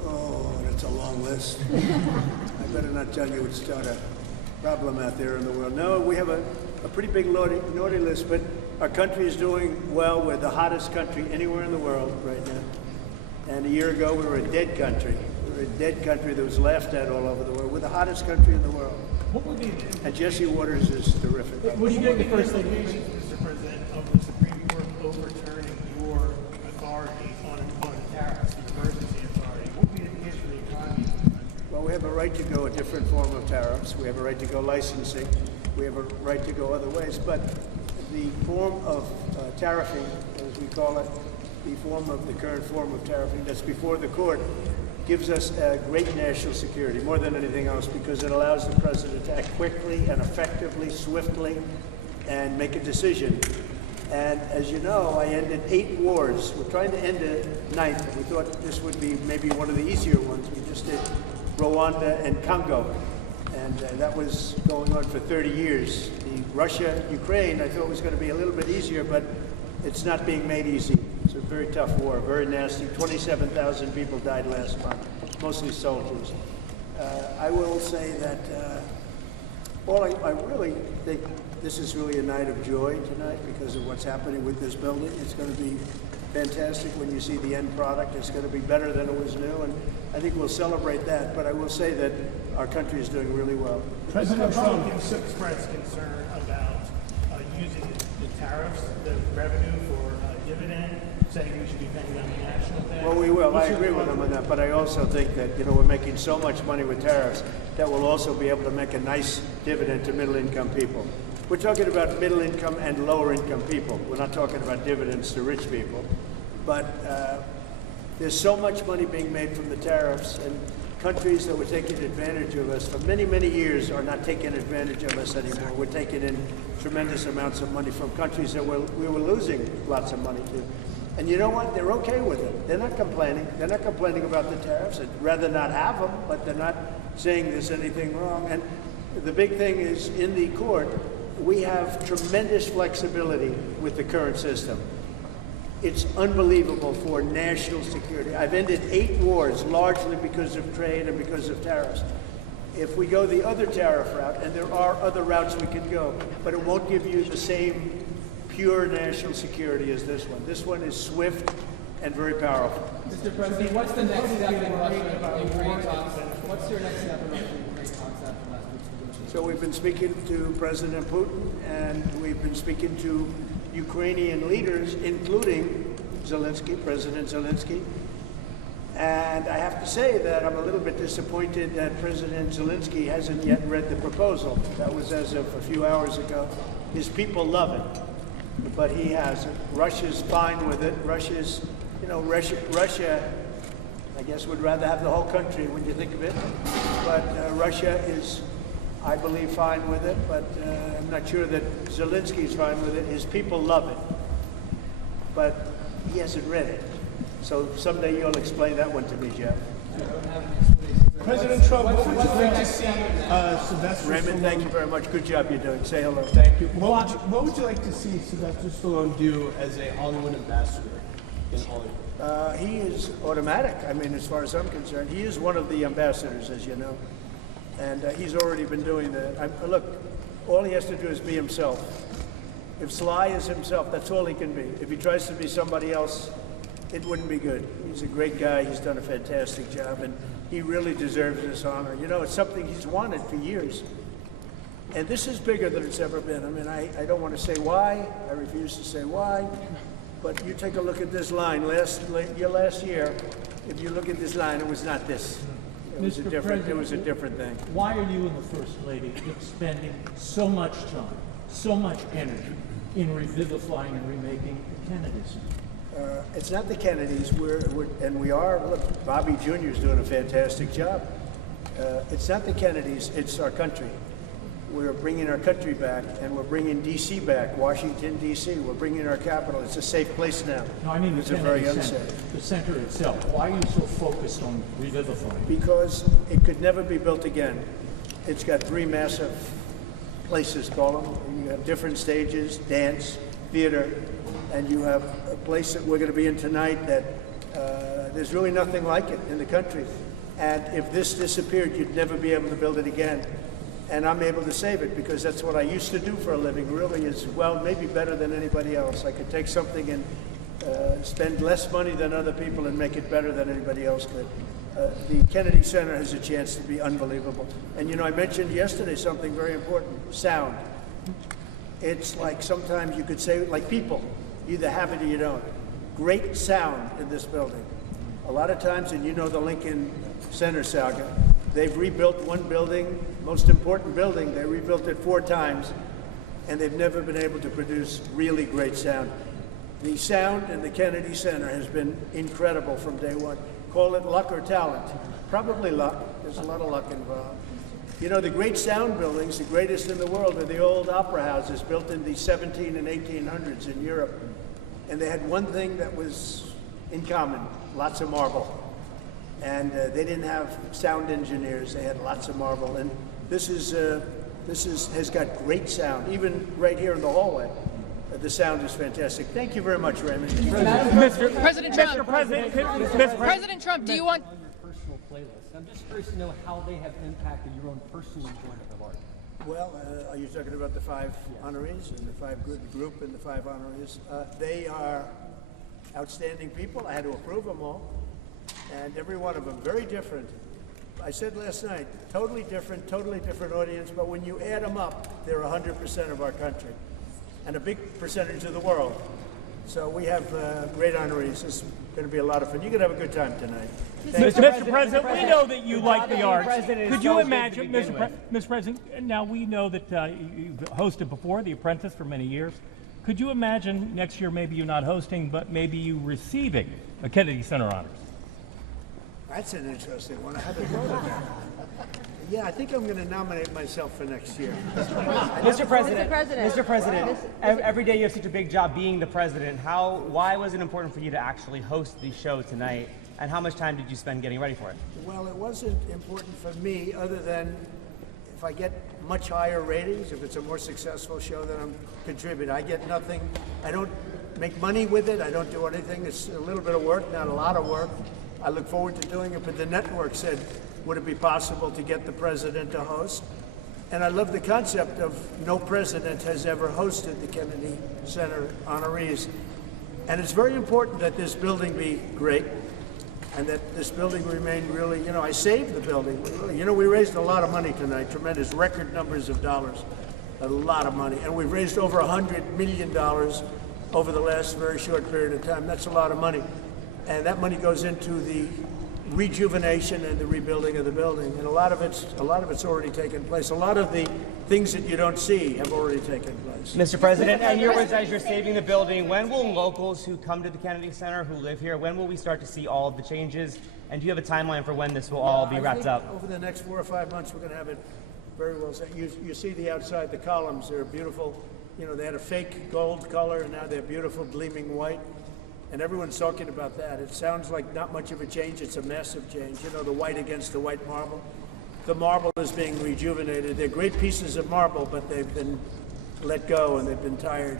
Oh, that's a long list. I better not tell you. It would start a problem out there in the world. No, we have a pretty big naughty list, but our country is doing well. We're the hottest country anywhere in the world right now. And a year ago, we were a dead country. We were a dead country that was laughed at all over the world. We're the hottest country in the world. And Jesse Waters is terrific. What do you think the first thing is? Mr. President, of the Supreme Court overturning your authority on tariffs, the emergency authority? What would be the case for the economy? Well, we have a right to go a different form of tariffs. We have a right to go licensing. We have a right to go other ways. But the form of tariffing, as we call it, the current form of tariffing that's before the court, gives us a great national security, more than anything else, because it allows the president to act quickly and effectively, swiftly, and make a decision. And as you know, I ended 8 wars. We're trying to end a 9th, but we thought this would be maybe one of the easier ones. We just did Rwanda and Congo, and that was going on for 30 years. The Russia-Ukraine, I thought was going to be a little bit easier, but it's not being made easy. It's a very tough war, very nasty. 27,000 people died last month, mostly soldiers. I will say that I really think this is really a night of joy tonight because of what's happening with this building. It's going to be fantastic when you see the end product. It's going to be better than it was new, and I think we'll celebrate that. But I will say that our country is doing really well. President Trump expressed concern about using the tariffs, the revenue for dividend, saying we should be paying on the national debt. Well, we will. I agree with him on that, but I also think that we're making so much money with tariffs that we'll also be able to make a nice dividend to middle-income people. We're talking about middle-income and lower-income people. We're not talking about dividends to rich people. But there's so much money being made from the tariffs, and countries that were taking advantage of us for many, many years are not taking advantage of us anymore. We're taking in tremendous amounts of money from countries that we were losing lots of money to. And you know what? They're okay with it. They're not complaining. They're not complaining about the tariffs. They'd rather not have them, but they're not saying there's anything wrong. And the big thing is, in the court, we have tremendous flexibility with the current system. It's unbelievable for national security. I've ended 8 wars, largely because of trade and because of tariffs. If we go the other tariff route, and there are other routes we can go, but it won't give you the same pure national security as this one. This one is swift and very powerful. Mr. President, what's the next step in Russia-Ukraine talks? What's your next step in Russia-Ukraine talks after last week's negotiations? So we've been speaking to President Putin, and we've been speaking to Ukrainian leaders, including Zelensky, President Zelensky. And I have to say that I'm a little bit disappointed that President Zelensky hasn't yet read the proposal. That was as of a few hours ago. His people love it, but he hasn't. Russia's fine with it. Russia's, you know, Russia, I guess, would rather have the whole country when you think of it. But Russia is, I believe, fine with it, but I'm not sure that Zelensky's fine with it. His people love it, but he hasn't read it. So someday you'll explain that one to me, Jeff. President Trump, what would you like to see Sylvester Raymond, thank you very much. Good job you're doing. Say hello. Thank you. What would you like to see Sylvester Stallone do as a Hollywood ambassador in Hollywood? He is automatic. I mean, as far as I'm concerned, he is one of the ambassadors, as you know. And he's already been doing that. Look, all he has to do is be himself. If Sly is himself, that's all he can be. If he tries to be somebody else, it wouldn't be good. He's a great guy. He's done a fantastic job, and he really deserves this honor. You know, it's something he's wanted for years. And this is bigger than it's ever been. I mean, I don't want to say why. I refuse to say why. But you take a look at this line. Last year, if you look at this line, it was not this. It was a different thing. Why are you and the First Lady expending so much time, so much energy in revivifying and remaking the Kennedys? It's not the Kennedys. Look, Bobby Jr. is doing a fantastic job. It's not the Kennedys. It's our country. We're bringing our country back, and we're bringing D.C. back, Washington, D.C. We're bringing our capital. It's a safe place now. No, I mean it's a very unsafe. Center, the center itself. Why are you so focused on revivifying? Because it could never be built again. It's got 3 massive places, call them. You have different stages, dance, theater, and you have a place that we're going to be in tonight that there's really nothing like it in the country. And if this disappeared, you'd never be able to build it again. And I'm able to save it because that's what I used to do for a living, really, is, well, maybe better than anybody else. I could take something and spend less money than other people and make it better than anybody else could. The Kennedy Center has a chance to be unbelievable. And, you know, I mentioned yesterday something very important, sound. It's like sometimes you could say, like people, you either have it or you don't. Great sound in this building. A lot of times, and you know the Lincoln Center saga, they've rebuilt one building, most important building, they rebuilt it 4 times, and they've never been able to produce really great sound. The sound in the Kennedy Center has been incredible from day one. Call it luck or talent. Probably luck. There's a lot of luck involved. You know, the great sound buildings, the greatest in the world, are the old opera houses built in the 17 and 1800s in Europe. And they had one thing that was in common, lots of marble. And they didn't have sound engineers, they had lots of marble. And this has got great sound, even right here in the hallway. The sound is fantastic. Thank you very much, Raymond. President Trump, do you want... On your personal playlist, I'm just curious to know how they have impacted your own personal enjoyment of art. Well, are you talking about the 5 honorees and the group and the 5 honorees? They are outstanding people. I had to approve them all. And every one of them, very different. I said last night, totally different audience, but when you add them up, they're 100% of our country and a big percentage of the world. So we have great honorees. It's going to be a lot of fun. You're going to have a good time tonight. Mr. President, we know that you like the arts. Could you imagine, Mr. President, now we know that you've hosted before, The Apprentice, for many years. Could you imagine next year maybe you not hosting, but maybe you receiving a Kennedy Center Honors? That's an interesting one. I haven't thought of that. Yeah, I think I'm going to nominate myself for next year. Mr. President, every day you have such a big job being the president. Why was it important for you to actually host the show tonight, and how much time did you spend getting ready for it? Well, it wasn't important for me other than if I get much higher ratings, if it's a more successful show, then I'm contributing. I get nothing. I don't make money with it. I don't do anything. It's a little bit of work, not a lot of work. I look forward to doing it, but the network said, would it be possible to get the president to host? And I love the concept of no president has ever hosted the Kennedy Center honorees. And it's very important that this building be great and that this building remain really, you know, I saved the building. You know, we raised a lot of money tonight, tremendous record numbers of dollars, a lot of money. And we've raised over $100 million over the last very short period of time. That's a lot of money. And that money goes into the rejuvenation and the rebuilding of the building. And a lot of it's already taken place. A lot of the things that you don't see have already taken place. Mr. President, in your words, as you're saving the building, when will locals who come to the Kennedy Center, who live here, when will we start to see all of the changes? And do you have a timeline for when this will all be wrapped up? Over the next 4 or 5 months, we're going to have it very well set. You see the outside, the columns, they're beautiful. You know, they had a fake gold color, and now they're beautiful, gleaming white. And everyone's talking about that. It sounds like not much of a change. It's a massive change. You know, the white against the white marble. The marble is being rejuvenated. They're great pieces of marble, but they've been let go and they've been tired.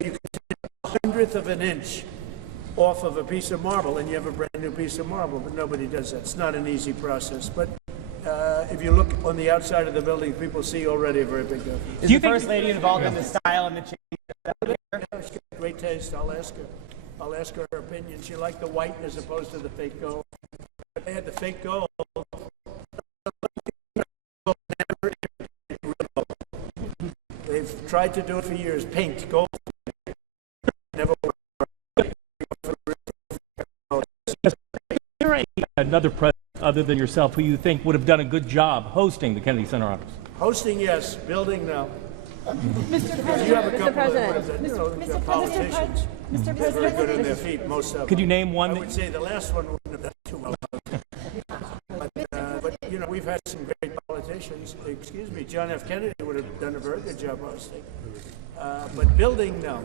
You can take a 100th of an inch off of a piece of marble and you have a brand new piece of marble, but nobody does that. It's not an easy process. But if you look on the outside of the building, people see already a very big difference. Is the First Lady involved in the style and the change? She's got great taste. I'll ask her. I'll ask her her opinion. She liked the white as opposed to the fake gold. They had the fake gold. They've tried to do it for years. Paint gold. Never worked. Is there another president other than yourself who you think would have done a good job hosting the Kennedy Center honors? Hosting, yes. Building, no. Mr. You have a President, couple Mr. of you know, Mr. politicians. Mr. They're President, very good on their feet, most of them. Could you name one? I would say the last one wouldn't have done too well. But you know, we've had some great politicians. Excuse me, John F. Kennedy would have done a very good job hosting. But building, no.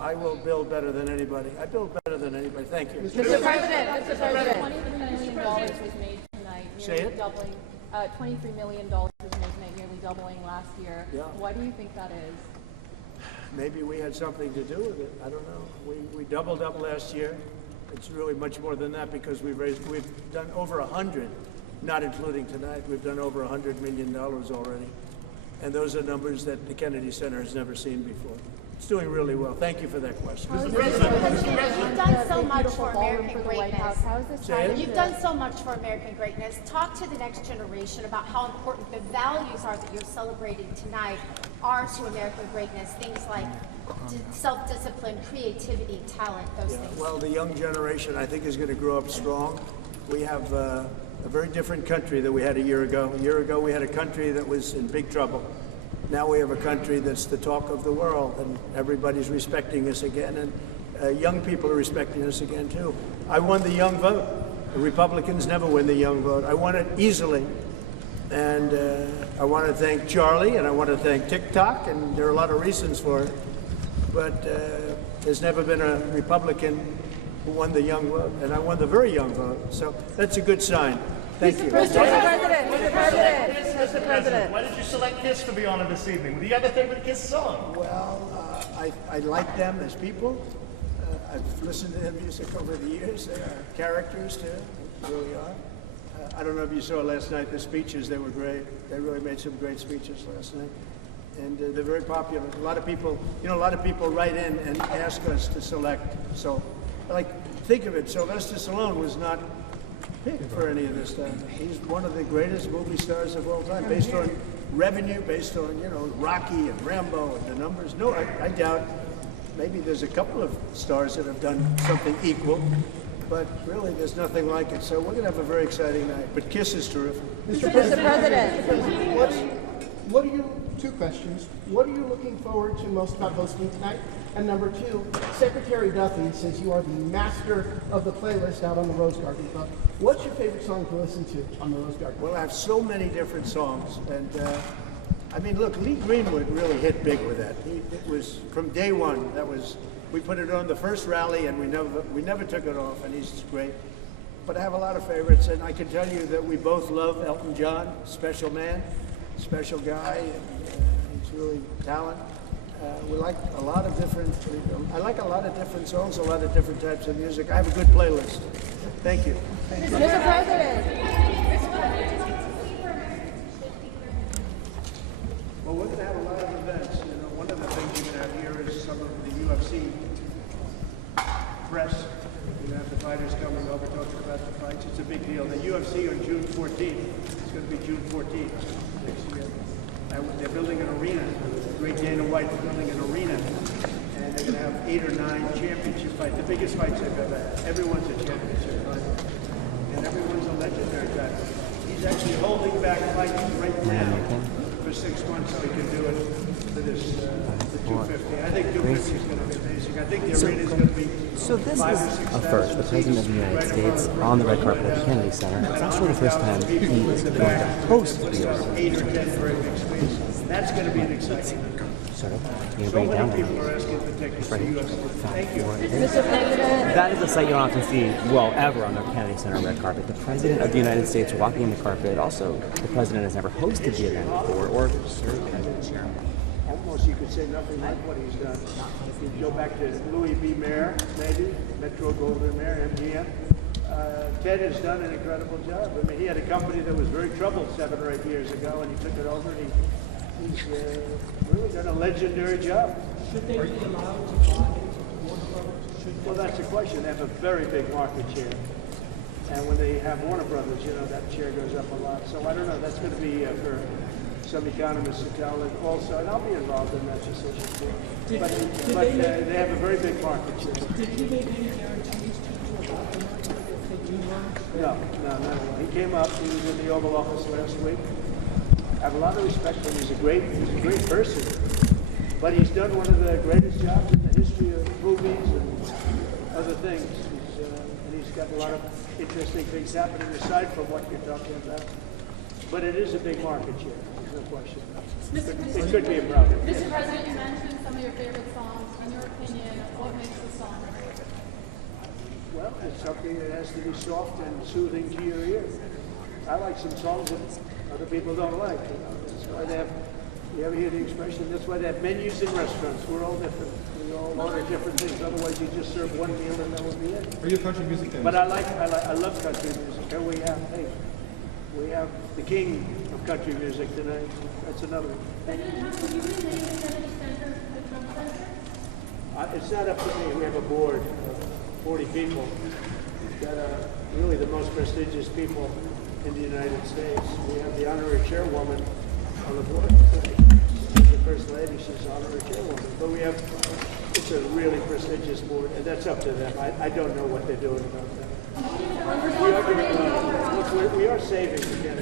I will build better than anybody. I build better than anybody. Thank you. Mr. President, Mr. President. $23 million was made tonight, Say nearly it. doubling. $23 million was made tonight, nearly doubling last year. Yeah. Why do you think that is? Maybe we had something to do with it. I don't know. We doubled up last year. It's really much more than that because we've done over 100, not including tonight. We've done over $100 million already. And those are numbers that the Kennedy Center has never seen before. It's doing really well. Thank you for that question. You've done so much for American greatness. You've done so much for American greatness. Talk to the next generation about how important the values are that you're celebrating tonight are to American greatness. Things like self-discipline, creativity, talent, those things. Well, the young generation, I think, is going to grow up strong. We have a very different country than we had a year ago. A year ago, we had a country that was in big trouble. Now we have a country that's the talk of the world, and everybody's respecting us again, and young people are respecting us again, too. I won the young vote. The Republicans never win the young vote. I won it easily, and I want to thank Charlie, and I want to thank TikTok, and there are a lot of reasons for it, but there's never been a Republican who won the young vote, and I won the very young vote, so that's a good sign. Thank you. Mr. President, Mr. President. Why did you select Kiss to be honored this evening? Do you have a favorite Kiss song? Well, I like them as people. I've listened to their music over the years. They are characters, too. They really are. I don't know if you saw last night the speeches. They were great. They really made some great speeches last night. And they're very popular. A lot of people, you know, a lot of people write in and ask us to select. So, like, think of it. Sylvester Stallone was not picked for any of this stuff. He's one of the greatest movie stars of all time, based on revenue, based on, you know, Rocky and Rambo and the numbers. No, I doubt. Maybe there's a couple of stars that have done something equal, but really there's nothing like it. So we're going to have a very exciting night. But Kiss is terrific. Mr. President. What are you, two questions. What are you looking forward to most about hosting tonight? And number two, Secretary Duffy says you are the master of the playlist out on the Rose Garden Club. What's your favorite song to listen to on the Rose Garden? Well, I have so many different songs. And I mean, look, Lee Greenwood really hit big with that. It was from day one. We put it on the first rally and we never took it off, and he's great. But I have a lot of favorites, and I can tell you that we both love Elton John, special man, special guy, and he's really talent. We like a lot of different. I like a lot of different songs, a lot of different types of music. I have a good playlist. Thank you. Mr. President. Well, we're going to have a lot of events. You know, one of the things you're going to have here is some of the UFC press. You're going to have the fighters coming over talking about the fights. It's a big deal. The UFC on June 14th. It's going to be June 14th next year. They're building an arena. The great Gaynor White's building an arena. And they're going to have 8 or 9 championship fights. The biggest fights they've ever had. Everyone's a championship fight. And everyone's a legendary guy. He's actually holding back fights right now for 6 months so he can do it for this the 250. I think 250 is going to be amazing. I think the arena is going to be So this 5 is or 6 a first. The President of the United States on the red carpet at the Kennedy Center. It's also the first time he is going to host the event. 8 or 10 very big screens. That's going to be an exciting event. Sort of. You're So going to bring it many down people are asking for tickets to UFC. Thank you. That is a sight you don't often see, well, ever on the Kennedy Center red carpet. The President of the United States walking the carpet. Also, the President has never hosted the event before or served as the chairman. Almost you could say nothing like what he's done. If you go back to Louis B. Mayer, maybe, Metro Goldwyn Mayer, MGM, Ted has done an incredible job. I mean, he had a company that was very troubled 7 or 8 years ago, and he took it over, and he's really done a legendary job. Should they be allowed to buy Warner Brothers? Well, that's the question. They have a very big market share. And when they have Warner Brothers, you know, that share goes up a lot. So I don't know. That's going to be for some economists to tell. And also, and I'll be involved in that decision too. But they have a very big market share. Did he make any guarantees to No. He came up. He was in the Oval Office last week. I have a lot of respect for him. He's a great person. But he's done one of the greatest jobs in the history of movies and other things. He's got a lot of interesting things happening aside from what you're talking about. But it is a big market share. There's no question. It could be a problem. Mr. President, you mentioned some of your favorite songs. In your opinion, what makes a song great? Well, it's something that has to be soft and soothing to your ear. I like some songs that other people don't like. You know? That's why they have, you ever hear the expression, that's why they have menus in restaurants. We're all different. We all order different things. Otherwise, you just serve one meal and that will be it. Are you a country music fan? But I love country music. Here we have the king of country music tonight. That's another one. It's not up to me. We have a board of 40 people that are really the most prestigious people in the United States. We have the honorary chairwoman on the board. She's the first lady. She's honorary chairwoman. But it's a really prestigious board, and that's up to them. I don't know what they're doing about that. We are saving again.